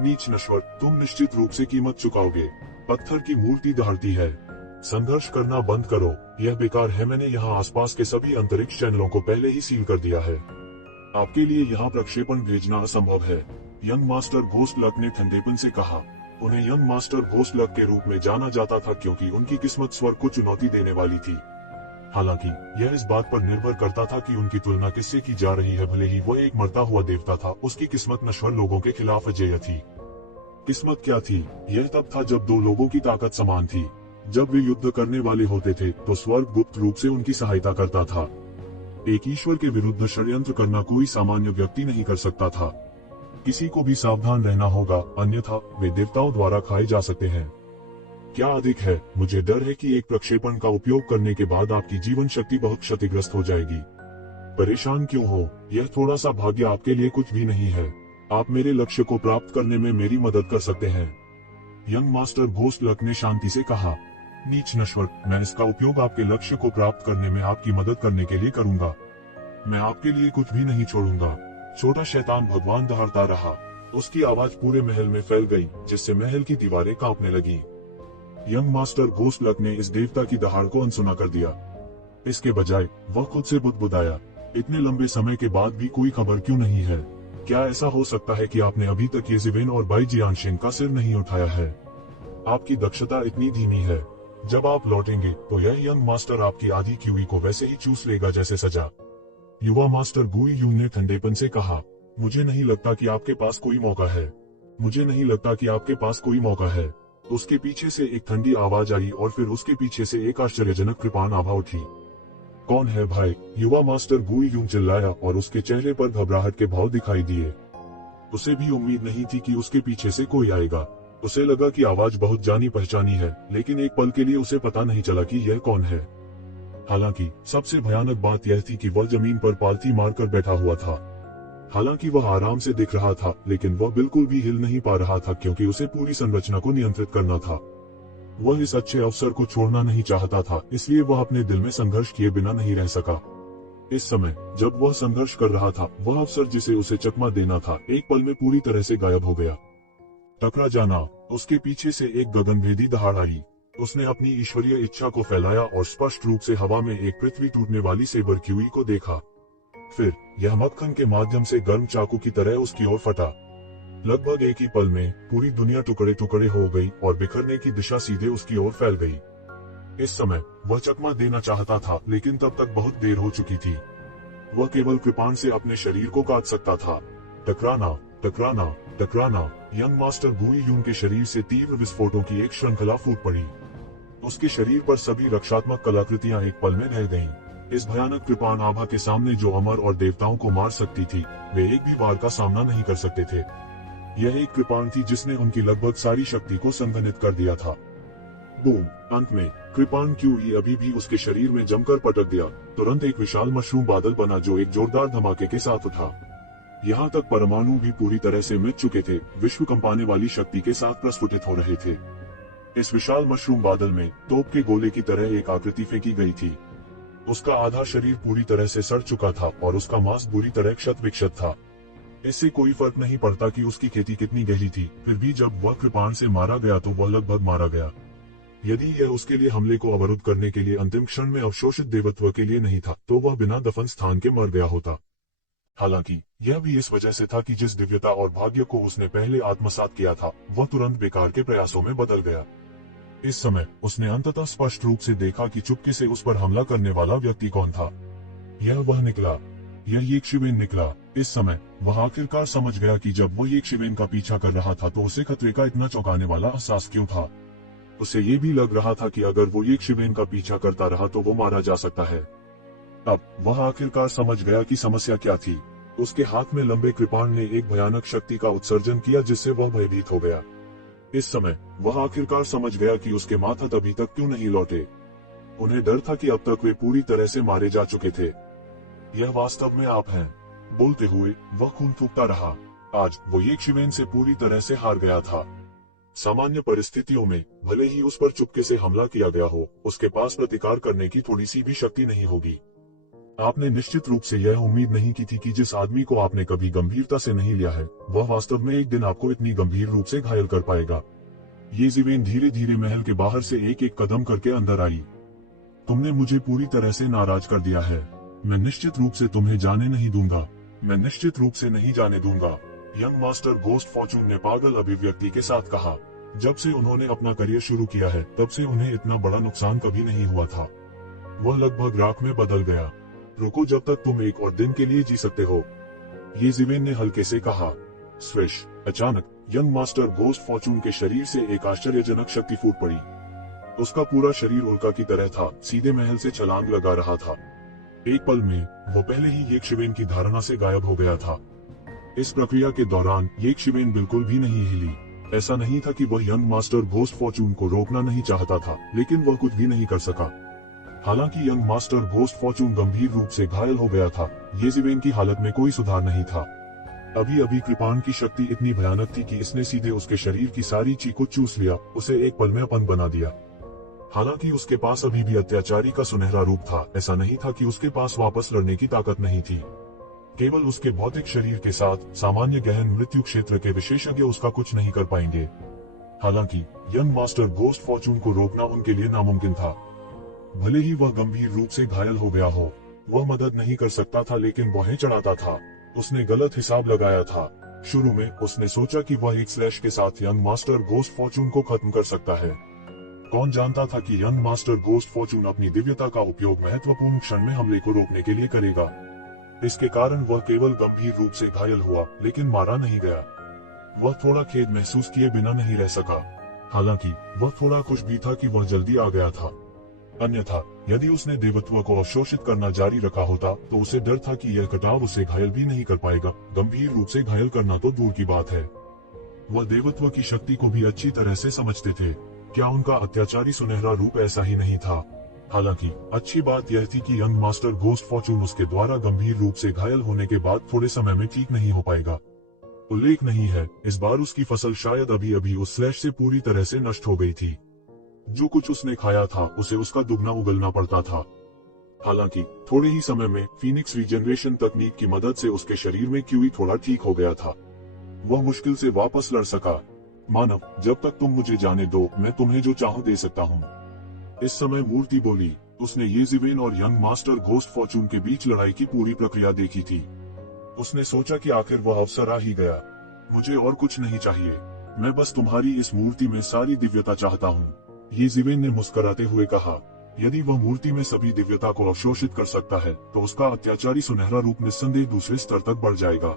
नीच नश्वर, तुम निश्चित रूप से कीमत चुकाओगे। पत्थर की मूर्ति दहाड़ती है। संघर्ष करना बंद करो, यह बेकार है। मैंने यहाँ आसपास के सभी अंतरिक्ष चैनलों को पहले ही सील कर दिया है। आपके लिए यहाँ प्रक्षेपण भेजना असंभव है। यंग मास्टर घोस्टलक ने ठंडेपन से कहा। उन्हें यंग मास्टर घोस्टलक के रूप में जाना जाता था क्योंकि उनकी किस्मत स्वर्ग को चुनौती देने वाली थी। हालांकि यह इस बात पर निर्भर करता था कि उनकी तुलना किससे की जा रही है। भले ही वो एक मरता हुआ देवता था, उसकी किस्मत नश्वर लोगों के खिलाफ अजेय थी। किस्मत क्या थी? यह तब था जब दो लोगों की ताकत समान थी। जब वे युद्ध करने वाले होते थे तो स्वर्ग गुप्त रूप से उनकी सहायता करता था। एक ईश्वर के विरुद्ध षड्यंत्र करना कोई सामान्य व्यक्ति नहीं कर सकता था। किसी को भी सावधान रहना होगा, अन्यथा वे देवताओं द्वारा खाए जा सकते हैं। क्या अधिक है, मुझे डर है कि एक प्रक्षेपण का उपयोग करने के बाद आपकी जीवन शक्ति बहुत क्षतिग्रस्त हो जाएगी। परेशान क्यों हो, यह थोड़ा सा भाग्य आपके लिए कुछ भी नहीं है। आप मेरे लक्ष्य को प्राप्त करने में मेरी मदद कर सकते हैं। यंग मास्टर घोस्ट लक ने शांति से कहा। नीच नश्वर, मैं इसका उपयोग आपके लक्ष्य को प्राप्त करने में आपकी मदद करने के लिए करूंगा। मैं आपके लिए कुछ भी नहीं छोड़ूंगा। छोटा शैतान भगवान दहाड़ता रहा। उसकी आवाज पूरे महल में फैल गई, जिससे महल की दीवारें कांपने लगी। यंग मास्टर घोस्ट लक ने इस देवता की दहाड़ को अनसुना कर दिया। इसके बजाय वह खुद से बुदबुदाया, इतने लंबे समय के बाद भी कोई खबर क्यों नहीं है? क्या ऐसा हो सकता है कि आपने अभी तक येज़ेवेन और बाई जियानशिन का सिर नहीं उठाया है? आपकी दक्षता इतनी धीमी है। जब आप लौटेंगे तो यह यंग मास्टर आपकी आधी क्यूई को वैसे ही चूस लेगा जैसे सजा। युवा मास्टर गुई यून ने ठंडेपन से कहा, मुझे नहीं लगता कि आपके पास कोई मौका है। मुझे नहीं लगता कि आपके पास कोई मौका है। उसके पीछे से एक ठंडी आवाज आई और फिर उसके पीछे से एक आश्चर्यजनक कृपाण आभा उठी। कौन है भाई? युवा मास्टर गुई यून चिल्लाया और उसके चेहरे पर घबराहट के भाव दिखाई दिए। उसे भी उम्मीद नहीं थी कि उसके पीछे से कोई आएगा। उसे लगा कि आवाज बहुत जानी पहचानी है, लेकिन एक पल के लिए उसे पता नहीं चला कि यह कौन है। हालांकि सबसे भयानक बात यह थी कि वह जमीन पर पालथी मारकर बैठा हुआ था। हालांकि वह आराम से दिख रहा था, लेकिन वह बिल्कुल भी हिल नहीं पा रहा था क्योंकि उसे पूरी संरचना को नियंत्रित करना था। वह इस अच्छे अवसर को छोड़ना नहीं चाहता था, इसलिए वह अपने दिल में संघर्ष किए बिना नहीं रह सका। इस समय जब वह संघर्ष कर रहा था, वह अवसर जिसे उसे चकमा देना था, एक पल में पूरी तरह से गायब हो गया। टकरा जाना। उसके पीछे से एक गगनभेदी दहाड़ आई। उसने अपनी ईश्वरीय इच्छा को फैलाया और स्पष्ट रूप से हवा में एक पृथ्वी टूटने वाली सेबर क्यूई को देखा। फिर यह मक्खन के माध्यम से गर्म चाकू की तरह उसकी ओर फटा। लगभग एक ही पल में पूरी दुनिया टुकड़े टुकड़े हो गई और बिखरने की दिशा सीधे उसकी ओर फैल गई। इस समय वह चकमा देना चाहता था, लेकिन तब तक बहुत देर हो चुकी थी। वह केवल कृपाण से अपने शरीर को काट सकता था। टकराना, टकराना, टकराना। यंग मास्टर गुई यून के शरीर से तीव्र विस्फोटों की एक श्रृंखला फूट पड़ी। उसके शरीर पर सभी रक्षात्मक कलाकृतियां एक पल में ढह गईं। इस भयानक कृपाण आभा के सामने जो अमर और देवताओं को मार सकती थी, वे एक भी वार का सामना नहीं कर सकते थे। यह एक कृपाण थी जिसने उनकी लगभग सारी शक्ति को संघनित कर दिया था। बूम! अंत में कृपाण क्यूई अभी भी उसके शरीर में जमकर पटक दिया। तुरंत एक विशाल मशरूम बादल बना जो एक जोरदार धमाके के साथ उठा। यहाँ तक परमाणु भी पूरी तरह से मिट चुके थे, विश्व कंपाने वाली शक्ति के साथ प्रस्फुटित हो रहे थे। इस विशाल मशरूम बादल में तोप के गोले की तरह एक आकृति फेंकी गई थी। उसका आधा शरीर पूरी तरह से सड़ चुका था और उसका मांस बुरी तरह क्षत विक्षत था। इससे कोई फर्क नहीं पड़ता कि उसकी खेती कितनी गहरी थी, फिर भी जब वह कृपाण से मारा गया तो वह लगभग मारा गया। यदि यह उसके लिए हमले को अवरुद्ध करने के लिए अंतिम क्षण में अवशोषित देवत्व के लिए नहीं था, तो वह बिना दफन स्थान के मर गया होता। हालांकि यह भी इस वजह से था कि जिस दिव्यता और भाग्य को उसने पहले आत्मसात किया था, वह तुरंत बेकार के प्रयासों में बदल गया। इस समय उसने अंततः स्पष्ट रूप से देखा कि चुपके से उस पर हमला करने वाला व्यक्ति कौन था। यह वह निकला, यह येक्षिवेन निकला। इस समय वह आखिरकार समझ गया कि जब वह येक्षिवेन का पीछा कर रहा था तो उसे खतरे का इतना चौंकाने वाला एहसास क्यों था। उसे ये भी लग रहा था कि अगर वो येक्षिवेन का पीछा करता रहा तो वो मारा जा सकता है। अब वह आखिरकार समझ गया कि समस्या क्या थी। उसके हाथ में लंबे कृपाण ने एक भयानक शक्ति का उत्सर्जन किया जिससे वह भयभीत हो गया। इस समय वह आखिरकार समझ गया कि उसके माता अभी तक क्यों नहीं लौटे। उन्हें डर था कि अब तक वे पूरी तरह से मारे जा चुके थे। यह वास्तव में आप हैं। बोलते हुए वह खून फूंकता रहा। आज वो येक्षिवेन से पूरी तरह से हार गया था। सामान्य परिस्थितियों में भले ही उस पर चुपके से हमला किया गया हो, उसके पास प्रतिकार करने की थोड़ी सी भी शक्ति नहीं होगी। आपने निश्चित रूप से यह उम्मीद नहीं की थी कि जिस आदमी को आपने कभी गंभीरता से नहीं लिया है, वह वास्तव में एक दिन आपको इतनी गंभीर रूप से घायल कर पाएगा। येज़ेवेन धीरे धीरे महल के बाहर से एक एक कदम करके अंदर आई। तुमने मुझे पूरी तरह से नाराज कर दिया है। मैं निश्चित रूप से तुम्हें जाने नहीं दूंगा। मैं निश्चित रूप से नहीं जाने दूंगा। यंग मास्टर घोस्ट फॉर्चून ने पागल अभिव्यक्ति के साथ कहा। जब से उन्होंने अपना करियर शुरू किया है, तब से उन्हें इतना बड़ा नुकसान कभी नहीं हुआ था। वह लगभग राख में बदल गया। रुको जब तक तुम एक और दिन के लिए जी सकते हो, येज़ेवेन ने हल्के से कहा। स्विश! अचानक यंग मास्टर घोस्ट फॉर्चून के शरीर से एक आश्चर्यजनक शक्ति फूट पड़ी। उसका पूरा शरीर उल्का की तरह था, सीधे महल से छलांग लगा रहा था। एक पल में वो पहले ही येक्षिवेन की धारणा से गायब हो गया था। इस प्रक्रिया के दौरान येशिवेन बिल्कुल भी नहीं हिली। ऐसा नहीं था कि वह यंग मास्टर घोस्ट फॉर्चून को रोकना नहीं चाहता था, लेकिन वह कुछ भी नहीं कर सका। हालांकि यंग मास्टर घोस्ट फॉर्चून गंभीर रूप से घायल हो गया था, येशिवेन की हालत में कोई सुधार नहीं था। अभी अभी कृपाण की शक्ति इतनी भयानक थी कि इसने सीधे उसके शरीर की सारी ची को चूस लिया, उसे एक पल में अपंग बना दिया। हालांकि उसके पास अभी भी अत्याचारी का सुनहरा रूप था। ऐसा नहीं था कि उसके पास वापस लड़ने की ताकत नहीं थी, केवल उसके भौतिक शरीर के साथ सामान्य गहन मृत्यु क्षेत्र के विशेषज्ञ उसका कुछ नहीं कर पाएंगे। हालांकि यंग मास्टर घोस्ट फॉर्चून को रोकना उनके लिए नामुमकिन था। भले ही वह गंभीर रूप से घायल हो गया हो, वह मदद नहीं कर सकता था, लेकिन बौहें चढ़ाता था। उसने गलत हिसाब लगाया था। शुरू में उसने सोचा कि वह एक स्लैश के साथ यंग मास्टर घोस्ट फॉर्चून को खत्म कर सकता है। कौन जानता था कि यंग मास्टर घोस्ट फॉर्चून अपनी दिव्यता का उपयोग महत्वपूर्ण क्षण में हमले को रोकने के लिए करेगा। इसके कारण वह केवल गंभीर रूप से घायल हुआ, लेकिन मारा नहीं गया। वह थोड़ा खेद महसूस किए बिना नहीं रह सका। हालांकि वह थोड़ा खुश भी था कि वह जल्दी आ गया था। अन्यथा यदि उसने देवत्व को अवशोषित करना जारी रखा होता तो उसे डर था कि यह कटाव उसे घायल भी नहीं कर पाएगा। गंभीर रूप से घायल करना तो दूर की बात है। वह देवत्व की शक्ति को भी अच्छी तरह से समझते थे। क्या उनका अत्याचारी सुनहरा रूप ऐसा ही नहीं था? हालांकि अच्छी बात यह थी कि यंग मास्टर घोस्ट फॉर्चून उसके द्वारा गंभीर रूप से घायल होने के बाद थोड़े समय में ठीक नहीं हो पाएगा। उल्लेख नहीं है, इस बार उसकी फसल शायद अभी अभी उस स्लैश से पूरी तरह से नष्ट हो गई थी। जो कुछ उसने खाया था उसे उसका दुगना उगलना पड़ता था। हालांकि थोड़े ही समय में फीनिक्स रीजनरेशन तकनीक की मदद से उसके शरीर में क्यूई थोड़ा ठीक हो गया था। वह मुश्किल से वापस लड़ सका। मानव, जब तक तुम मुझे जाने दो, मैं तुम्हें जो चाहूं दे सकता हूं। इस समय मूर्ति बोली। उसने येशिवेन और यंग मास्टर घोस्ट फॉर्चून के बीच लड़ाई की पूरी प्रक्रिया देखी थी। उसने सोचा कि आखिर वह अवसर आ ही गया। मुझे और कुछ नहीं चाहिए, मैं बस तुम्हारी इस मूर्ति में सारी दिव्यता चाहता हूँ। येशिवेन ने मुस्कुराते हुए कहा। यदि वह मूर्ति में सभी दिव्यता को अवशोषित कर सकता है तो उसका अत्याचारी सुनहरा रूप निस्संदेह दूसरे स्तर तक बढ़ जाएगा।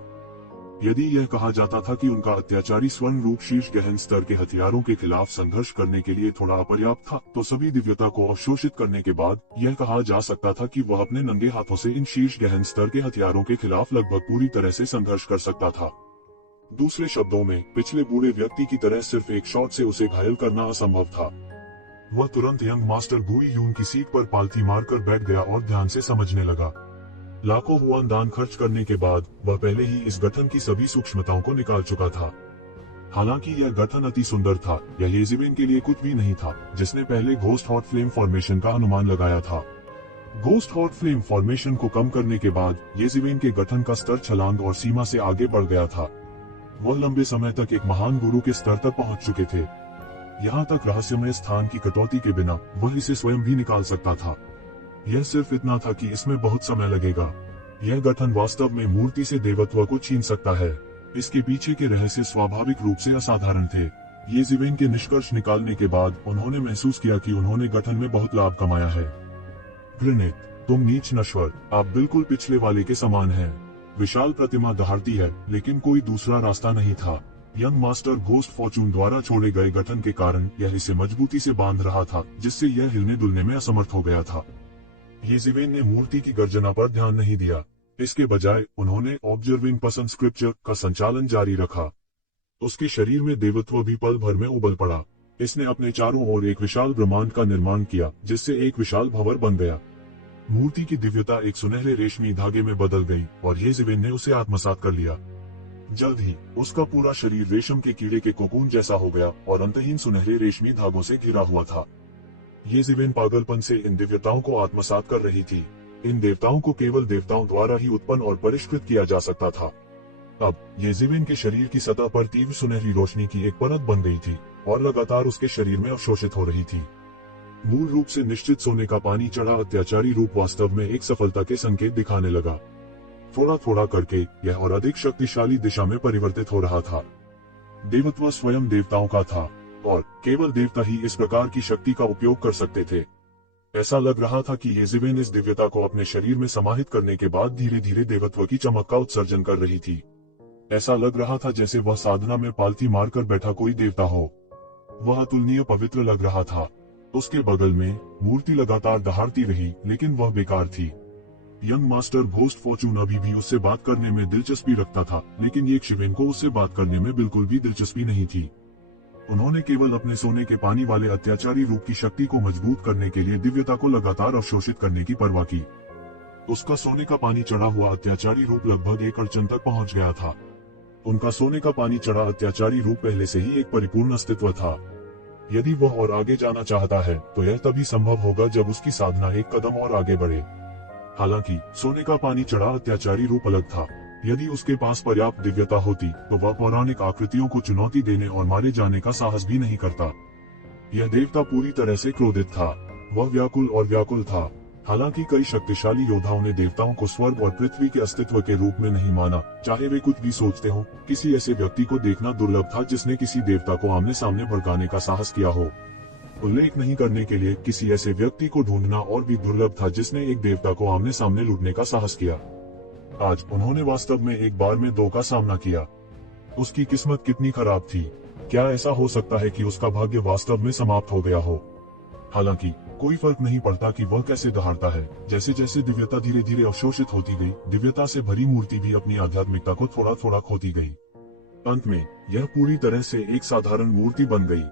यदि यह कहा जाता था कि उनका अत्याचारी स्वर्ण रूप शीर्ष गहन स्तर के हथियारों के खिलाफ संघर्ष करने के लिए थोड़ा अपर्याप्त था, तो सभी दिव्यता को अवशोषित करने के बाद यह कहा जा सकता था कि वह अपने नंगे हाथों से इन शीर्ष गहन स्तर के हथियारों के खिलाफ लगभग पूरी तरह से संघर्ष कर सकता था। दूसरे शब्दों में, पिछले बूढ़े व्यक्ति की तरह सिर्फ एक शॉट से उसे घायल करना असंभव था। वह तुरंत यंग मास्टर गुई यून की सीट पर पालथी मारकर बैठ गया और ध्यान से समझने लगा। लाखों हुआन दान खर्च करने के बाद वह पहले ही इस गठन की सभी सूक्ष्मताओं को निकाल चुका था। हालांकि यह गठन अति सुंदर था, यह येशिवेन के लिए कुछ भी नहीं था, जिसने पहले घोस्ट हॉट फ्लेम फॉर्मेशन का अनुमान लगाया था। घोस्ट हॉट फ्लेम फॉर्मेशन को कम करने के बाद येशिवेन के गठन का स्तर छलांग और सीमा से आगे बढ़ गया था। वह लंबे समय तक एक महान गुरु के स्तर तक पहुंच चुके थे। यहाँ तक रहस्यमय स्थान की कटौती के बिना वह इसे स्वयं भी निकाल सकता था। यह सिर्फ इतना था कि इसमें बहुत समय लगेगा। यह गठन वास्तव में मूर्ति से देवत्व को छीन सकता है। इसके पीछे के रहस्य स्वाभाविक रूप से असाधारण थे। येशिवेन के निष्कर्ष निकालने के बाद उन्होंने महसूस किया कि उन्होंने गठन में बहुत लाभ कमाया है। घृणित, तुम नीच नश्वर, आप बिल्कुल पिछले वाले के समान हैं। विशाल प्रतिमा दहाड़ती है, लेकिन कोई दूसरा रास्ता नहीं था। यंग मास्टर घोस्ट फॉर्चून द्वारा छोड़े गए गठन के कारण यह इसे मजबूती से बांध रहा था, जिससे यह हिलने डुलने में असमर्थ हो गया था। येशिवेन ने मूर्ति की गर्जना पर ध्यान नहीं दिया। इसके बजाय उन्होंने ऑब्जर्विंग पर्सन स्क्रिप्चर का संचालन जारी रखा। उसके शरीर में देवत्व भी पल भर में उबल पड़ा। इसने अपने चारों ओर एक विशाल ब्रह्मांड का निर्माण किया, जिससे एक विशाल भंवर बन गया। मूर्ति की दिव्यता एक सुनहरे रेशमी धागे में बदल गई और येशिवेन ने उसे आत्मसात कर लिया। जल्द ही उसका पूरा शरीर रेशम के कीड़े के कोकून जैसा हो गया और अंतहीन सुनहरे रेशमी धागों से घिरा हुआ था। येशिवेन पागलपन से इन दिव्यताओं को आत्मसात कर रही थी। इन देवताओं को केवल देवताओं द्वारा ही उत्पन्न और परिष्कृत किया जा सकता था। अब येशिवेन के शरीर की सतह पर तीव्र सुनहरी रोशनी की एक परत बन गई थी और लगातार उसके शरीर में अवशोषित हो रही थी। मूल रूप से निश्चित सोने का पानी चढ़ा अत्याचारी रूप वास्तव में एक सफलता के संकेत दिखाने लगा। थोड़ा थोड़ा करके यह और अधिक शक्तिशाली दिशा में परिवर्तित हो रहा था। देवत्व स्वयं देवताओं का था और केवल देवता ही इस प्रकार की शक्ति का उपयोग कर सकते थे। ऐसा लग रहा था कि येशिवेन इस दिव्यता को अपने शरीर में समाहित करने के बाद धीरे धीरे देवत्व की चमक का उत्सर्जन कर रही थी। ऐसा लग रहा था जैसे वह साधना में पालथी मारकर बैठा कोई देवता हो। वह अतुलनीय पवित्र लग रहा था। उसके बगल में मूर्ति लगातार दहाड़ती रही, लेकिन वह बेकार थी। यंग मास्टर घोस्ट फॉर्चून अभी भी उससे बात करने में दिलचस्पी रखता था, लेकिन येशिवेन को उससे बात करने में बिल्कुल भी दिलचस्पी नहीं थी। उन्होंने केवल अपने सोने के पानी वाले अत्याचारी रूप की शक्ति को मजबूत करने के लिए दिव्यता को लगातार अवशोषित करने की परवाह की। उसका सोने का पानी चढ़ा हुआ अत्याचारी रूप लगभग 1 अड़चन तक पहुंच गया था। उनका सोने का पानी चढ़ा अत्याचारी रूप पहले से ही एक परिपूर्ण अस्तित्व था। यदि वह और आगे जाना चाहता है तो यह तभी संभव होगा जब उसकी साधना एक कदम और आगे बढ़े। हालांकि सोने का पानी चढ़ा अत्याचारी रूप अलग था। यदि उसके पास पर्याप्त दिव्यता होती तो वह पौराणिक आकृतियों को चुनौती देने और मारे जाने का साहस भी नहीं करता। यह देवता पूरी तरह से क्रोधित था। वह व्याकुल था। हालांकि कई शक्तिशाली योद्धाओं ने देवताओं को स्वर्ग और पृथ्वी के अस्तित्व के रूप में नहीं माना, चाहे वे कुछ भी सोचते हो। किसी ऐसे व्यक्ति को देखना दुर्लभ था जिसने किसी देवता को आमने सामने भड़काने का साहस किया हो। उल्लेख नहीं करने के लिए किसी ऐसे व्यक्ति को ढूंढना और भी दुर्लभ था जिसने एक देवता को आमने सामने लूटने का साहस किया। आज उन्होंने वास्तव में एक बार में 2 का सामना किया। उसकी किस्मत कितनी खराब थी। क्या ऐसा हो सकता है कि उसका भाग्य वास्तव में समाप्त हो गया हो? हालांकि कोई फर्क नहीं पड़ता कि वह कैसे दहाड़ता है। जैसे जैसे दिव्यता धीरे धीरे अवशोषित होती गई, दिव्यता से भरी मूर्ति भी अपनी आध्यात्मिकता को थोड़ा थोड़ा खोती गई। अंत में यह पूरी तरह से एक साधारण मूर्ति बन गई।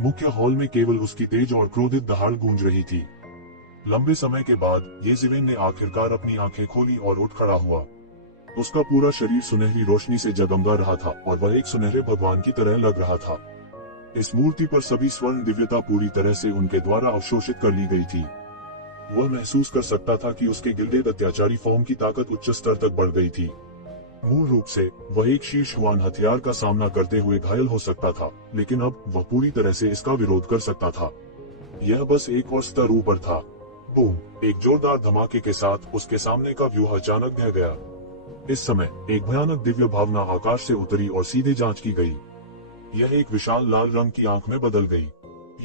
मुख्य हॉल में केवल उसकी तेज और क्रोधित दहाड़ गूंज रही थी। लंबे समय के बाद येशिवेन ने आखिरकार अपनी आंखें खोली और उठ खड़ा हुआ। उसका पूरा शरीर सुनहरी रोशनी से जगमगा रहा था और वह एक सुनहरे भगवान की तरह लग रहा था। इस मूर्ति पर सभी स्वर्ण दिव्यता पूरी तरह से उनके द्वारा अवशोषित कर ली गई थी। वह महसूस कर सकता था कि उसके गिल्डेड अत्याचारी फॉर्म की ताकत उच्च स्तर तक बढ़ गई थी। मूल रूप से वह एक शीर्षवान हथियार का सामना करते हुए घायल हो सकता था, लेकिन अब वह पूरी तरह से इसका विरोध कर सकता था। यह बस एक और स्तर ऊपर था। बूम! एक जोरदार धमाके के साथ उसके सामने का व्यूह अचानक ढह गया। इस समय एक भयानक दिव्य भावना आकाश से उतरी और सीधे जांच की गई। यह एक विशाल लाल रंग की आंख में बदल गई।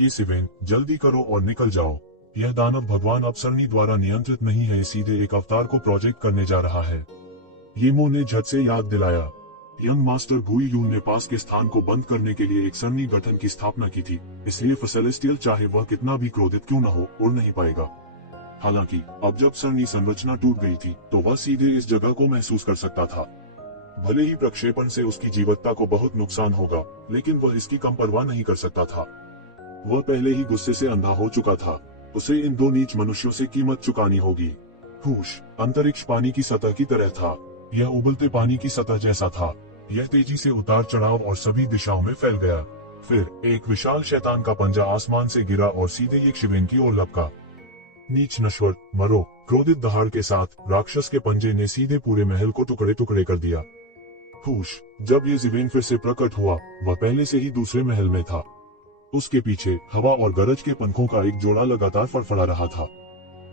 येशिवेन, जल्दी करो और निकल जाओ। यह दानव भगवान अपसरणी द्वारा नियंत्रित नहीं है, सीधे एक अवतार को प्रोजेक्ट करने जा रहा है। येमो ने झट से याद दिलाया। यंग मास्टर गुई यून ने पास के स्थान को बंद करने के लिए एक सरणी गठन की स्थापना की थी, इसलिए सेलेस्टियल चाहे वह कितना भी क्रोधित क्यों न हो, उड़ नहीं पाएगा। हालांकि अब जब सरणी संरचना टूट गई थी तो वह सीधे इस जगह को महसूस कर सकता था। भले ही प्रक्षेपण से उसकी जीवटता को बहुत नुकसान होगा, लेकिन वह इसकी कम परवाह नहीं कर सकता था। वह पहले ही गुस्से से अंधा हो चुका था। उसे इन 2 नीच मनुष्यों से कीमत चुकानी होगी। हुश! अंतरिक्ष पानी की सतह की तरह था। यह उबलते पानी की सतह जैसा था। यह तेजी से उतार चढ़ाव और सभी दिशाओं में फैल गया। फिर एक विशाल शैतान का पंजा आसमान से गिरा और सीधे येशिवेन की ओर लपका। नीच नश्वर, मरो! क्रोधित दहाड़ के साथ राक्षस के पंजे ने सीधे पूरे महल को टुकड़े टुकड़े कर दिया। हुश! जब येशिवेन फिर से प्रकट हुआ, वह पहले से ही दूसरे महल में था। उसके पीछे हवा और गरज के पंखों का एक जोड़ा लगातार फड़फड़ा रहा था।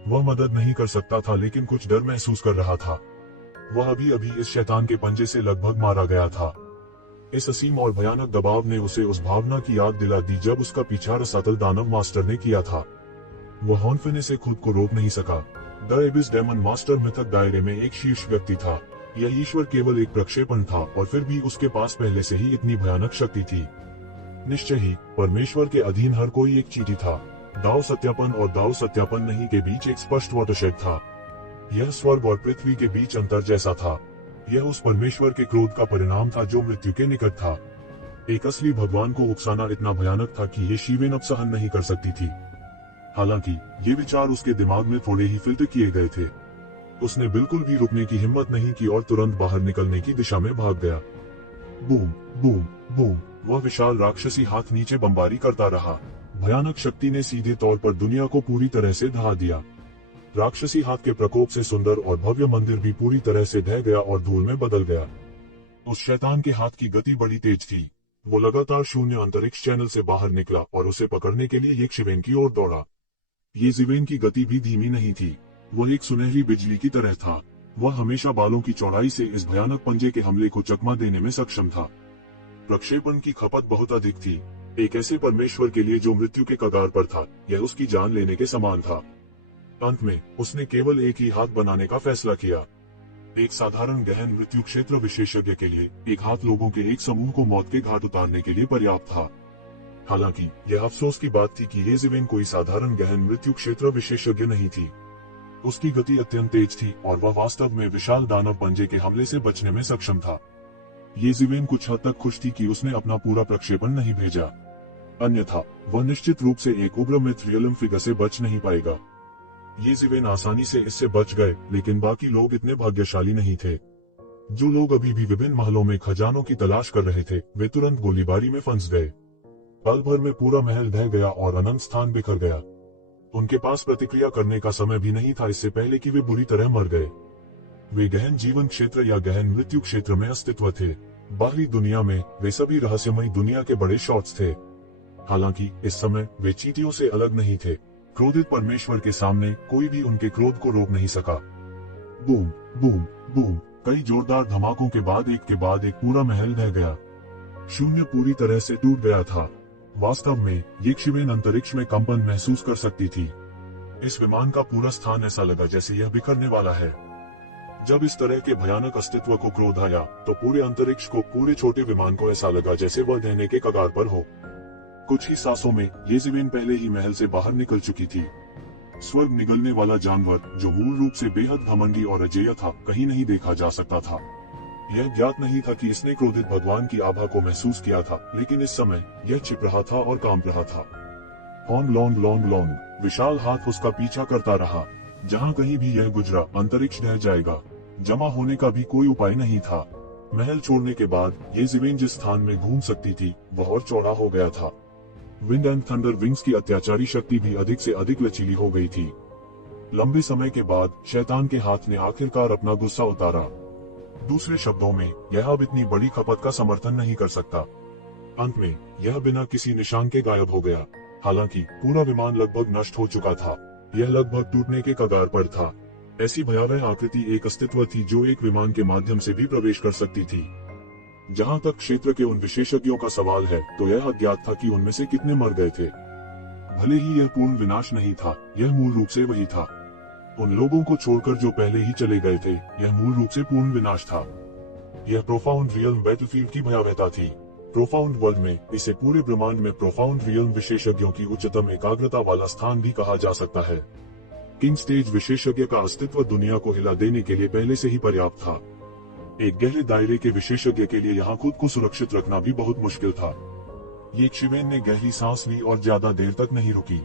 वह मदद नहीं कर सकता था, लेकिन कुछ डर महसूस कर रहा था। वह अभी अभी इस शैतान के पंजे से लगभग मारा गया था। इस असीम और भयानक दबाव ने उसे उस भावना की याद दिला दी जब उसका पीछा रसातल दानव मास्टर ने किया था। वह हॉर्नफिने से खुद को रोक नहीं सका। द एबिस डेमन मास्टर मिथक दायरे में एक शीर्ष व्यक्ति था। यह ईश्वर केवल एक प्रक्षेपण था और फिर भी उसके पास पहले से ही इतनी भयानक शक्ति थी। निश्चय ही परमेश्वर के अधीन हर कोई एक चींटी था। दाव सत्यापन और दाव सत्यापन नहीं के बीच एक स्पष्ट वाटरशेड था। यह स्वर्ग और पृथ्वी के बीच अंतर जैसा था। यह उस परमेश्वर के क्रोध का परिणाम था जो मृत्यु के निकट था। एक असली भगवान को उकसाना इतना भयानक था कि येशिवेन अब सहन नहीं कर सकती थी। हालांकि ये विचार उसके दिमाग में थोड़े ही फिल्टर किए गए थे। उसने बिल्कुल भी रुकने की हिम्मत नहीं की और तुरंत बाहर निकलने की दिशा में भाग गया। Boom boom boom! वह विशाल राक्षसी हाथ नीचे बमबारी करता रहा। भयानक शक्ति ने सीधे तौर पर दुनिया को पूरी तरह से ढहा दिया। राक्षसी हाथ के प्रकोप से सुंदर और भव्य मंदिर भी पूरी तरह से ढह गया और धूल में बदल गया। उस शैतान के हाथ की गति बड़ी तेज थी। वो लगातार शून्य अंतरिक्ष चैनल से बाहर निकला और उसे पकड़ने के लिए येशिवेन की ओर दौड़ा। येशिवेन की गति भी धीमी नहीं थी। वह एक सुनहरी बिजली की तरह था। वह हमेशा बालों की चौड़ाई से इस भयानक पंजे के हमले को चकमा देने में सक्षम था। प्रक्षेपण की खपत बहुत अधिक थी। एक ऐसे परमेश्वर के लिए जो मृत्यु के कगार पर था, यह उसकी जान लेने के समान था। अंत में उसने केवल एक ही हाथ बनाने का फैसला किया। एक साधारण गहन मृत्यु क्षेत्र विशेषज्ञ के लिए एक हाथ लोगों के एक समूह को मौत के घाट उतारने के लिए पर्याप्त था। हालांकि यह अफसोस की बात थी कि येशिवेन कोई साधारण गहन मृत्यु क्षेत्र विशेषज्ञ नहीं थी। उसकी गति अत्यंत तेज थी और वह वास्तव में विशाल दानव पंजे के हमले से बचने में सक्षम था। येज़िवेन कुछ हद तक खुश थी कि उसने अपना पूरा प्रक्षेपण नहीं भेजा, अन्यथा वह निश्चित रूप से एक उग्र मिथ्रियलम फिगर से बच नहीं पाएगा। येज़िवेन आसानी से इससे बच गए, लेकिन बाकी लोग इतने भाग्यशाली नहीं थे। जो लोग अभी भी विभिन्न महलों में खजानों की तलाश कर रहे थे, वे तुरंत गोलीबारी में फंस गए। पल भर में पूरा महल ढह गया और अनंत स्थान बिखर गया। उनके पास प्रतिक्रिया करने का समय भी नहीं था इससे पहले कि वे बुरी तरह मर गए। वे गहन जीवन क्षेत्र या गहन मृत्यु क्षेत्र में अस्तित्व थे। बाहरी दुनिया में वे सभी रहस्यमयी दुनिया के बड़े शॉट्स थे। हालांकि इस समय वे चींटियों से अलग नहीं थे। क्रोधित परमेश्वर के सामने कोई भी उनके क्रोध को रोक नहीं सका। बूम बूम बूम, कई जोरदार धमाकों के बाद एक पूरा महल ढह गया। शून्य पूरी तरह से टूट गया था। वास्तव में येज़िवेन अंतरिक्ष में कंपन महसूस कर सकती थी। इस विमान का पूरा स्थान ऐसा लगा जैसे यह बिखरने वाला है। जब इस तरह के भयानक अस्तित्व को क्रोध आया, तो पूरे अंतरिक्ष को, पूरे छोटे विमान को ऐसा लगा जैसे वह ढहने के कगार पर हो। कुछ ही सांसों में येज़िवेन पहले ही महल से बाहर निकल चुकी थी। स्वर्ग निगलने वाला जानवर, जो मूल रूप से बेहद घमंडी और अजेय था, कहीं नहीं देखा जा सकता था। यह ज्ञात नहीं था कि इसने क्रोधित भगवान की आभा को महसूस किया था, लेकिन इस समय यह छिप रहा था और कांप रहा था। हॉन लॉन्ग लॉन्ग लॉन्ग, विशाल हाथ उसका पीछा करता रहा। जहाँ कहीं भी यह गुजरा, अंतरिक्ष ढह जाएगा। जमा होने का भी कोई उपाय नहीं था। महल छोड़ने के बाद येज़िवेन जिस स्थान में घूम सकती थी, वह और चौड़ा हो गया था। विंड एंड थंडर विंग्स की अत्याचारी शक्ति भी अधिक से अधिक लचीली हो गई थी। लंबे समय के बाद शैतान के हाथ ने आखिरकार अपना गुस्सा उतारा। दूसरे शब्दों में, यह अब इतनी बड़ी खपत का समर्थन नहीं कर सकता। अंत में यह बिना किसी निशान के गायब हो गया। हालांकि पूरा विमान लगभग नष्ट हो चुका था। यह लगभग टूटने के कगार पर था। ऐसी भयावह आकृति एक अस्तित्व थी जो एक विमान के माध्यम से भी प्रवेश कर सकती थी। जहां तक क्षेत्र के उन विशेषज्ञों का सवाल है, तो यह अज्ञात था कि उनमें से कितने मर गए थे। भले ही यह पूर्ण विनाश नहीं था, यह मूल रूप से वही था। उन लोगों को छोड़कर जो पहले ही चले गए थे, यह मूल रूप से पूर्ण विनाश था। यह प्रोफाउंड रियल्म बैटलफील्ड की भयावहता थी। प्रोफाउंड वर्ल्ड में इसे पूरे ब्रह्मांड में प्रोफाउंड रियल्म विशेषज्ञों की उच्चतम एकाग्रता वाला स्थान भी कहा जा सकता है। किंग स्टेज विशेषज्ञ का अस्तित्व दुनिया को हिला देने के लिए पहले से ही पर्याप्त था। एक गहरे दायरे के विशेषज्ञ के लिए यहाँ खुद को सुरक्षित रखना भी बहुत मुश्किल था। येज़िवेन ने गहरी सांस ली और ज्यादा देर तक नहीं रुकी।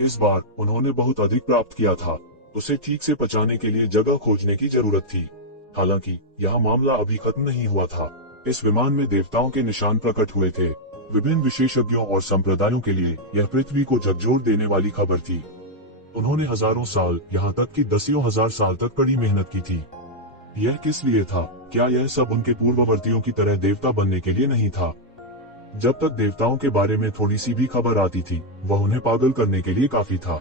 इस बार उन्होंने बहुत अधिक प्राप्त किया था। उसे ठीक से पचाने के लिए जगह खोजने की जरूरत थी। हालांकि यह मामला अभी खत्म नहीं हुआ था। इस विमान में देवताओं के निशान प्रकट हुए थे। विभिन्न विशेषज्ञों और संप्रदायों के लिए यह पृथ्वी को झकझोर देने वाली खबर थी। उन्होंने हजारों साल, यहाँ तक कि दसियों हजार साल तक कड़ी मेहनत की थी। यह किस लिए था? क्या यह सब उनके पूर्ववर्तियों की तरह देवता बनने के लिए नहीं था? जब तक देवताओं के बारे में थोड़ी सी भी खबर आती थी, वह उन्हें पागल करने के लिए काफी था।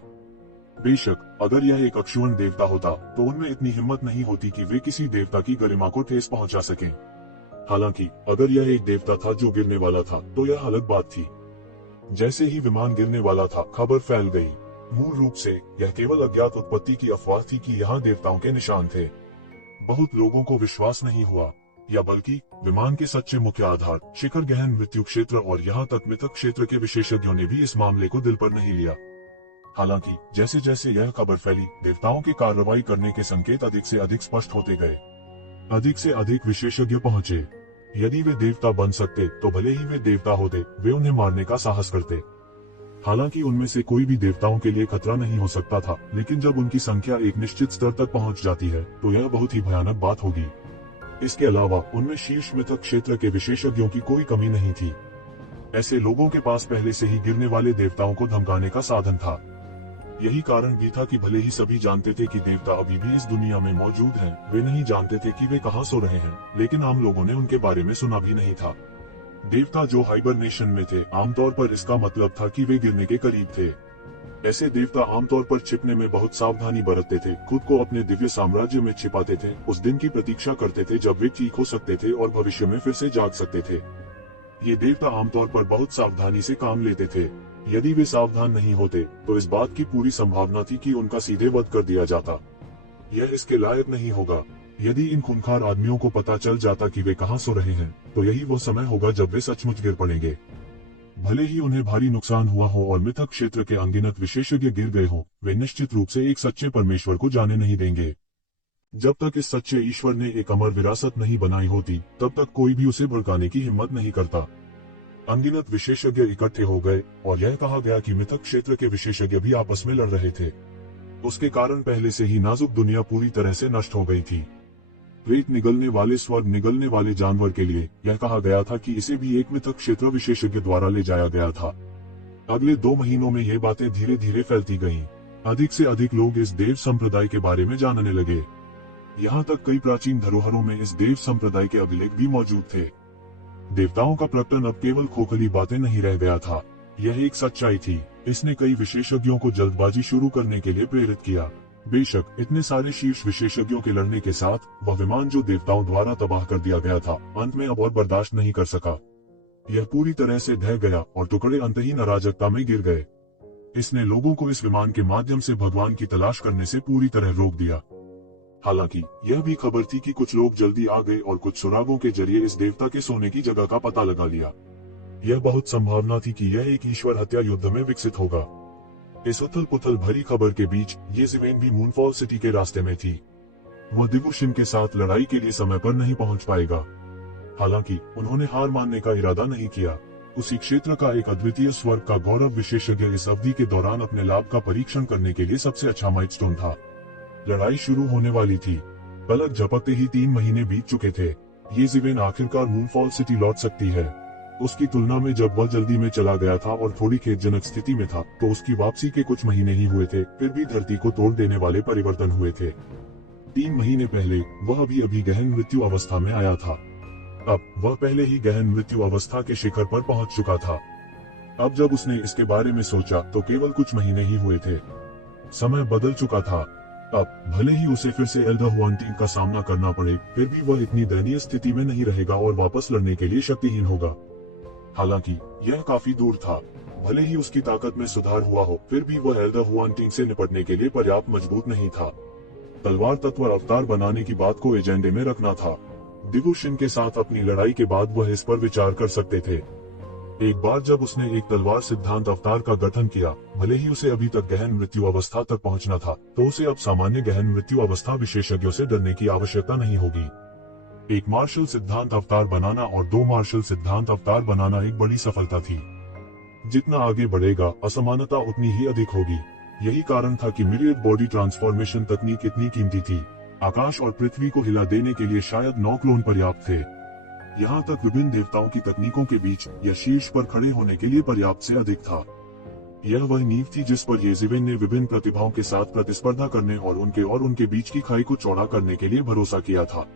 बेशक अगर यह एक अक्षुण्ण देवता होता, तो उनमें इतनी हिम्मत नहीं होती कि वे किसी देवता की गरिमा को ठेस पहुंचा सकें। हालांकि अगर यह एक देवता था जो गिरने वाला था, तो यह अलग बात थी। जैसे ही विमान गिरने वाला था, खबर फैल गई। मूल रूप से यह केवल अज्ञात उत्पत्ति की अफवाह थी कि यहाँ देवताओं के निशान थे। बहुत लोगों को विश्वास नहीं हुआ, या बल्कि विमान के सच्चे मुख्य आधार, शिखर, गहन मृत्यु क्षेत्र और यहाँ तक मृतक क्षेत्र के विशेषज्ञों ने भी इस मामले को दिल पर नहीं लिया। हालांकि जैसे जैसे यह खबर फैली, देवताओं के कार्रवाई करने के संकेत अधिक से अधिक स्पष्ट होते गए। अधिक से अधिक विशेषज्ञ पहुंचे। यदि वे देवता बन सकते, तो भले ही वे देवता होते, वे उन्हें मारने का साहस करते। हालांकि उनमें से कोई भी देवताओं के लिए खतरा नहीं हो सकता था, लेकिन जब उनकी संख्या एक निश्चित स्तर तक पहुंच जाती है, तो यह बहुत ही भयानक बात होगी। इसके अलावा उनमें शीर्ष मृतक क्षेत्र के विशेषज्ञों की कोई कमी नहीं थी। ऐसे लोगों के पास पहले से ही गिरने वाले देवताओं को धमकाने का साधन था। यही कारण भी था कि भले ही सभी जानते थे कि देवता अभी भी इस दुनिया में मौजूद हैं, वे नहीं जानते थे कि वे कहां सो रहे हैं, लेकिन आम लोगों ने उनके बारे में सुना भी नहीं था। देवता जो हाइबरनेशन में थे, आमतौर पर इसका मतलब था कि वे गिरने के करीब थे। ऐसे देवता आमतौर पर छिपने में बहुत सावधानी बरतते थे, खुद को अपने दिव्य साम्राज्य में छिपाते थे, उस दिन की प्रतीक्षा करते थे जब वे ठीक हो सकते थे और भविष्य में फिर से जाग सकते थे। ये देवता आमतौर पर बहुत सावधानी से काम लेते थे। यदि वे सावधान नहीं होते, तो इस बात की पूरी संभावना थी कि उनका सीधे वध कर दिया जाता। यह इसके लायक नहीं होगा। यदि इन खूंखार आदमियों को पता चल जाता कि वे कहां सो रहे हैं, तो यही वो समय होगा जब वे सचमुच गिर पड़ेंगे। भले ही उन्हें भारी नुकसान हुआ हो और मिथक क्षेत्र के अनगिनत विशेषज्ञ गिर गए हों, वे निश्चित रूप से एक सच्चे परमेश्वर को जाने नहीं देंगे। जब तक इस सच्चे ईश्वर ने एक अमर विरासत नहीं बनाई होती, तब तक कोई भी उसे भड़काने की हिम्मत नहीं करता। अनगिनत विशेषज्ञ इकट्ठे हो गए और यह कहा गया कि मिथक क्षेत्र के विशेषज्ञ भी आपस में लड़ रहे थे। उसके कारण पहले से ही नाजुक दुनिया पूरी तरह से नष्ट हो गई थी। प्रेत निगलने वाले स्वर्ग निगलने वाले जानवर के लिए यह कहा गया था कि इसे भी एक मिथक क्षेत्र विशेषज्ञ द्वारा ले जाया गया था। अगले 2 महीनों में ये बातें धीरे धीरे फैलती गईं। अधिक से अधिक लोग इस देव संप्रदाय के बारे में जानने लगे। यहाँ तक कई प्राचीन धरोहरों में इस देव संप्रदाय के अभिलेख भी मौजूद थे। देवताओं का प्रकटन अब केवल खोखली बातें नहीं रह गया था, यह एक सच्चाई थी। इसने कई विशेषज्ञों को जल्दबाजी शुरू करने के लिए प्रेरित किया। बेशक इतने सारे शीर्ष विशेषज्ञों के लड़ने के साथ वह विमान जो देवताओं द्वारा तबाह कर दिया गया था, अंत में अब और बर्दाश्त नहीं कर सका। यह पूरी तरह से ढह गया और टुकड़े अंतहीन अराजकता में गिर गए। इसने लोगों को इस विमान के माध्यम से भगवान की तलाश करने से पूरी तरह रोक दिया। हालांकि यह भी खबर थी कि कुछ लोग जल्दी आ गए और कुछ सुरागों के जरिए इस देवता के सोने की जगह का पता लगा लिया। यह बहुत संभावना थी कि यह एक ईश्वर हत्या युद्ध में विकसित होगा। इस उथल पुथल भरी खबर के बीच येज़ेवेन भी मूनफॉल सिटी के रास्ते में थी। वह दिवुशिन के साथ लड़ाई के लिए समय पर नहीं पहुंच पाएगा। हालांकि उन्होंने हार मानने का इरादा नहीं किया। उसी क्षेत्र का एक अद्वितीय स्वर्ग का गौरव विशेषज्ञ इस अवधि के दौरान अपने लाभ का परीक्षण करने के लिए सबसे अच्छा माइलस्टोन था। लड़ाई शुरू होने वाली थी। पलक झपकते ही 3 महीने बीत चुके थे। येज़ेवेन आखिरकार मूनफॉल सिटी लौट सकती है। उसकी तुलना में जब वह जल्दी में चला गया था और थोड़ी खेदजनक स्थिति में था, तो उसकी वापसी के कुछ महीने ही हुए थे, फिर भी धरती को तोड़ देने वाले परिवर्तन हुए थे। 3 महीने पहले वह अभी गहन मृत्यु अवस्था में आया था। अब वह पहले ही गहन मृत्यु अवस्था के शिखर पर पहुंच चुका था। अब जब उसने इसके बारे में सोचा तो केवल कुछ महीने ही हुए थे। समय बदल चुका था। अब भले ही उसे फिर से एल्दरहुआंटिन का सामना करना पड़े, फिर भी वह इतनी दयनीय स्थिति में नहीं रहेगा और वापस लड़ने के लिए शक्तिहीन होगा। हालांकि यह काफी दूर था। भले ही उसकी ताकत में सुधार हुआ हो, फिर भी वह एल्दरहुआंटिन से निपटने के लिए पर्याप्त मजबूत नहीं था। तलवार तत्व अवतार बनाने की बात को एजेंडे में रखना था। दिवुशिन के साथ अपनी लड़ाई के बाद वह इस पर विचार कर सकते थे। एक बार जब उसने एक तलवार सिद्धांत अवतार का गठन किया, भले ही उसे अभी तक गहन मृत्यु अवस्था तक पहुंचना था, तो उसे अब सामान्य गहन मृत्यु अवस्था विशेषज्ञों से डरने की आवश्यकता नहीं होगी। एक मार्शल सिद्धांत अवतार बनाना और 2 मार्शल सिद्धांत अवतार बनाना एक बड़ी सफलता थी। जितना आगे बढ़ेगा, असमानता उतनी ही अधिक होगी। यही कारण था कि मिरियड बॉडी ट्रांसफॉर्मेशन तकनीक इतनी कीमती थी। आकाश और पृथ्वी को हिला देने के लिए शायद 9 क्लोन पर्याप्त थे। यहाँ तक विभिन्न देवताओं की तकनीकों के बीच यह शीर्ष पर खड़े होने के लिए पर्याप्त से अधिक था। यह वह नींव थी जिस पर येज़ेवेन ने विभिन्न प्रतिभाओं के साथ प्रतिस्पर्धा करने और उनके बीच की खाई को चौड़ा करने के लिए भरोसा किया था।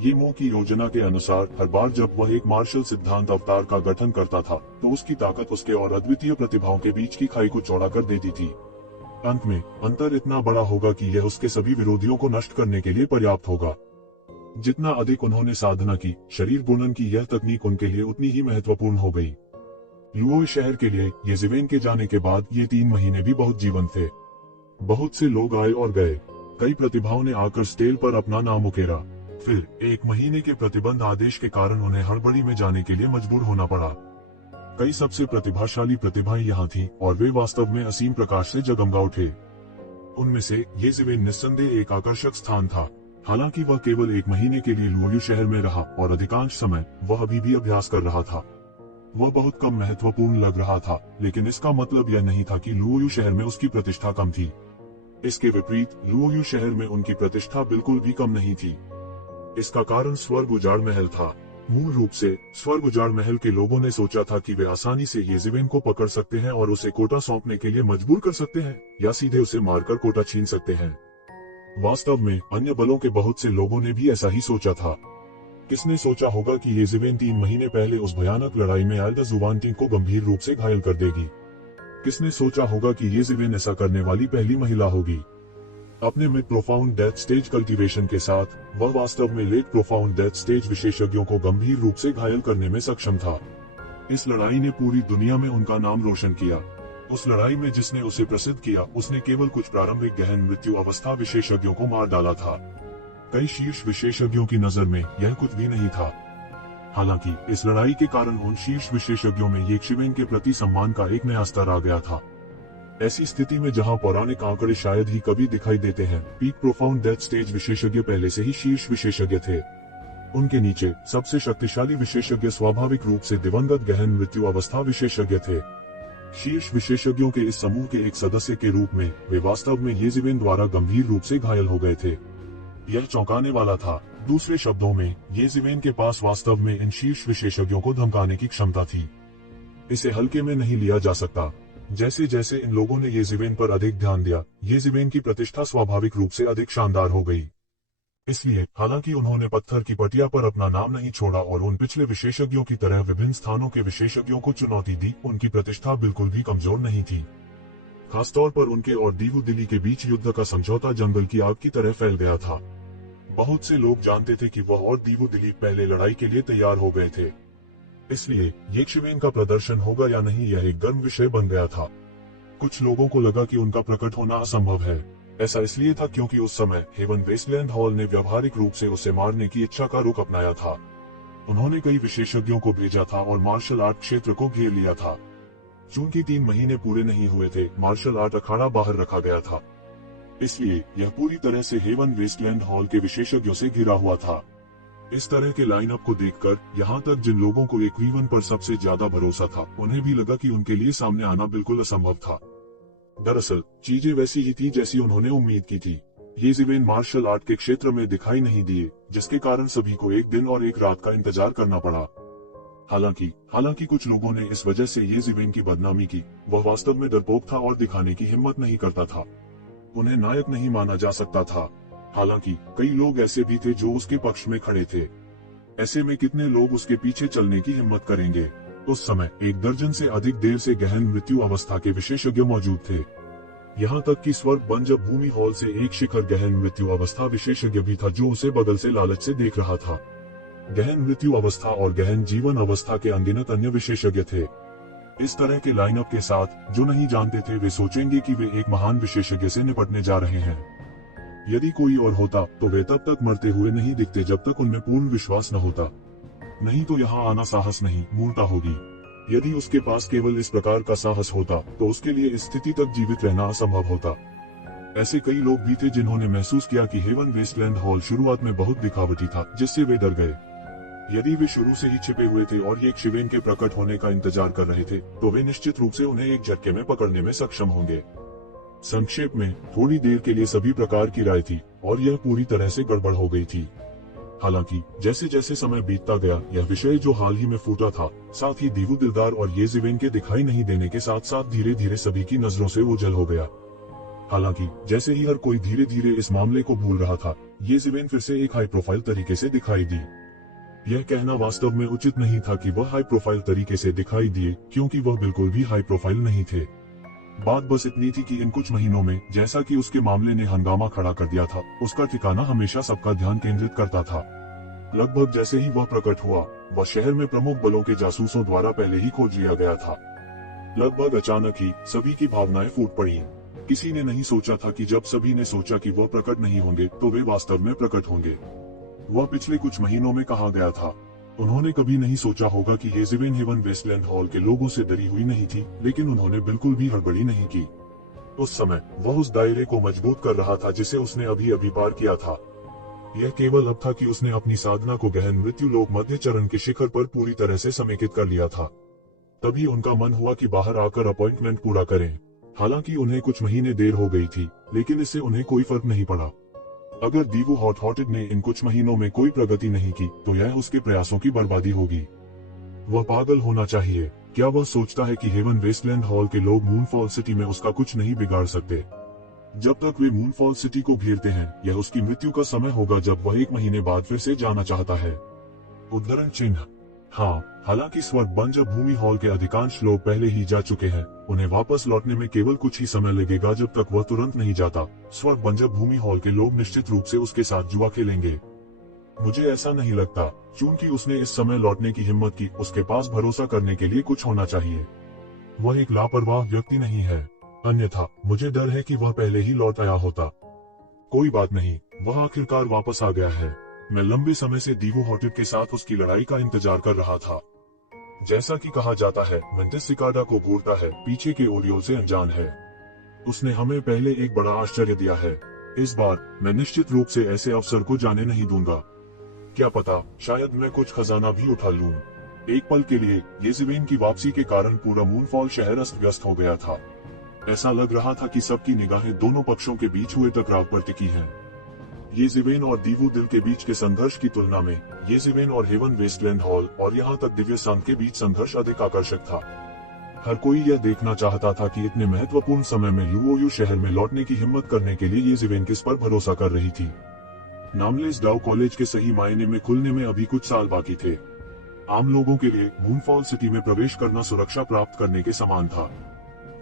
ये मो की योजना के अनुसार हर बार जब वह एक मार्शल सिद्धांत अवतार का गठन करता था, तो उसकी ताकत उसके और अद्वितीय प्रतिभाओं के बीच की खाई को चौड़ा कर देती थी। अंत में अंतर इतना बड़ा होगा कि यह उसके सभी विरोधियों को नष्ट करने के लिए पर्याप्त होगा। जितना अधिक उन्होंने साधना की, शरीर गुणन की यह तकनीक उनके लिए उतनी ही महत्वपूर्ण हो गई। लुओई शहर के लिए येज़ेवेन के जाने के बाद ये 3 महीने भी बहुत जीवंत थे। बहुत से लोग आए और गए। कई प्रतिभाओं ने आकर स्टेल पर अपना नाम उकेरा। फिर 1 महीने के प्रतिबंध आदेश के कारण उन्हें हड़बड़ी में जाने के लिए मजबूर होना पड़ा। कई सबसे प्रतिभाशाली प्रतिभाएं यहाँ थीं और वे वास्तव में असीम प्रकाश से जगमगा उठे। उनमें से येज़ेवेन निस्संदेह एक आकर्षक स्थान था। हालांकि वह केवल 1 महीने के लिए लुओई शहर में रहा और अधिकांश समय वह अभी भी अभ्यास कर रहा था। वह बहुत कम महत्वपूर्ण लग रहा था, लेकिन इसका मतलब यह नहीं था कि लुओई शहर में उसकी प्रतिष्ठा कम थी। इसके विपरीत लुओई शहर में उनकी प्रतिष्ठा बिल्कुल भी कम नहीं थी। इसका कारण स्वर्ग उजाड़ महल था। मूल रूप से स्वर्ग उजाड़ महल के लोगों ने सोचा था कि वे आसानी से येज़ेवेन को पकड़ सकते हैं और उसे कोटा सौंपने के लिए मजबूर कर सकते हैं, या सीधे उसे मारकर कोटा छीन सकते हैं। वास्तव में अन्य बलों के बहुत से लोगों ने भी ऐसा ही सोचा था। किसने सोचा होगा कि येज़ेवेन 3 महीने पहले उस भयानक लड़ाई में एल्दरहुआंटिन को गंभीर रूप से घायल कर देगी? किसने सोचा होगा कि येज़ेवेन ऐसा करने वाली पहली महिला होगी? अपने mid profound death stage cultivation के साथ वह वास्तव में लेट प्रोफाउंड डेथ स्टेज विशेषज्ञों को गंभीर रूप से घायल करने में सक्षम था। इस लड़ाई ने पूरी दुनिया में उनका नाम रोशन किया। उस लड़ाई में जिसने उसे प्रसिद्ध किया, उसने केवल कुछ प्रारंभिक गहन मृत्यु अवस्था विशेषज्ञों को मार डाला था। कई शीर्ष विशेषज्ञों की नजर में यह कुछ भी नहीं था। हालांकि इस लड़ाई के कारण उन शीर्ष विशेषज्ञों में यक्षवेन के प्रति सम्मान का एक नया स्तर आ गया था। ऐसी स्थिति में जहां पौराणिक आंकड़े शायद ही कभी दिखाई देते हैं, पीक प्रोफाउंड डेथ स्टेज विशेषज्ञ पहले से ही शीर्ष विशेषज्ञ थे। उनके नीचे सबसे शक्तिशाली विशेषज्ञ स्वाभाविक रूप से दिवंगत गहन मृत्यु अवस्था विशेषज्ञ थे। शीर्ष विशेषज्ञों के इस समूह के एक सदस्य के रूप में वे वास्तव में येज़ेवेन द्वारा गंभीर रूप से घायल हो गए थे। यह चौंकाने वाला था। दूसरे शब्दों में, येज़ेवेन के पास वास्तव में इन शीर्ष विशेषज्ञों को धमकाने की क्षमता थी। इसे हल्के में नहीं लिया जा सकता। जैसे जैसे इन लोगों ने येज़ेवेन पर अधिक ध्यान दिया, येज़ेवेन की प्रतिष्ठा स्वाभाविक रूप से अधिक शानदार हो गई। इसलिए हालांकि उन्होंने पत्थर की पटिया पर अपना नाम नहीं छोड़ा और उन पिछले विशेषज्ञों की तरह विभिन्न स्थानों के विशेषज्ञों को चुनौती दी, उनकी प्रतिष्ठा बिल्कुल भी कमजोर नहीं थी। खासतौर पर उनके और दीवू दिली के बीच युद्ध का समझौता जंगल की आग की तरह फैल गया था। बहुत से लोग जानते थे कि वह और दीवू दिली पहले लड़ाई के लिए तैयार हो गए थे। इसलिए यक्षवेन का प्रदर्शन होगा या नहीं, यह एक गर्म विषय बन गया था। कुछ लोगों को लगा कि उनका प्रकट होना असंभव है। ऐसा इसलिए था क्योंकि उस समय हेवन वेस्टलैंड हॉल ने व्यावहारिक रूप से उसे मारने की इच्छा का रुख अपनाया था। उन्होंने कई विशेषज्ञों को भेजा था और मार्शल आर्ट क्षेत्र को घेर लिया था। चूंकि 3 महीने पूरे नहीं हुए थे, मार्शल आर्ट अखाड़ा बाहर रखा गया था। इसलिए यह पूरी तरह से हेवन वेस्टलैंड हॉल के विशेषज्ञों से घिरा हुआ था। इस तरह के लाइनअप को देखकर यहाँ तक जिन लोगों को येज़ेवेन पर सबसे ज्यादा भरोसा था, उन्हें भी लगा कि उनके लिए सामने आना बिल्कुल असंभव था। दरअसल चीजें वैसी ही थी जैसी उन्होंने उम्मीद की थी। येज़ेवेन मार्शल आर्ट के क्षेत्र में दिखाई नहीं दिए, जिसके कारण सभी को एक दिन और एक रात का इंतजार करना पड़ा। हालांकि कुछ लोगों ने इस वजह से येज़ेवेन की बदनामी की। वह वास्तव में डरपोक था और दिखाने की हिम्मत नहीं करता था। उन्हें नायक नहीं माना जा सकता था। हालांकि कई लोग ऐसे भी थे जो उसके पक्ष में खड़े थे। ऐसे में कितने लोग उसके पीछे चलने की हिम्मत करेंगे? उस समय 1 दर्जन से अधिक देर से गहन मृत्यु अवस्था के विशेषज्ञ मौजूद थे। यहाँ तक कि स्वर्ग बंजर भूमि हॉल से एक शिखर गहन मृत्यु अवस्था विशेषज्ञ भी था जो उसे बगल से लालच से देख रहा था। गहन मृत्यु अवस्था और गहन जीवन अवस्था के अनगिनत अन्य विशेषज्ञ थे। इस तरह के लाइनअप के साथ जो नहीं जानते थे वे सोचेंगे कि वे एक महान विशेषज्ञ से निपटने जा रहे हैं। यदि कोई और होता तो वे तब तक मरते हुए नहीं दिखते जब तक उनमें पूर्ण विश्वास न होता। नहीं तो यहाँ आना साहस नहीं, मूर्खता होगी। यदि उसके पास केवल इस प्रकार का साहस होता तो उसके लिए इस स्थिति तक जीवित रहना असंभव होता। ऐसे कई लोग भी थे जिन्होंने महसूस किया कि हेवन वेस्टलैंड हॉल शुरुआत में बहुत दिखावटी था, जिससे वे डर गए। यदि वे शुरू से ही छिपे हुए थे और यक्षवेन के प्रकट होने का इंतजार कर रहे थे, तो वे निश्चित रूप से उन्हें एक झटके में पकड़ने में सक्षम होंगे। संक्षेप में, थोड़ी देर के लिए सभी प्रकार की राय थी और यह पूरी तरह से गड़बड़ हो गई थी। हालांकि जैसे जैसे समय बीतता गया, यह विषय जो हाल ही में फूटा था, साथ ही दीवू दिलदार और येज़ेवेन के दिखाई नहीं देने के साथ साथ धीरे धीरे सभी की नजरों से ओझल हो गया। हालांकि जैसे ही हर कोई धीरे धीरे इस मामले को भूल रहा था, येज़ेवेन फिर से एक हाई प्रोफाइल तरीके से दिखाई दी। यह कहना वास्तव में उचित नहीं था कि वह हाई प्रोफाइल तरीके से दिखाई दिए, क्योंकि वह बिल्कुल भी हाई प्रोफाइल नहीं थे। बात बस इतनी थी कि इन कुछ महीनों में, जैसा कि उसके मामले ने हंगामा खड़ा कर दिया था, उसका ठिकाना हमेशा सबका ध्यान केंद्रित करता था। लगभग जैसे ही वह प्रकट हुआ, वह शहर में प्रमुख बलों के जासूसों द्वारा पहले ही खोज लिया गया था। लगभग अचानक ही सभी की भावनाएं फूट पड़ी। किसी ने नहीं सोचा था कि जब सभी ने सोचा कि वह प्रकट नहीं होंगे, तो वे वास्तव में प्रकट होंगे। वह पिछले कुछ महीनों में कहा गया था। उन्होंने कभी नहीं सोचा होगा कि येज़ेवेन हेवन वेस्टलैंड हॉल के लोगों से डरी हुई नहीं थी, लेकिन उन्होंने बिल्कुल भी हड़बड़ी नहीं की। उस समय वह उस दायरे को मजबूत कर रहा था जिसे उसने अभी अभी पार किया था। यह केवल अब था कि उसने अपनी साधना को गहन मृत्यु लोक मध्य चरण के शिखर पर पूरी तरह से समेकित कर लिया था। तभी उनका मन हुआ कि बाहर आकर अपॉइंटमेंट पूरा करें। हालांकि उन्हें कुछ महीने देर हो गई थी, लेकिन इससे उन्हें कोई फर्क नहीं पड़ा। अगर दीवू हॉट-हॉटेड ने इन कुछ महीनों में कोई प्रगति नहीं की, तो यह उसके प्रयासों की बर्बादी होगी। वह पागल होना चाहिए। क्या वह सोचता है कि हेवन वेस्टलैंड हॉल के लोग मूनफॉल सिटी में उसका कुछ नहीं बिगाड़ सकते? जब तक वे मूनफॉल सिटी को घेरते हैं, यह उसकी मृत्यु का समय होगा जब वह 1 महीने बाद फिर से जाना चाहता है। उद्धरण चिन्ह। हाँ, हालांकि स्वर्ग बंजर भूमि हॉल के अधिकांश लोग पहले ही जा चुके हैं, उन्हें वापस लौटने में केवल कुछ ही समय लगेगा। जब तक वह तुरंत नहीं जाता, स्वर्ग बंजर भूमि हॉल के लोग निश्चित रूप से उसके साथ जुआ खेलेंगे। मुझे ऐसा नहीं लगता, चूंकि उसने इस समय लौटने की हिम्मत की, उसके पास भरोसा करने के लिए कुछ होना चाहिए। वह एक लापरवाह व्यक्ति नहीं है, अन्यथा मुझे डर है कि वह पहले ही लौट आया होता। कोई बात नहीं, वह आखिरकार वापस आ गया है। मैं लंबे समय से दीवू हॉटेट के साथ उसकी लड़ाई का इंतजार कर रहा था। जैसा कि कहा जाता है, मेंटिस सिकाडा को घूरता है, पीछे के ओरियोल से अनजान है। उसने हमें पहले एक बड़ा आश्चर्य दिया है। इस बार मैं निश्चित रूप से ऐसे अवसर को जाने नहीं दूंगा। क्या पता, शायद मैं कुछ खजाना भी उठा लूं। एक पल के लिए येज़ेबेन की वापसी के कारण पूरा मूनफॉल शहर अस्त व्यस्त हो गया था। ऐसा लग रहा था कि सबकी निगाहें दोनों पक्षों के बीच हुए टकराव पर टिकी हैं। येज़ेबेन और दीवू दिल के बीच के संघर्ष की तुलना में येज़ेबेन और हेवन वेस्टलैंड हॉल और यहाँ तक दिव्य संघ के बीच संघर्ष अधिक आकर्षक था। हर कोई यह देखना चाहता था कि इतने महत्वपूर्ण समय में यूओयू शहर में लौटने की हिम्मत करने के लिए येज़ेबेन किस पर भरोसा कर रही थी। नामलेस डाउ कॉलेज के सही मायने में खुलने में अभी कुछ साल बाकी थे। आम लोगों के लिए मूनफॉल सिटी में प्रवेश करना सुरक्षा प्राप्त करने के समान था।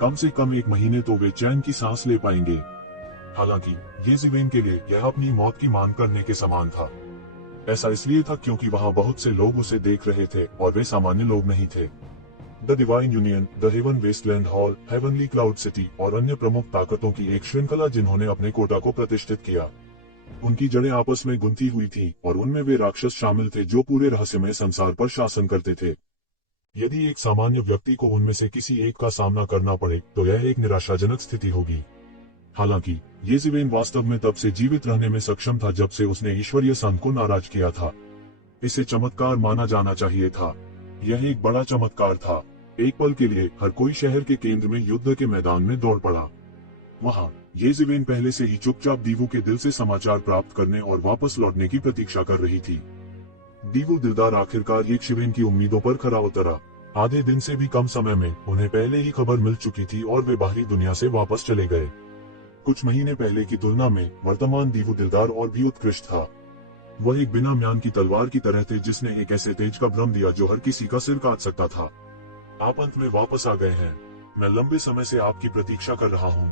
कम से कम एक महीने तो वे चैन की सांस ले पाएंगे। हालांकि येज़ेबेन के लिए यह अपनी मौत की मांग करने के समान था। ऐसा इसलिए था क्योंकि वहां बहुत से लोग उसे देख रहे थे और वे सामान्य लोग नहीं थे। The divine union, the heaven wasteland hall, heavenly cloud city और अन्य प्रमुख ताकतों की एक श्रृंखला जिन्होंने अपने कोटा को प्रतिष्ठित किया। उनकी जड़ें आपस में गुंथी हुई थी और उनमें वे राक्षस शामिल थे जो पूरे रहस्यमय संसार पर शासन करते थे। यदि एक सामान्य व्यक्ति को उनमें से किसी एक का सामना करना पड़े तो यह एक निराशाजनक स्थिति होगी। हालांकि येज़ेबेन वास्तव में तब से जीवित रहने में सक्षम था जब से उसने ईश्वरीय संघ को नाराज किया था। इसे चमत्कार माना जाना चाहिए था। यह एक बड़ा चमत्कार था। एक पल के लिए हर कोई शहर के केंद्र में युद्ध के मैदान में दौड़ पड़ा। वहां येज़ेबेन पहले से ही चुपचाप दीवू के दिल से समाचार प्राप्त करने और वापस लौटने की प्रतीक्षा कर रही थी। दीवू दिलदार आखिरकार येज़ेबेन की उम्मीदों पर खरा उतरा। आधे दिन से भी कम समय में उन्हें पहले ही खबर मिल चुकी थी और वे बाहरी दुनिया से वापस चले गए। कुछ महीने पहले की तुलना में वर्तमान दीवू दिलदार और भी उत्कृष्ट था। वह एक बिना म्यान की तलवार की तरह थे जिसने एक ऐसे तेज का भ्रम दिया जो हर किसी का सिर काट सकता था। आप अंत में वापस आ गए हैं। मैं लंबे समय से आपकी प्रतीक्षा कर रहा हूँ।